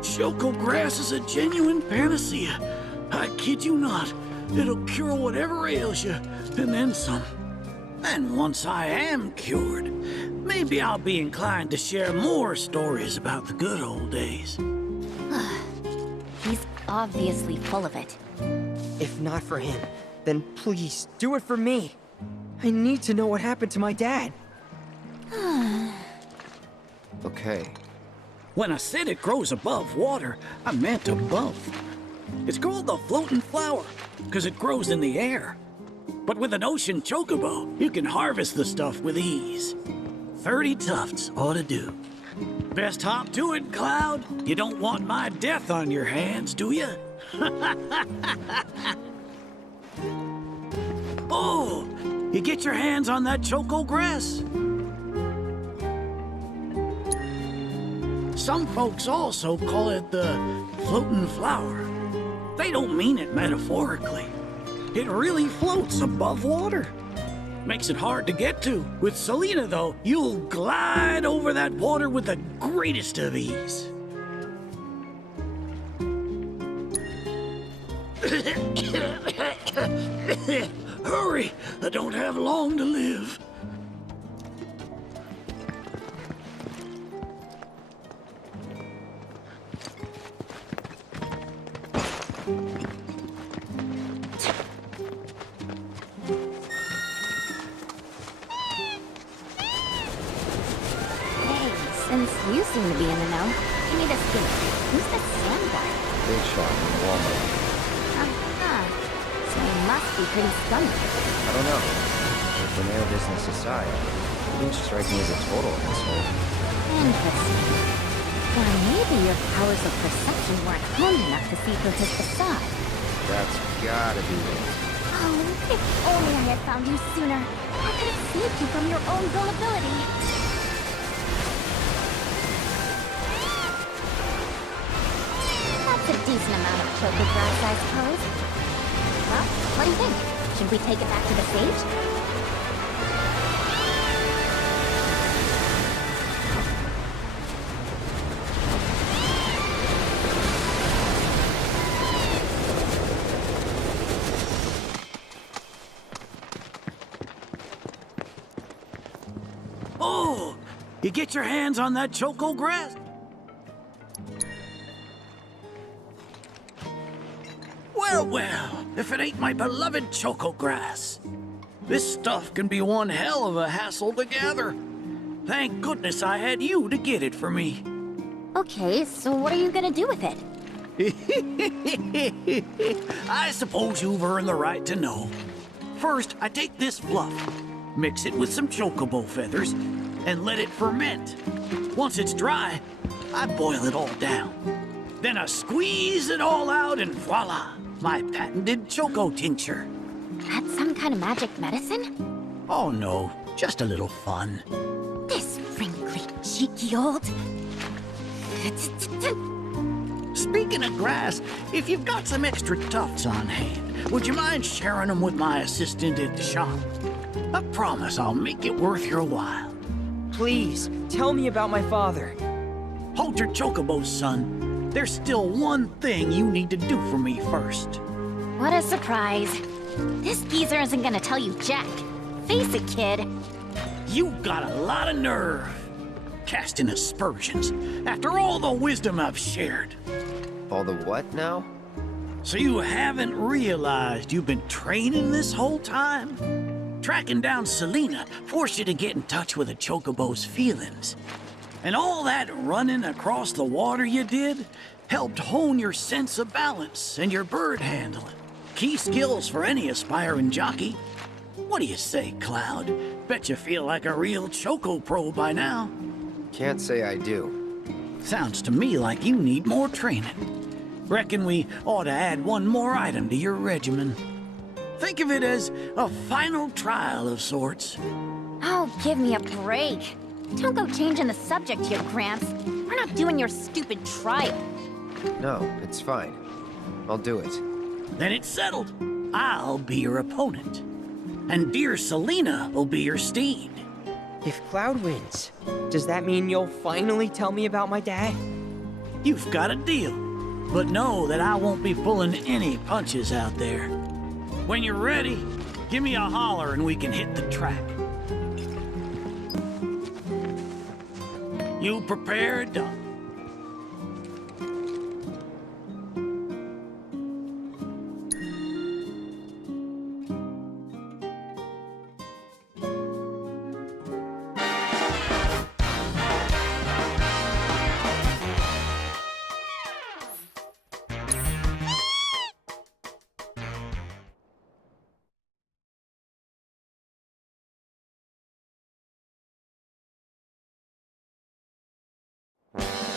Choco grass is a genuine panacea. I kid you not. It'll cure whatever ails you, and then some. And once I am cured, maybe I'll be inclined to share more stories about the good old days. He's obviously full of it. If not for him, then please, do it for me. I need to know what happened to my dad. Okay. When I said it grows above water, I meant above. It's called the floating flower, because it grows in the air. But with an ocean chocobo, you can harvest the stuff with ease. 30 tufts ought to do. Best hop to it, Cloud. You don't want my death on your hands, do you? Oh, you get your hands on that choco grass? Some folks also call it the floating flower. They don't mean it metaphorically. It really floats above water. Makes it hard to get to. With Selena, though, you'll glide over that water with the greatest of ease. Hurry, I don't have long to live. Since you seem to be in the know, give me this gift. Who's the Sam guy? Big shot in Walmart. So he must be pretty scummy. I don't know. But the mail business aside, he didn't strike me as a total asshole. Interesting. Or maybe your powers of perception weren't honed enough to see through his facade. That's gotta be it. Oh, if only I had found you sooner. I could have saved you from your own gullibility. That's a decent amount of choco grass, I suppose. Well, what do you think? Should we take it back to the stage? Oh! You get your hands on that choco grass? Well, well, if it ain't my beloved choco grass. This stuff can be one hell of a hassle to gather. Thank goodness I had you to get it for me. Okay, so what are you gonna do with it? I suppose you've earned the right to know. First, I take this fluff, mix it with some chocobo feathers, and let it ferment. Once it's dry, I boil it all down. Then I squeeze it all out and voila, my patented choco tincture. That's some kind of magic medicine? Oh no, just a little fun. This wrinkly, cheeky old... Speaking of grass, if you've got some extra tufts on hand, would you mind sharing them with my assistant at the shop? I promise I'll make it worth your while. Please, tell me about my father. Hold your chocobos, son. There's still one thing you need to do for me first. What a surprise. This geezer isn't gonna tell you jack. Face it, kid. You got a lot of nerve. Casting aspersions after all the wisdom I've shared. All the what now? So you haven't realized you've been training this whole time? Tracking down Selena forced you to get in touch with a chocobo's feelings. And all that running across the water you did helped hone your sense of balance and your bird handling. Key skills for any aspiring jockey. What do you say, Cloud? Bet you feel like a real choco pro by now. Can't say I do. Sounds to me like you need more training. Reckon we ought to add one more item to your regimen. Think of it as a final trial of sorts. Oh, give me a break. Don't go changing the subject here, Gramps. We're not doing your stupid trial. No, it's fine. I'll do it. Then it's settled. I'll be your opponent. And dear Selena will be your steed. If Cloud wins, does that mean you'll finally tell me about my dad? You've got a deal. But know that I won't be pulling any punches out there. When you're ready, give me a holler and we can hit the track. You prepared, Doc? You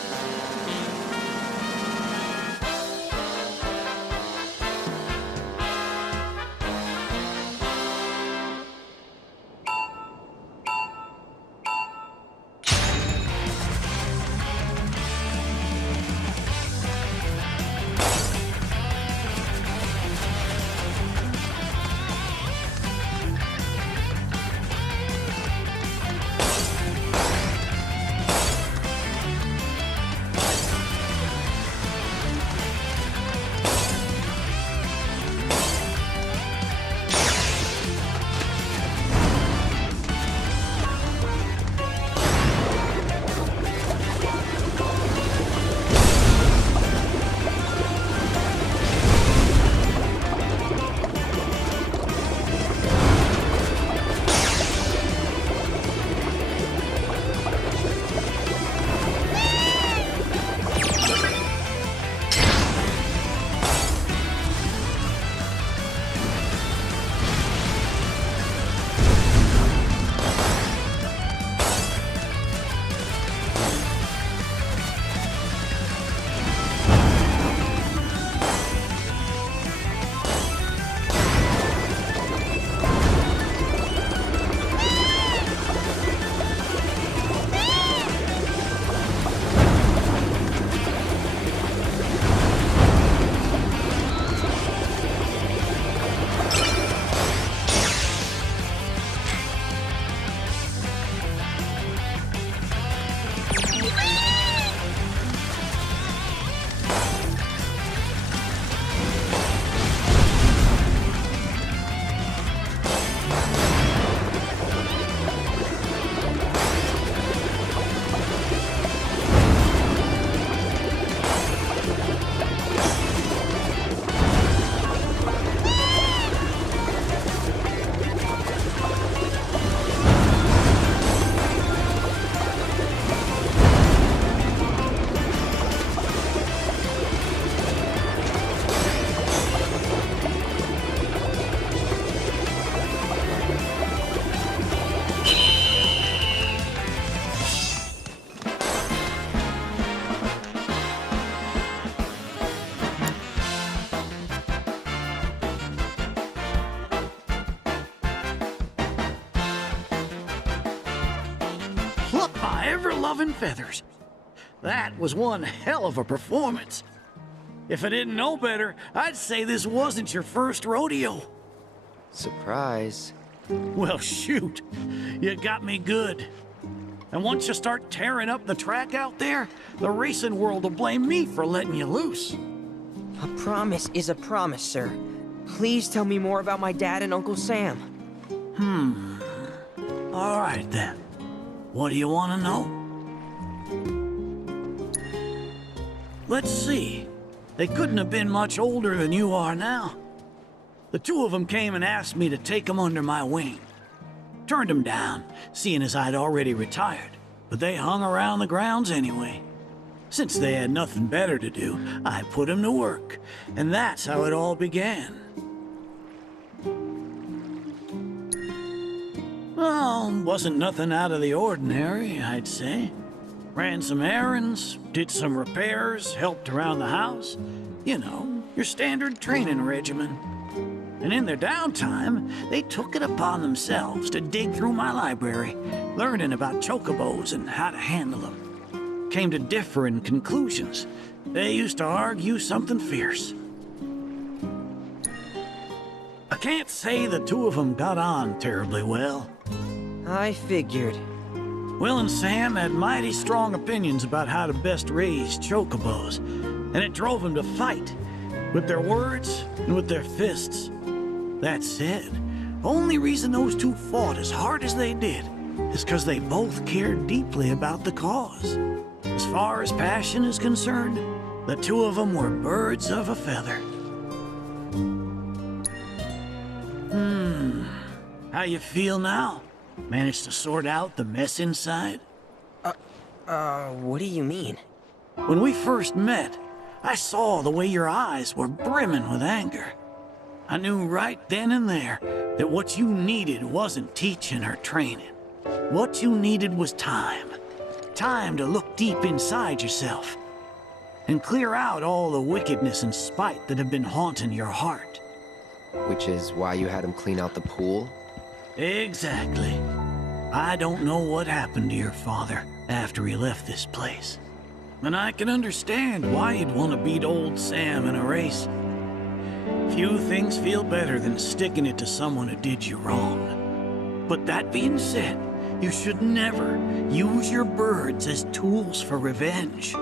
Look, my ever-loving feathers. That was one hell of a performance. If I didn't know better, I'd say this wasn't your first rodeo. Surprise. Well, shoot. You got me good. And once you start tearing up the track out there, the racing world will blame me for letting you loose. A promise is a promise, sir. Please tell me more about my dad and Uncle Sam. All right, then. What do you want to know? Let's see. They couldn't have been much older than you are now. The two of them came and asked me to take them under my wing. Turned them down, seeing as I'd already retired, but they hung around the grounds anyway. Since they had nothing better to do, I put them to work, and that's how it all began. Well, wasn't nothing out of the ordinary, I'd say. Ran some errands, did some repairs, helped around the house. You know, your standard training regimen. And in their downtime, they took it upon themselves to dig through my library, learning about chocobos and how to handle them. Came to differing conclusions. They used to argue something fierce. I can't say the two of them got on terribly well. I figured. Will and Sam had mighty strong opinions about how to best raise chocobos, and it drove them to fight, with their words and with their fists. That said, only reason those two fought as hard as they did is because they both cared deeply about the cause. As far as passion is concerned, the two of them were birds of a feather. How you feel now? Managed to sort out the mess inside? What do you mean? When we first met, I saw the way your eyes were brimming with anger. I knew right then and there that what you needed wasn't teaching or training. What you needed was time. Time to look deep inside yourself and clear out all the wickedness and spite that have been haunting your heart. Which is why you had him clean out the pool? Exactly. I don't know what happened to your father after he left this place. And I can understand why you'd want to beat old Sam in a race. Few things feel better than sticking it to someone who did you wrong. But that being said, you should never use your birds as tools for revenge.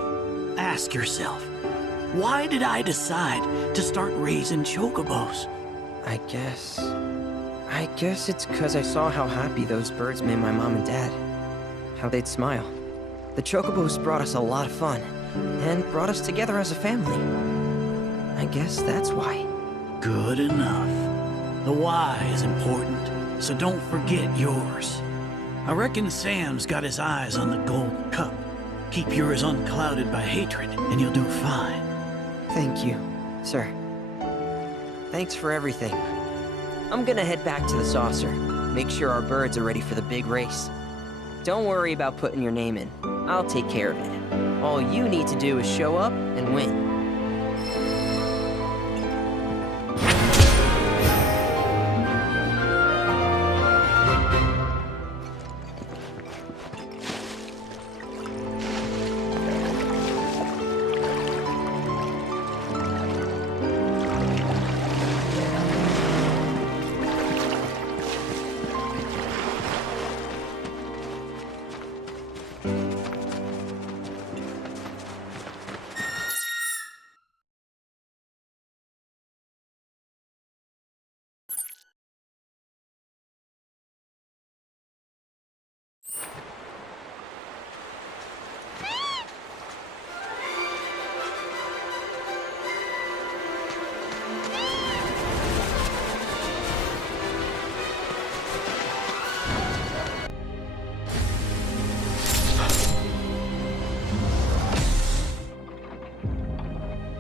Ask yourself, why did I decide to start raising chocobos? I guess it's because I saw how happy those birds made my mom and dad. How they'd smile. The chocobos brought us a lot of fun, and brought us together as a family. I guess that's why. Good enough. The why is important, so don't forget yours. I reckon Sam's got his eyes on the gold cup. Keep yours unclouded by hatred, and you'll do fine. Thank you, sir. Thanks for everything. I'm gonna head back to the saucer. Make sure our birds are ready for the big race. Don't worry about putting your name in. I'll take care of it. All you need to do is show up and win.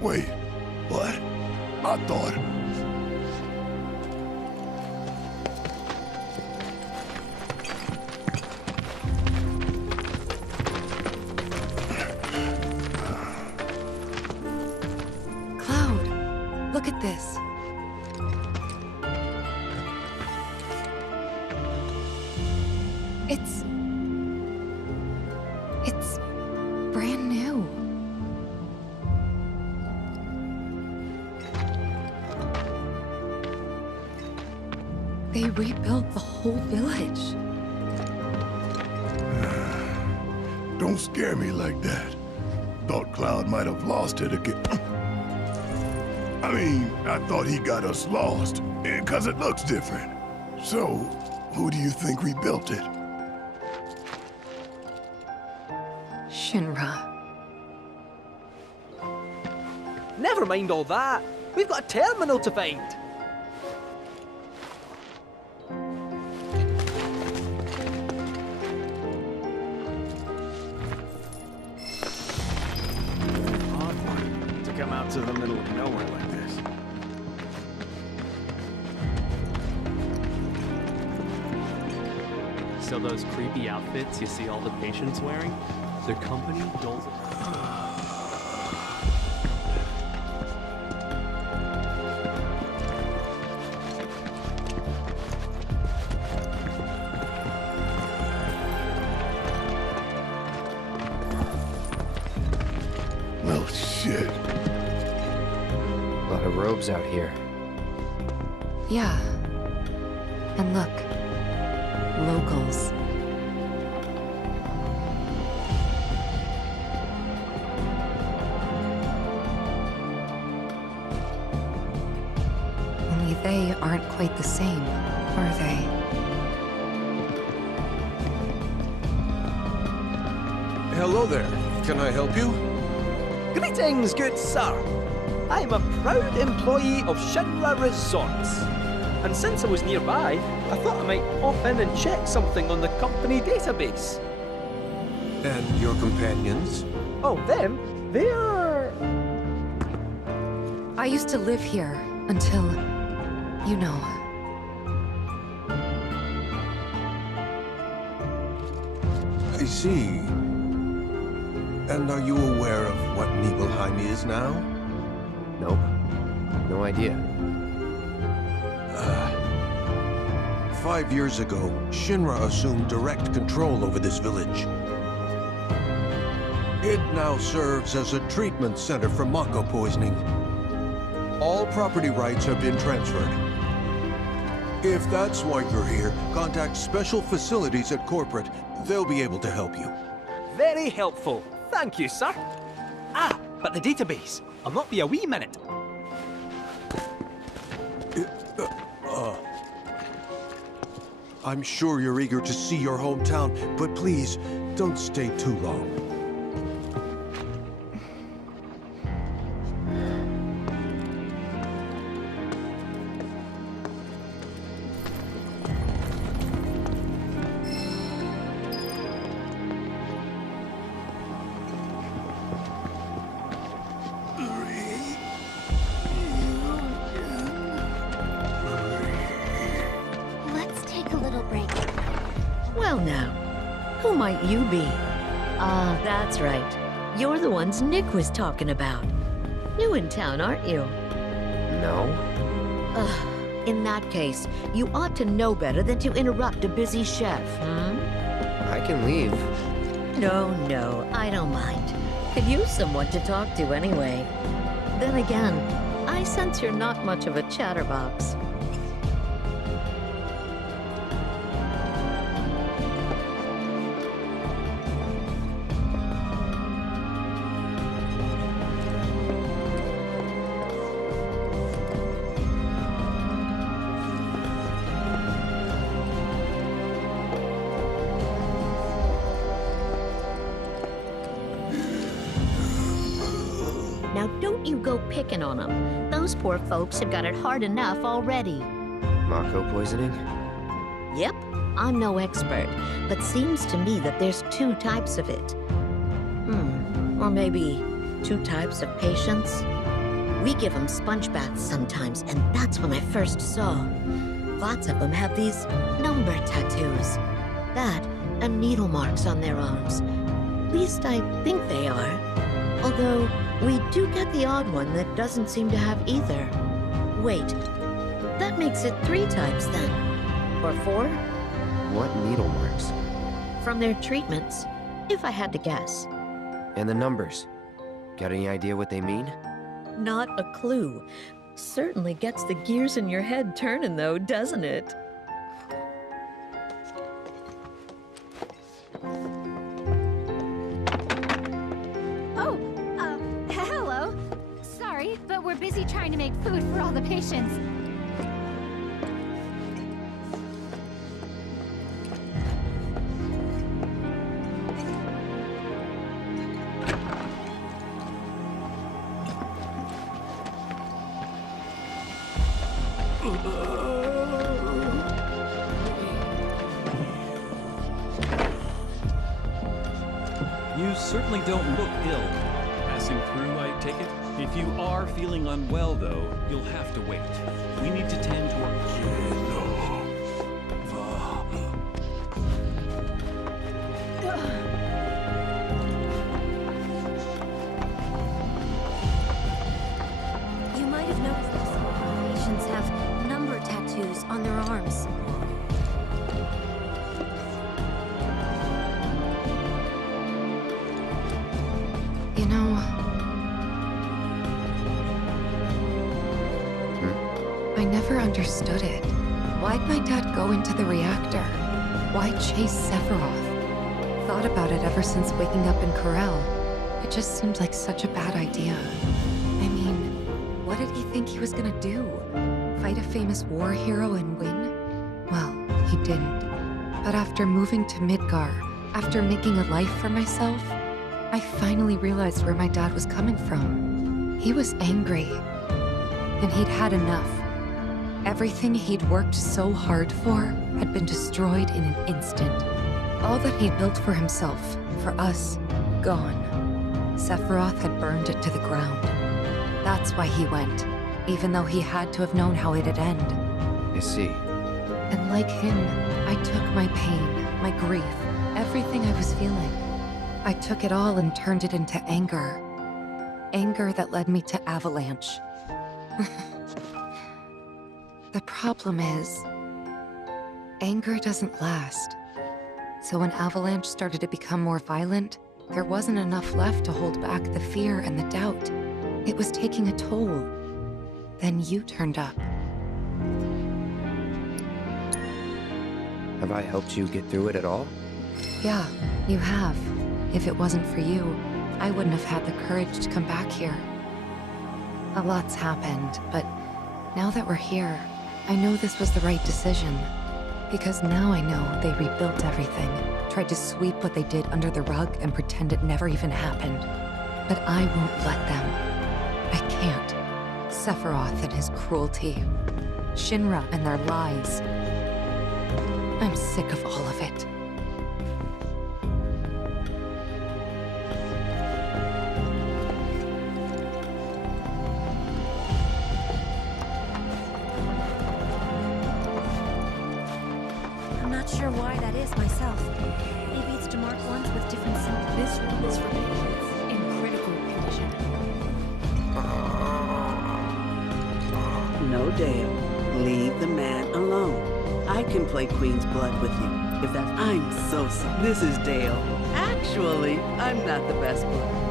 Wait, what? I thought... Cloud, look at this. They rebuilt the whole village. Don't scare me like that. Thought Cloud might have lost it again. I mean, I thought he got us lost, because it looks different. So, who do you think rebuilt it? Shinra. Never mind all that. We've got a terminal to find. Odd one to come out to the middle of nowhere like this. So those creepy outfits you see all the patients wearing? The company doles. Well, shit. A lot of robes out here. Yeah. And look. Locals. Only they aren't quite the same, are they? Hello there. Can I help you? Greetings, good sir. I am a proud employee of Shinra Resorts. And since I was nearby, I thought I might pop in and check something on the company database. And your companions? Oh, them? They're... I used to live here until, you know. I see. And are you aware of what Nibelheim is now? Nope. No idea. 5 years ago, Shinra assumed direct control over this village. It now serves as a treatment center for Mako poisoning. All property rights have been transferred. If that's why you're here, contact Special Facilities at Corporate. They'll be able to help you. very helpful. Thank you, sir. Ah, but the database. I'll not be a wee minute. I'm sure you're eager to see your hometown, but please, don't stay too long. Let's take a little break. Well now, who might you be? Ah, that's right. You're the ones Nick was talking about. New in town, aren't you? No. Ugh, in that case, you ought to know better than to interrupt a busy chef, hmm? I can leave. No, I don't mind. Could use someone to talk to anyway. Then again, I sense you're not much of a chatterbox. Now don't you go picking on them. Those poor folks have got it hard enough already. Mako poisoning? Yep, I'm no expert, but seems to me that there's two types of it. Or maybe two types of patients? We give them sponge baths sometimes, and that's when I first saw. Lots of them have these number tattoos. That, and needle marks on their arms. At least I think they are. Although, we do get the odd one that doesn't seem to have either. Wait, that makes it 3 types then. Or 4? What needle marks? From their treatments, if I had to guess. And the numbers? Got any idea what they mean? Not a clue. Certainly gets the gears in your head turning though, doesn't it? Oh, hello. Sorry, but we're busy trying to make food for all the patients. You certainly don't look ill. Passing through, I take it? If you are feeling unwell, though, you'll have to wait. We need to tend to our... You might have noticed that some of the patients have number tattoos on their arms. You know... I never understood it. Why'd my dad go into the reactor? Why chase Sephiroth? Thought about it ever since waking up in Corel. It just seemed like such a bad idea. I mean, what did he think he was gonna do? Fight a famous war hero and win? Well, he didn't. But after moving to Midgar, after making a life for myself, I finally realized where my dad was coming from. He was angry. And he'd had enough. Everything he'd worked so hard for had been destroyed in an instant. All that he'd built for himself, for us, gone. Sephiroth had burned it to the ground. That's why he went, even though he had to have known how it'd end. I see. And like him, I took my pain, my grief, everything I was feeling. I took it all and turned it into anger. Anger that led me to Avalanche. The problem is, anger doesn't last. So when Avalanche started to become more violent, there wasn't enough left to hold back the fear and the doubt. It was taking a toll. Then you turned up. Have I helped you get through it at all? Yeah, you have. If it wasn't for you, I wouldn't have had the courage to come back here. A lot's happened, but now that we're here, I know this was the right decision. Because now I know they rebuilt everything, tried to sweep what they did under the rug and pretend it never even happened. But I won't let them. I can't. Sephiroth and his cruelty. Shinra and their lies. I'm sick of all of it. I'm not sure why that is myself. Maybe it's to mark ones with different symbols. This room is for patients in critical condition. No, Dale. Leave the man alone. I can play Queen's Blood with you. If that... I'm so sorry. This is Dale. Actually, I'm not the best one.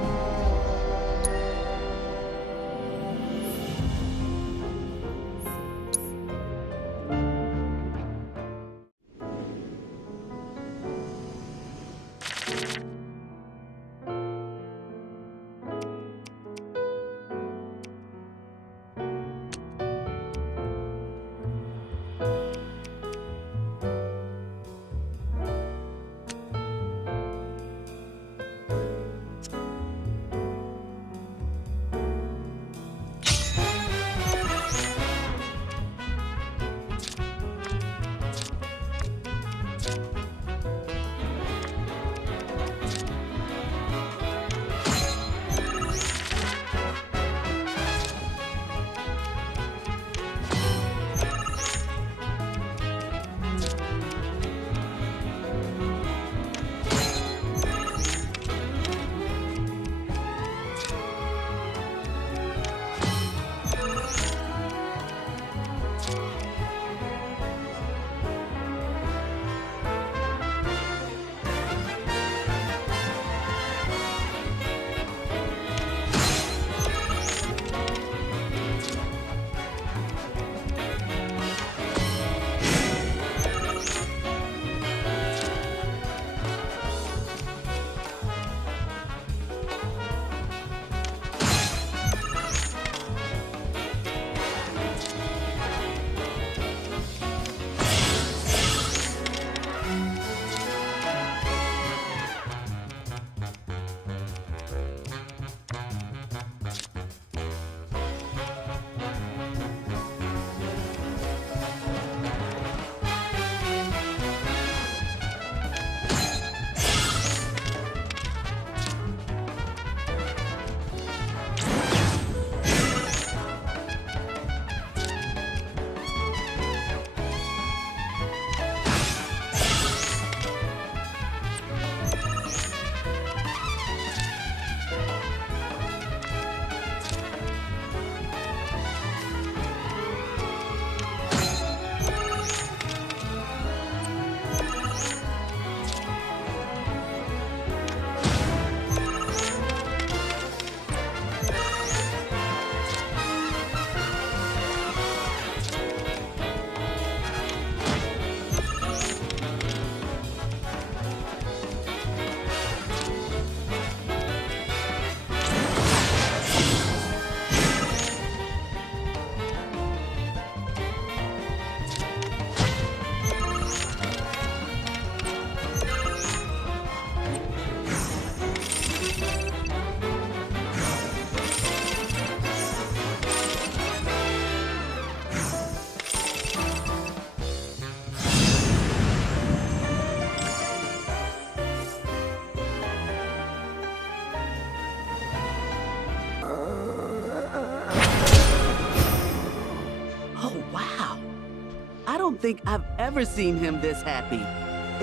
don't think I've ever seen him this happy.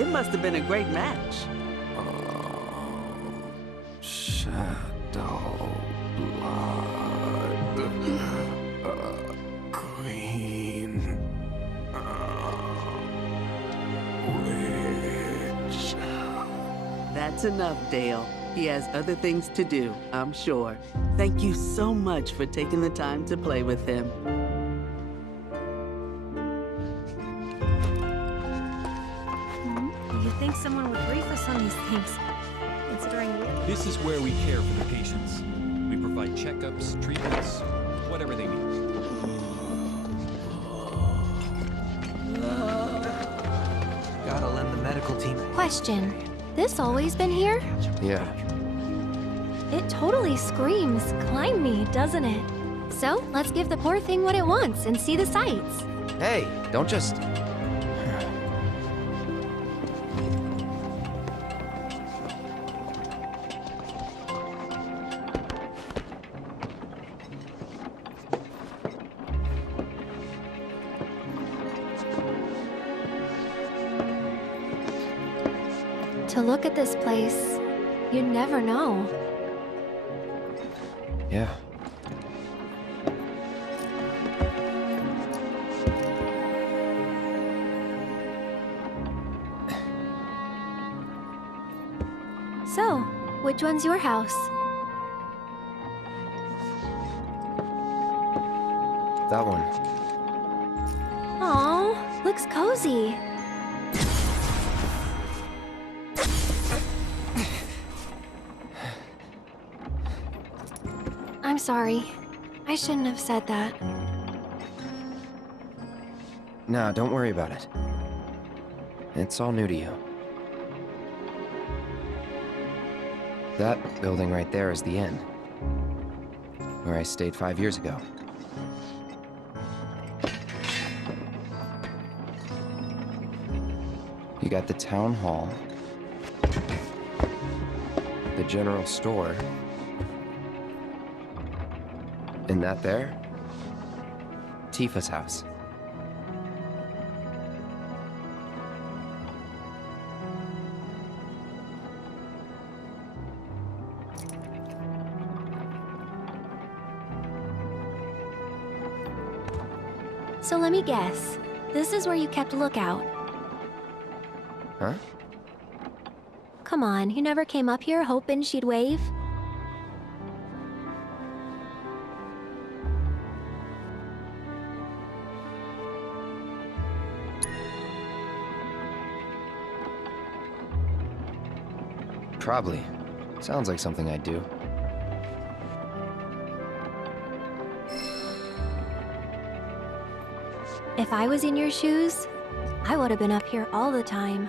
It must have been a great match. Shadow blood. Queen. Witch. That's enough, Dale. He has other things to do, I'm sure. Thank you so much for taking the time to play with him. You'd think someone would brief us on these things, considering you. This is where we care for the patients. We provide checkups, treatments, whatever they need. Gotta lend the medical team. Question. This always been here? Yeah. It totally screams, climb me, doesn't it? So, let's give the poor thing what it wants and see the sights. Hey, don't just... To look at this place, you'd never know. Yeah. So, which one's your house? That one. Aw, looks cozy. I'm sorry. I shouldn't have said that. No, don't worry about it. It's all new to you. That building right there is the inn, where I stayed 5 years ago. You got the town hall, the general store, and that there, Tifa's house. So let me guess. This is where you kept lookout. Huh? Come on, you never came up here hoping she'd wave? Probably. Sounds like something I'd do. If I was in your shoes, I would have been up here all the time.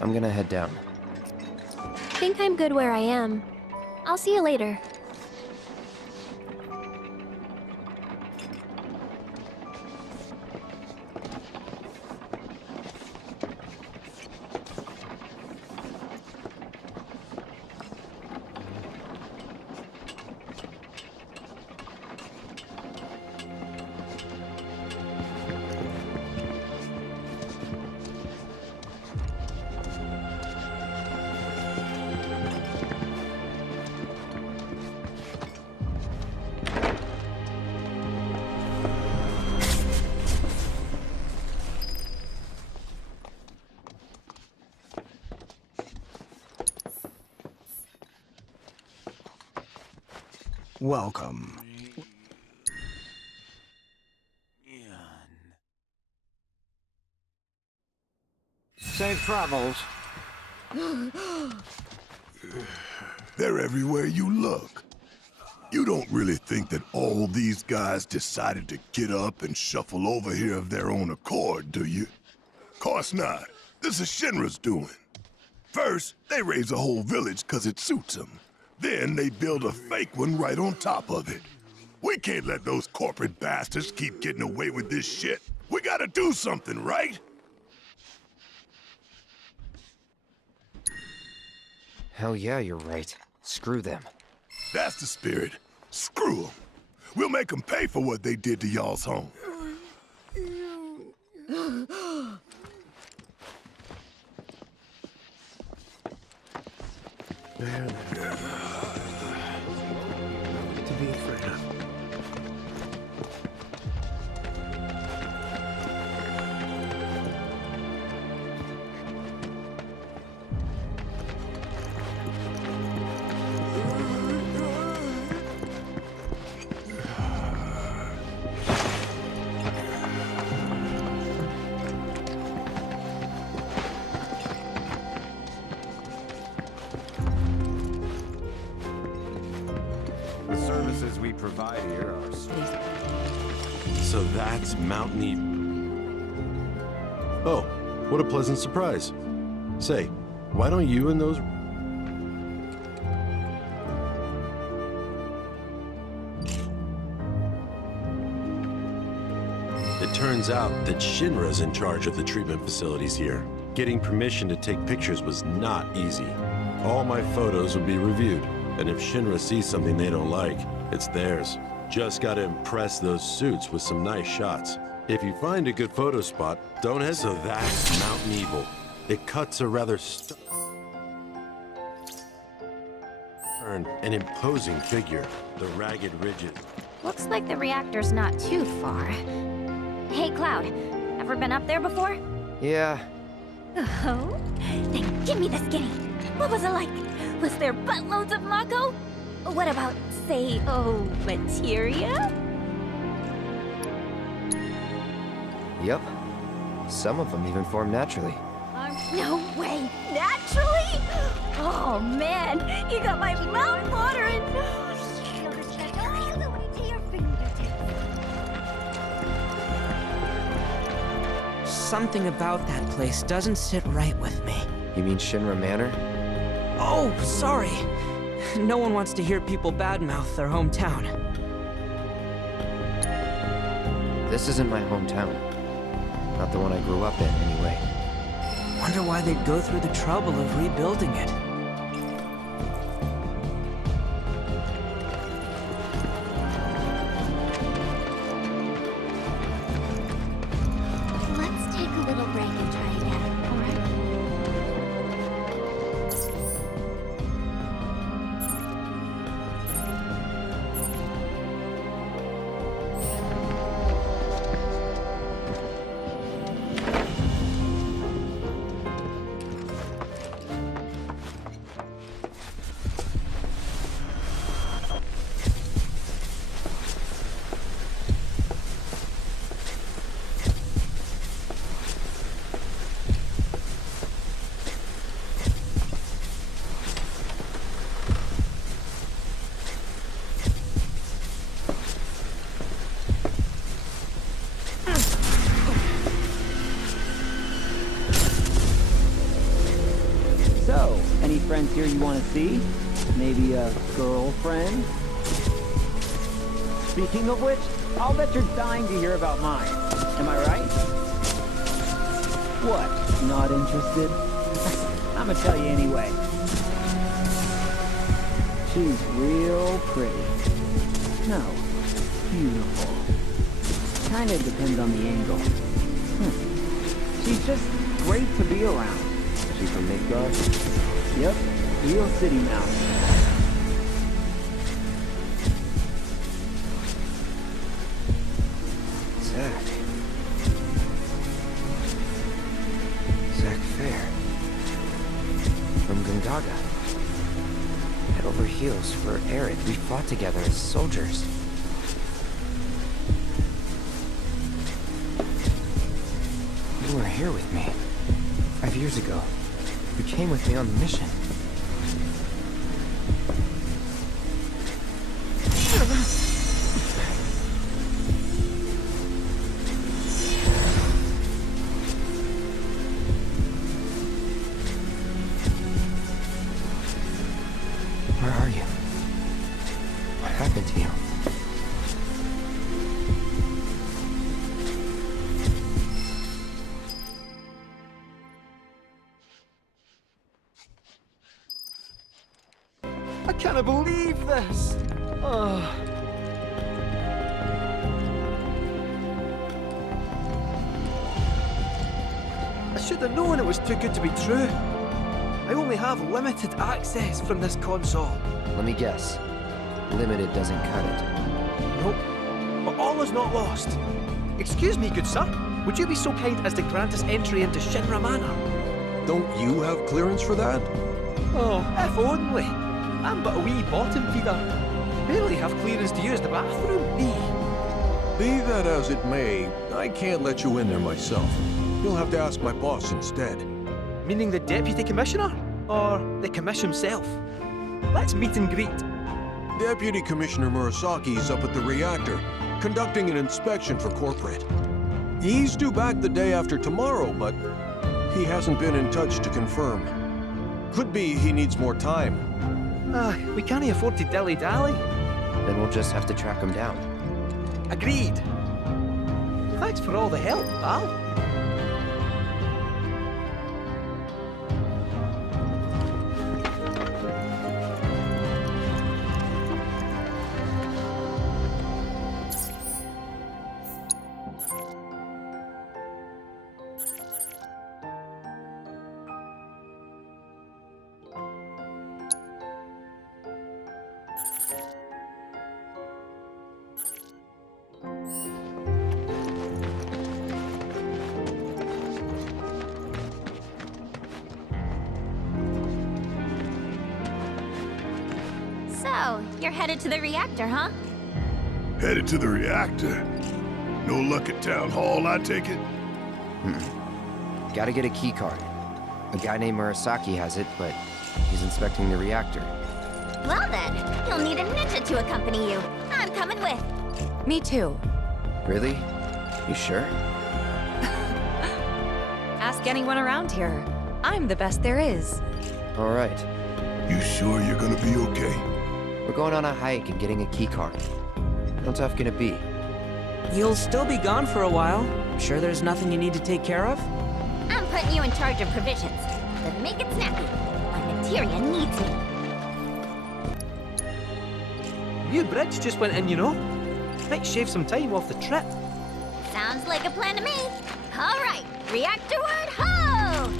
I'm gonna head down. Think I'm good where I am. I'll see you later. Welcome. Safe travels. They're everywhere you look. You don't really think that all these guys decided to get up and shuffle over here of their own accord, do you? Course not. This is Shinra's doing. First, they raise a whole village 'cause it suits them. Then they build a fake one right on top of it. We can't let those corporate bastards keep getting away with this shit. We gotta do something, right? Hell yeah, you're right. Screw them. That's the spirit. Screw them. We'll make them pay for what they did to y'all's home. To be afraid of. The services we provide here are... So that's Mountain Eve. Oh, what a pleasant surprise. Say, why don't you and those... It turns out that Shinra's in charge of the treatment facilities here. Getting permission to take pictures was not easy. All my photos will be reviewed, and if Shinra sees something they don't like, it's theirs. Just gotta impress those suits with some nice shots. If you find a good photo spot, don't hesitate. So that's Mountain Evil. It cuts a rather an imposing figure. The ragged ridges. Looks like the reactor's not too far. Hey, Cloud, ever been up there before? Yeah. Oh? Then give me the skinny. What was it like? Was there buttloads of Mako? What about, say, materia? Yep. Some of them even form naturally. No way! Naturally? Oh man, you got my mouth watering! All the way to your fingertips. Something about that place doesn't sit right with me. You mean Shinra Manor? Oh, sorry. No one wants to hear people badmouth their hometown. This isn't my hometown. Not the one I grew up in, anyway. Wonder why they'd go through the trouble of rebuilding it. Let's take a little break and try again, alright? So, any friends here you want to see? Maybe a girlfriend? Speaking of which, I'll bet you're dying to hear about mine. Am I right? What, not interested? I'ma tell you anyway. She's real pretty. No, beautiful. Kinda depends on the angle. She's just great to be around. She's from Midgard? Yep, real city mouse. Zack Fair. From Gungaga. Head over heels for Aerith. We fought together as soldiers. You were here with me. 5 years ago. You came with me on the mission. Where are you? What happened to you? gonna believe this. Oh. I should have known it was too good to be true. I only have limited access from this console. Let me guess. Limited doesn't cut it. Nope. But all is not lost. Excuse me, good sir. Would you be so kind as to grant us entry into Shinra Manor? Don't you have clearance for that? Oh, if only. I'm but a wee bottom feeder. Barely have clearance to use the bathroom. Be that as it may, I can't let you in there myself. You'll have to ask my boss instead. Meaning the deputy commissioner? Or the commission himself? Let's meet and greet. Deputy Commissioner Murasaki's up at the reactor, conducting an inspection for corporate. He's due back the day after tomorrow, but he hasn't been in touch to confirm. Could be he needs more time. We can't afford to dilly-dally. Then we'll just have to track him down. Agreed. Thanks for all the help, pal. So, you're headed to the reactor, huh? Headed to the reactor? No luck at Town Hall, I take it? Gotta get a key card. A guy named Murasaki has it, but he's inspecting the reactor. Well then, you'll need a ninja to accompany you. I'm coming with. Me too. Really? You sure? Ask anyone around here. I'm the best there is. All right. You sure you're gonna be okay? We're going on a hike and getting a key card. How tough can it be? You'll still be gone for a while. Sure there's nothing you need to take care of? I'm putting you in charge of provisions. But make it snappy. My materia needs me. New bridge just went in, you know. Might shave some time off the trip. Sounds like a plan to me. All right, reactorward ho!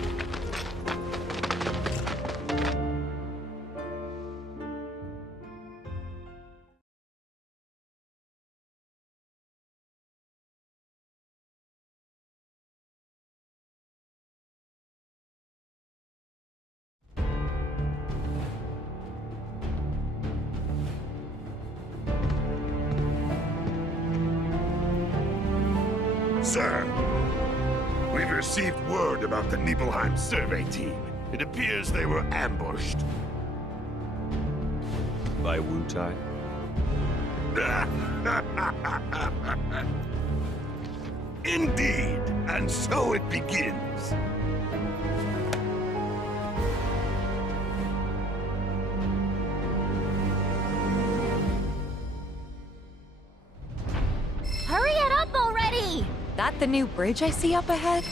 Sir, we've received word about the Nibelheim survey team. It appears they were ambushed. By Wu-Tai? Indeed, and so it begins. Hurry it up already! That the new bridge I see up ahead?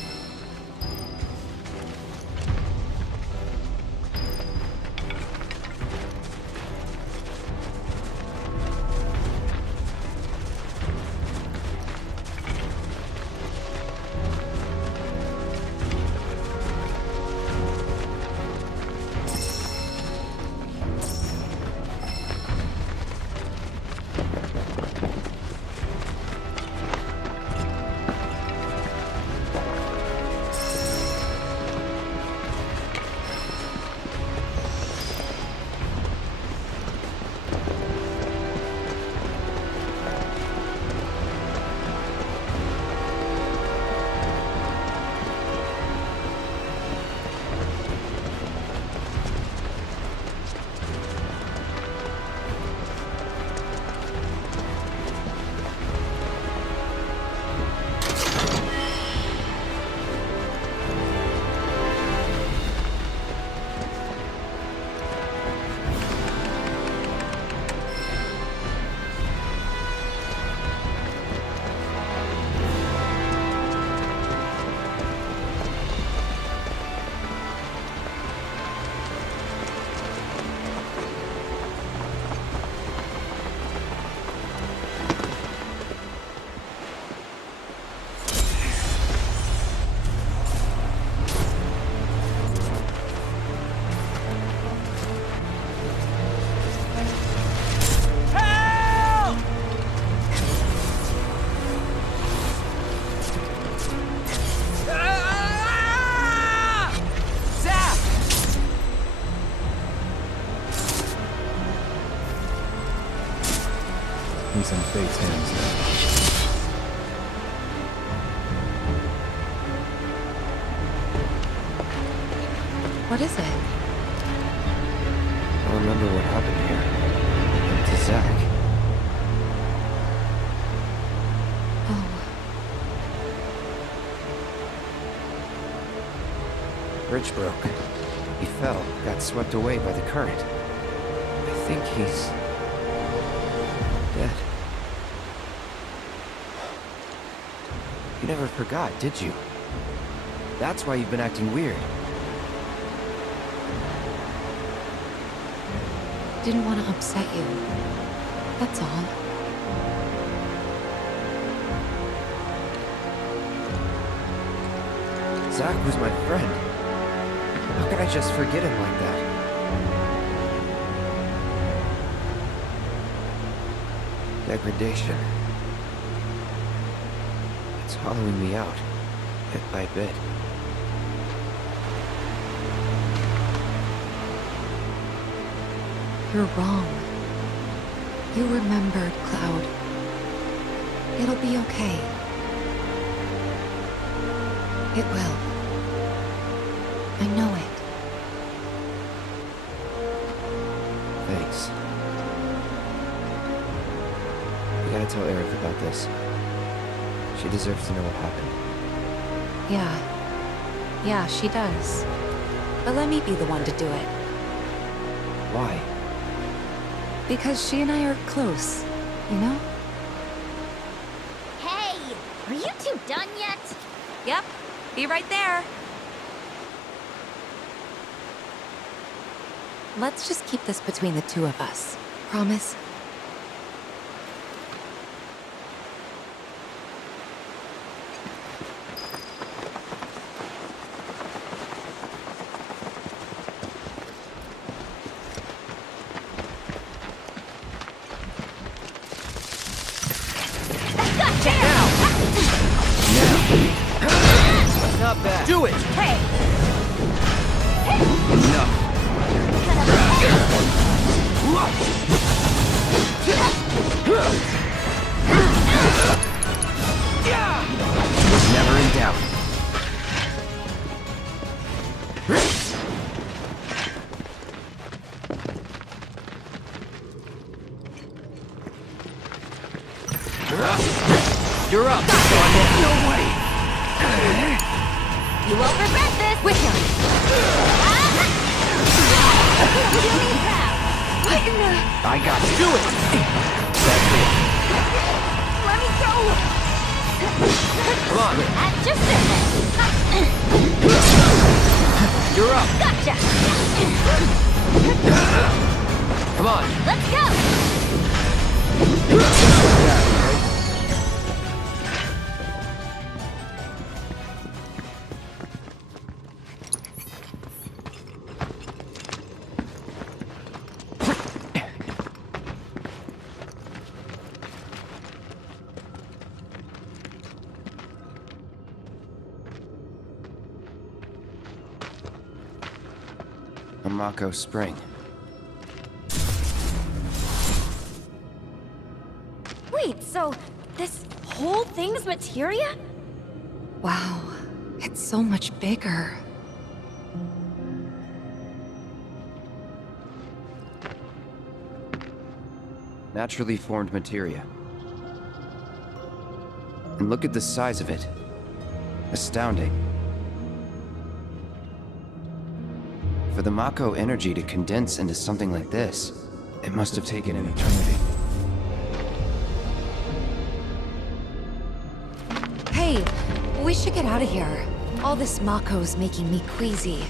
What is it? I remember what happened here. And to Zack. Oh. Bridge broke. He fell, got swept away by the current. I think he's... dead. You never forgot, did you? That's why you've been acting weird. Didn't want to upset you. That's all. Zack was my friend. How could I just forget him like that? Degradation. It's hollowing me out, bit by bit. You're wrong. You remembered, Cloud. It'll be okay. It will. I know it. Thanks. We gotta tell Aerith about this. She deserves to know what happened. Yeah, she does. But let me be the one to do it. Why? Because she and I are close, you know? Hey! Are you two done yet? Yep. Be right there. Let's just keep this between the two of us. Promise? Not bad. Do it! Hey! Enough. Was never in doubt. You're up! No way! You won't regret this! With him! I got you. Do it! That's it. Let me go! Come on! And just a minute! You're up! Gotcha! Come on! Let's go! Mako Spring. Wait, so this whole thing's materia? Wow. It's so much bigger. Naturally formed materia. And look at the size of it. Astounding. For the Mako energy to condense into something like this, it must have taken an eternity. Hey, we should get out of here. All this Mako's making me queasy.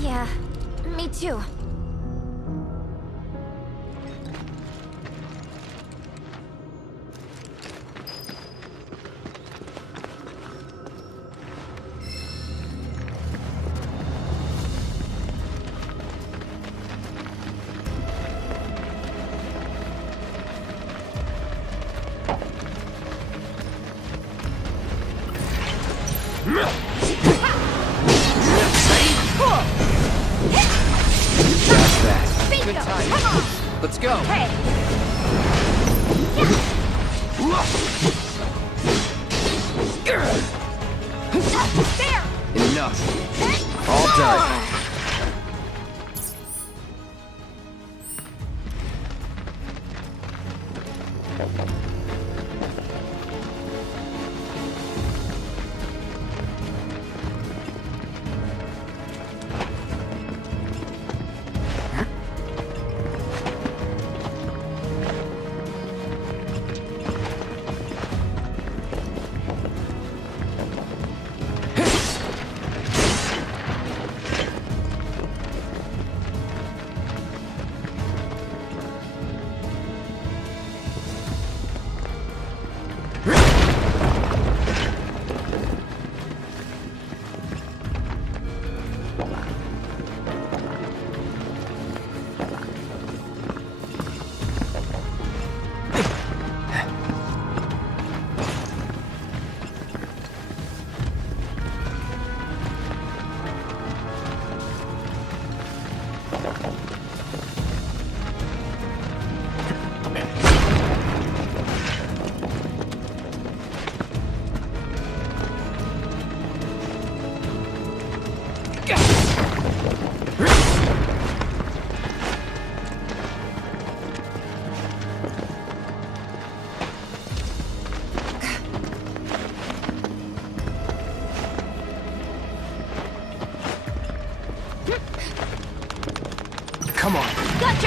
Yeah, me too. Good time. Let's go. Hey!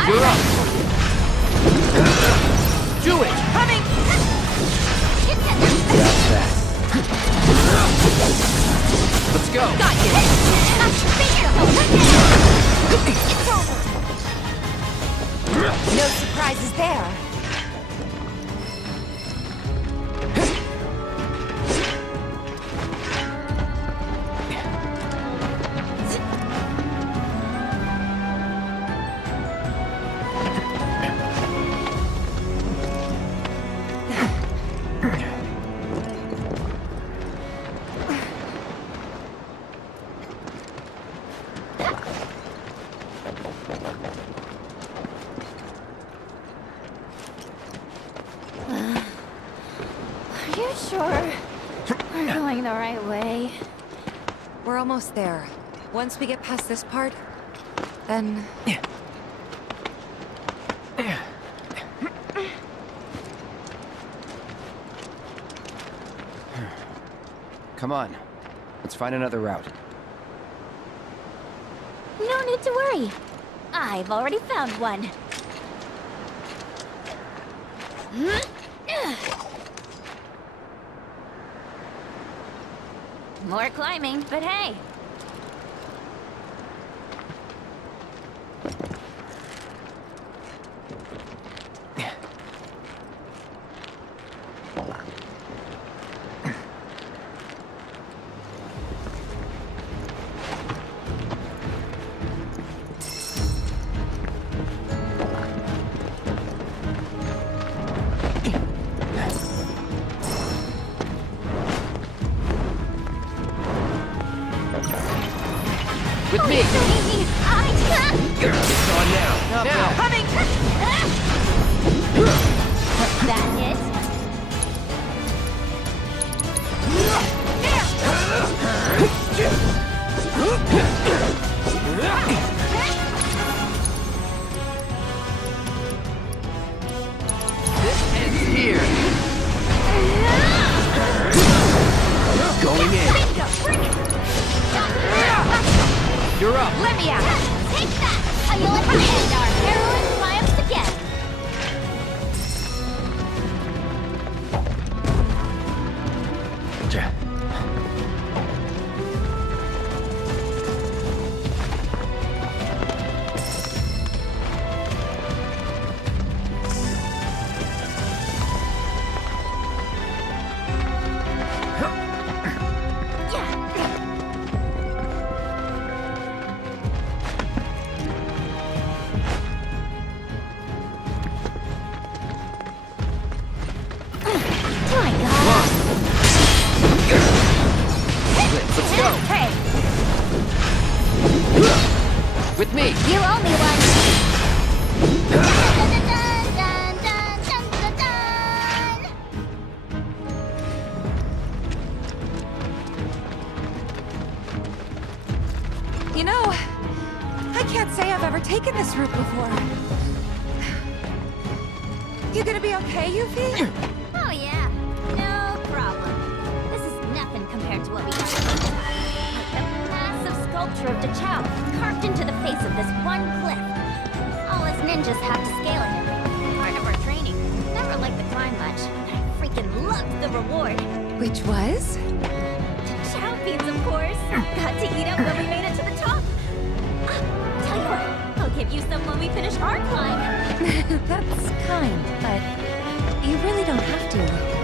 You're up! Do it! Coming! That's that. Let's go! Got you! No surprises there. Are you sure we're going the right way? We're almost there. Once we get past this part, then... Come on. Let's find another route. No need to worry. I've already found one. More climbing, but hey. With me! It's on now! Now! Coming! That it? This ends here! Going in! You're up! Let me out! Take that! And our heroine triumphs again! Let's go! Hey! With me! You owe me one! You know, I can't say I've ever taken this route before. You gonna be okay, Yuffie? Oh yeah, no problem. This is nothing compared to what we got. The massive sculpture of Dachau, carved into the face of this one cliff. All us ninjas have to scale it. Part of our training. Never liked the climb much. I freaking loved the reward. Which was? Chow beans, of course. Got to eat them when we made it to the top. Tell you what, I'll give you some when we finish our climb. That's kind, but you really don't have to.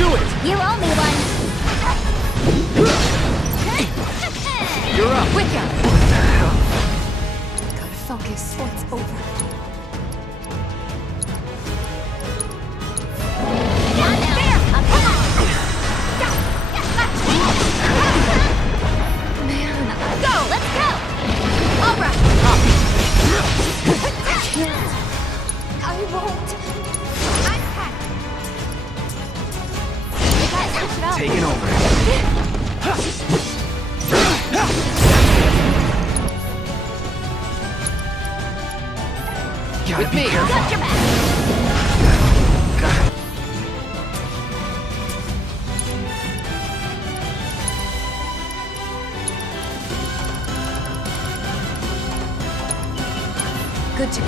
Do it! You owe me one. You're up! Wicca! What the hell? Gotta focus or it's over. Go! Let's go! Alright! I can't. I won't. Taking over. Gotta With be me. careful. Got your back! Good to go?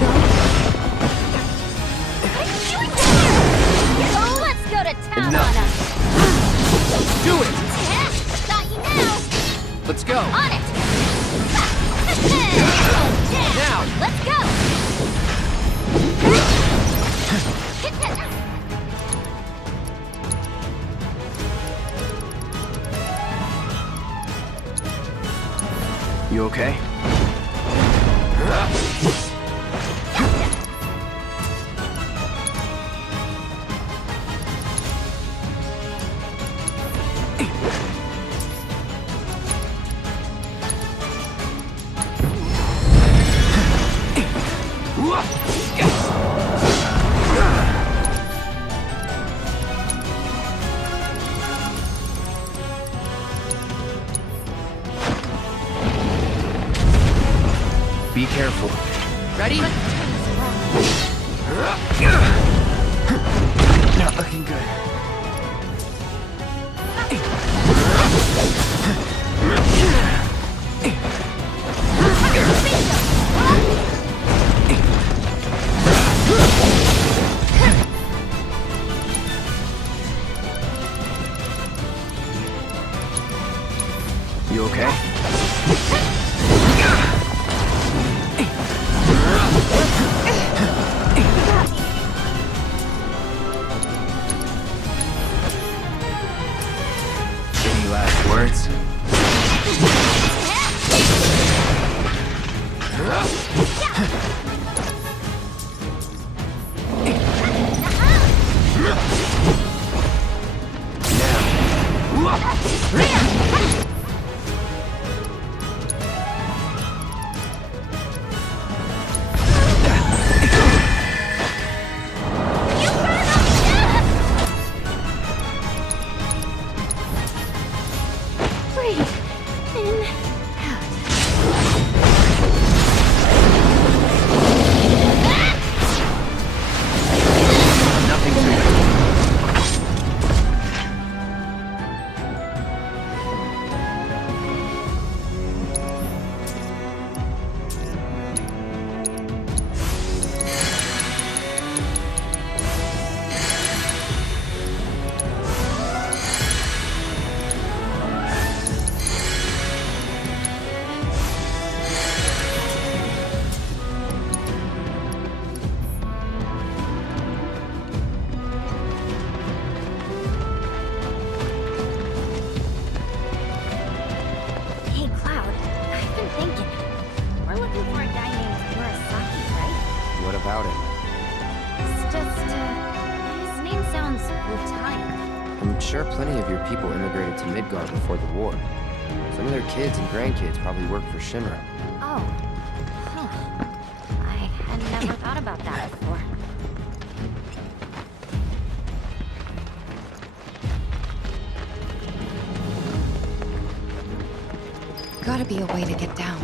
Oh, let's go to town Enough. on 'em. Do it! Yeah, got you now. Let's go! On it. Now! Let's go. You okay? Be careful. Ready? Not looking good. You okay? Any last words? Breathe in, Nothing to it. Hey, Cloud, I've been thinking. We're looking for a guy named Murasaki, right? What about it? It's just, his name sounds Bhutan. I'm sure plenty of your people immigrated to Midgard before the war. Some of their kids and grandkids probably work for Shinra. Oh. Huh. I had never thought about that before. Gotta be a way to get down.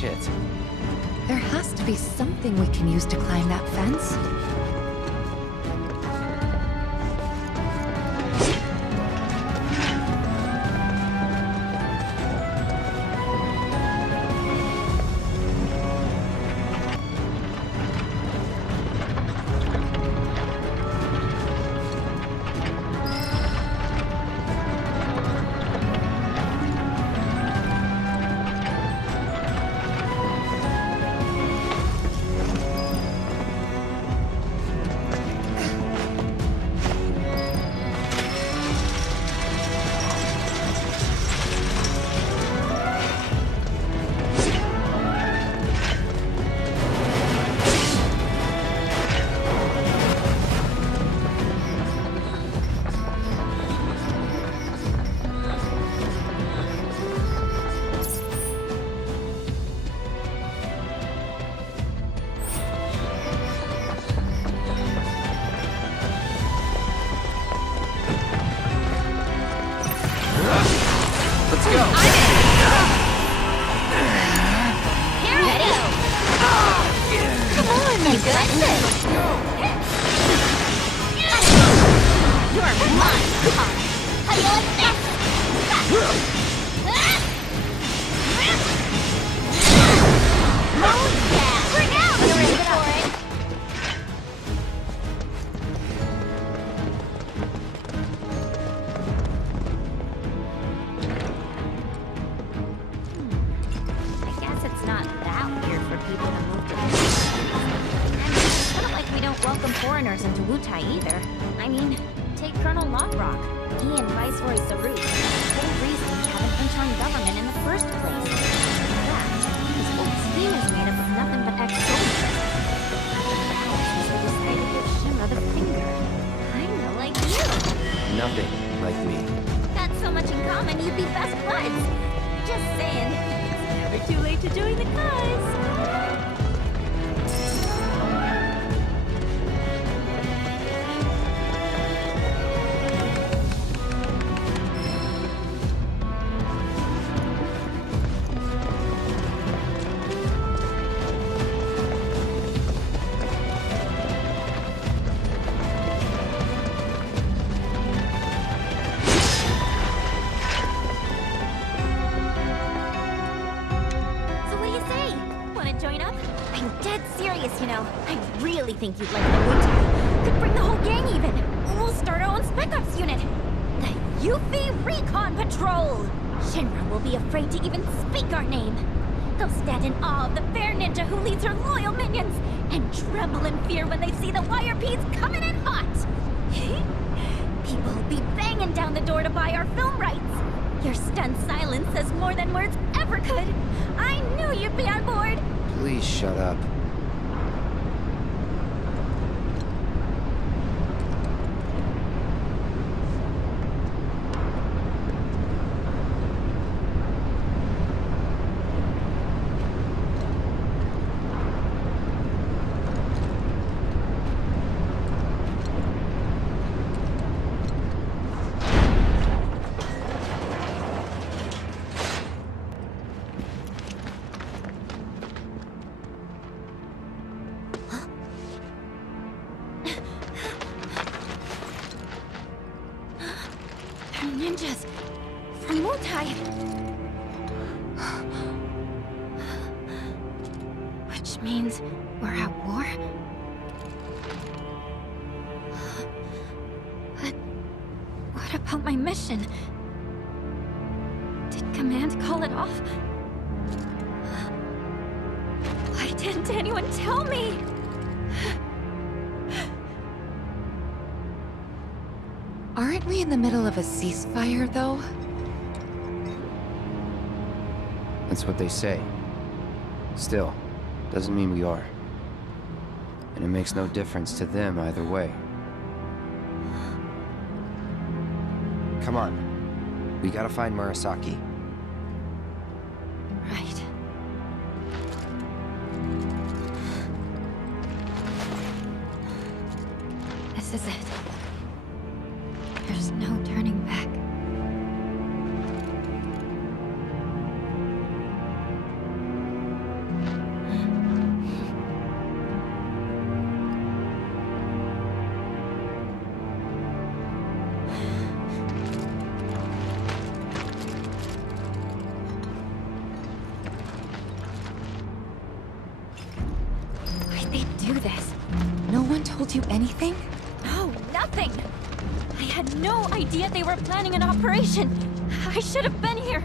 shit. There has to be something we can use to climb that fence. Let's go! Here we go! Come on, you got this! You're mine! How do you like this? Oh yeah! Bring out! You're ready for it! I guess it's not that weird for people to move to this. And it's not like we don't welcome foreigners into Wutai either. I mean, take Colonel Lockrock. He and Viceroy Sarut. The whole reason we have an interim government in the first place. In fact, his whole team is made up of nothing but ex-soldiers. They decided to give Shinra the finger. Kinda like you. Nothing like me. Got so much in common, you'd be best buds. Just saying. It's never too late to join the cause. So what do you say? Wanna join up? I'm dead serious, you know. I really think you'd like the Wutai. Could bring the whole gang even. We'll start our own Spec Ops unit. The Yuffie Recon Patrol! Shinra will be afraid to even speak our name. They'll stand in awe of the fair ninja who leads her loyal minions, and tremble in fear when they see the wire peas coming in hot. People will be banging down the door to buy our film rights. Your stunned silence says more than words ever could. I knew you'd be on board. Please shut up. They're ninjas from Wutai. Which means we're at war? But what about my mission? Did Command call it off? Why didn't anyone tell me? Aren't we in the middle of a ceasefire, though? That's what they say. Still, doesn't mean we are. And it makes no difference to them either way. Come on. We gotta find Murasaki. Right. This is it. There's no turning back. do this? No one told you anything? No, nothing! I had no idea they were planning an operation. I should have been here.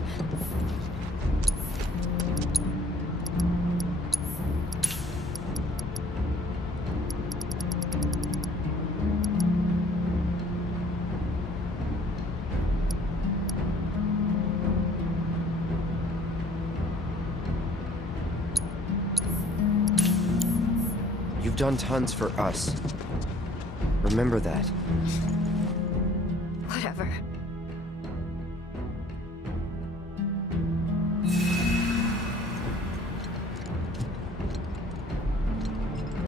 You've done tons for us. Remember that. Whatever.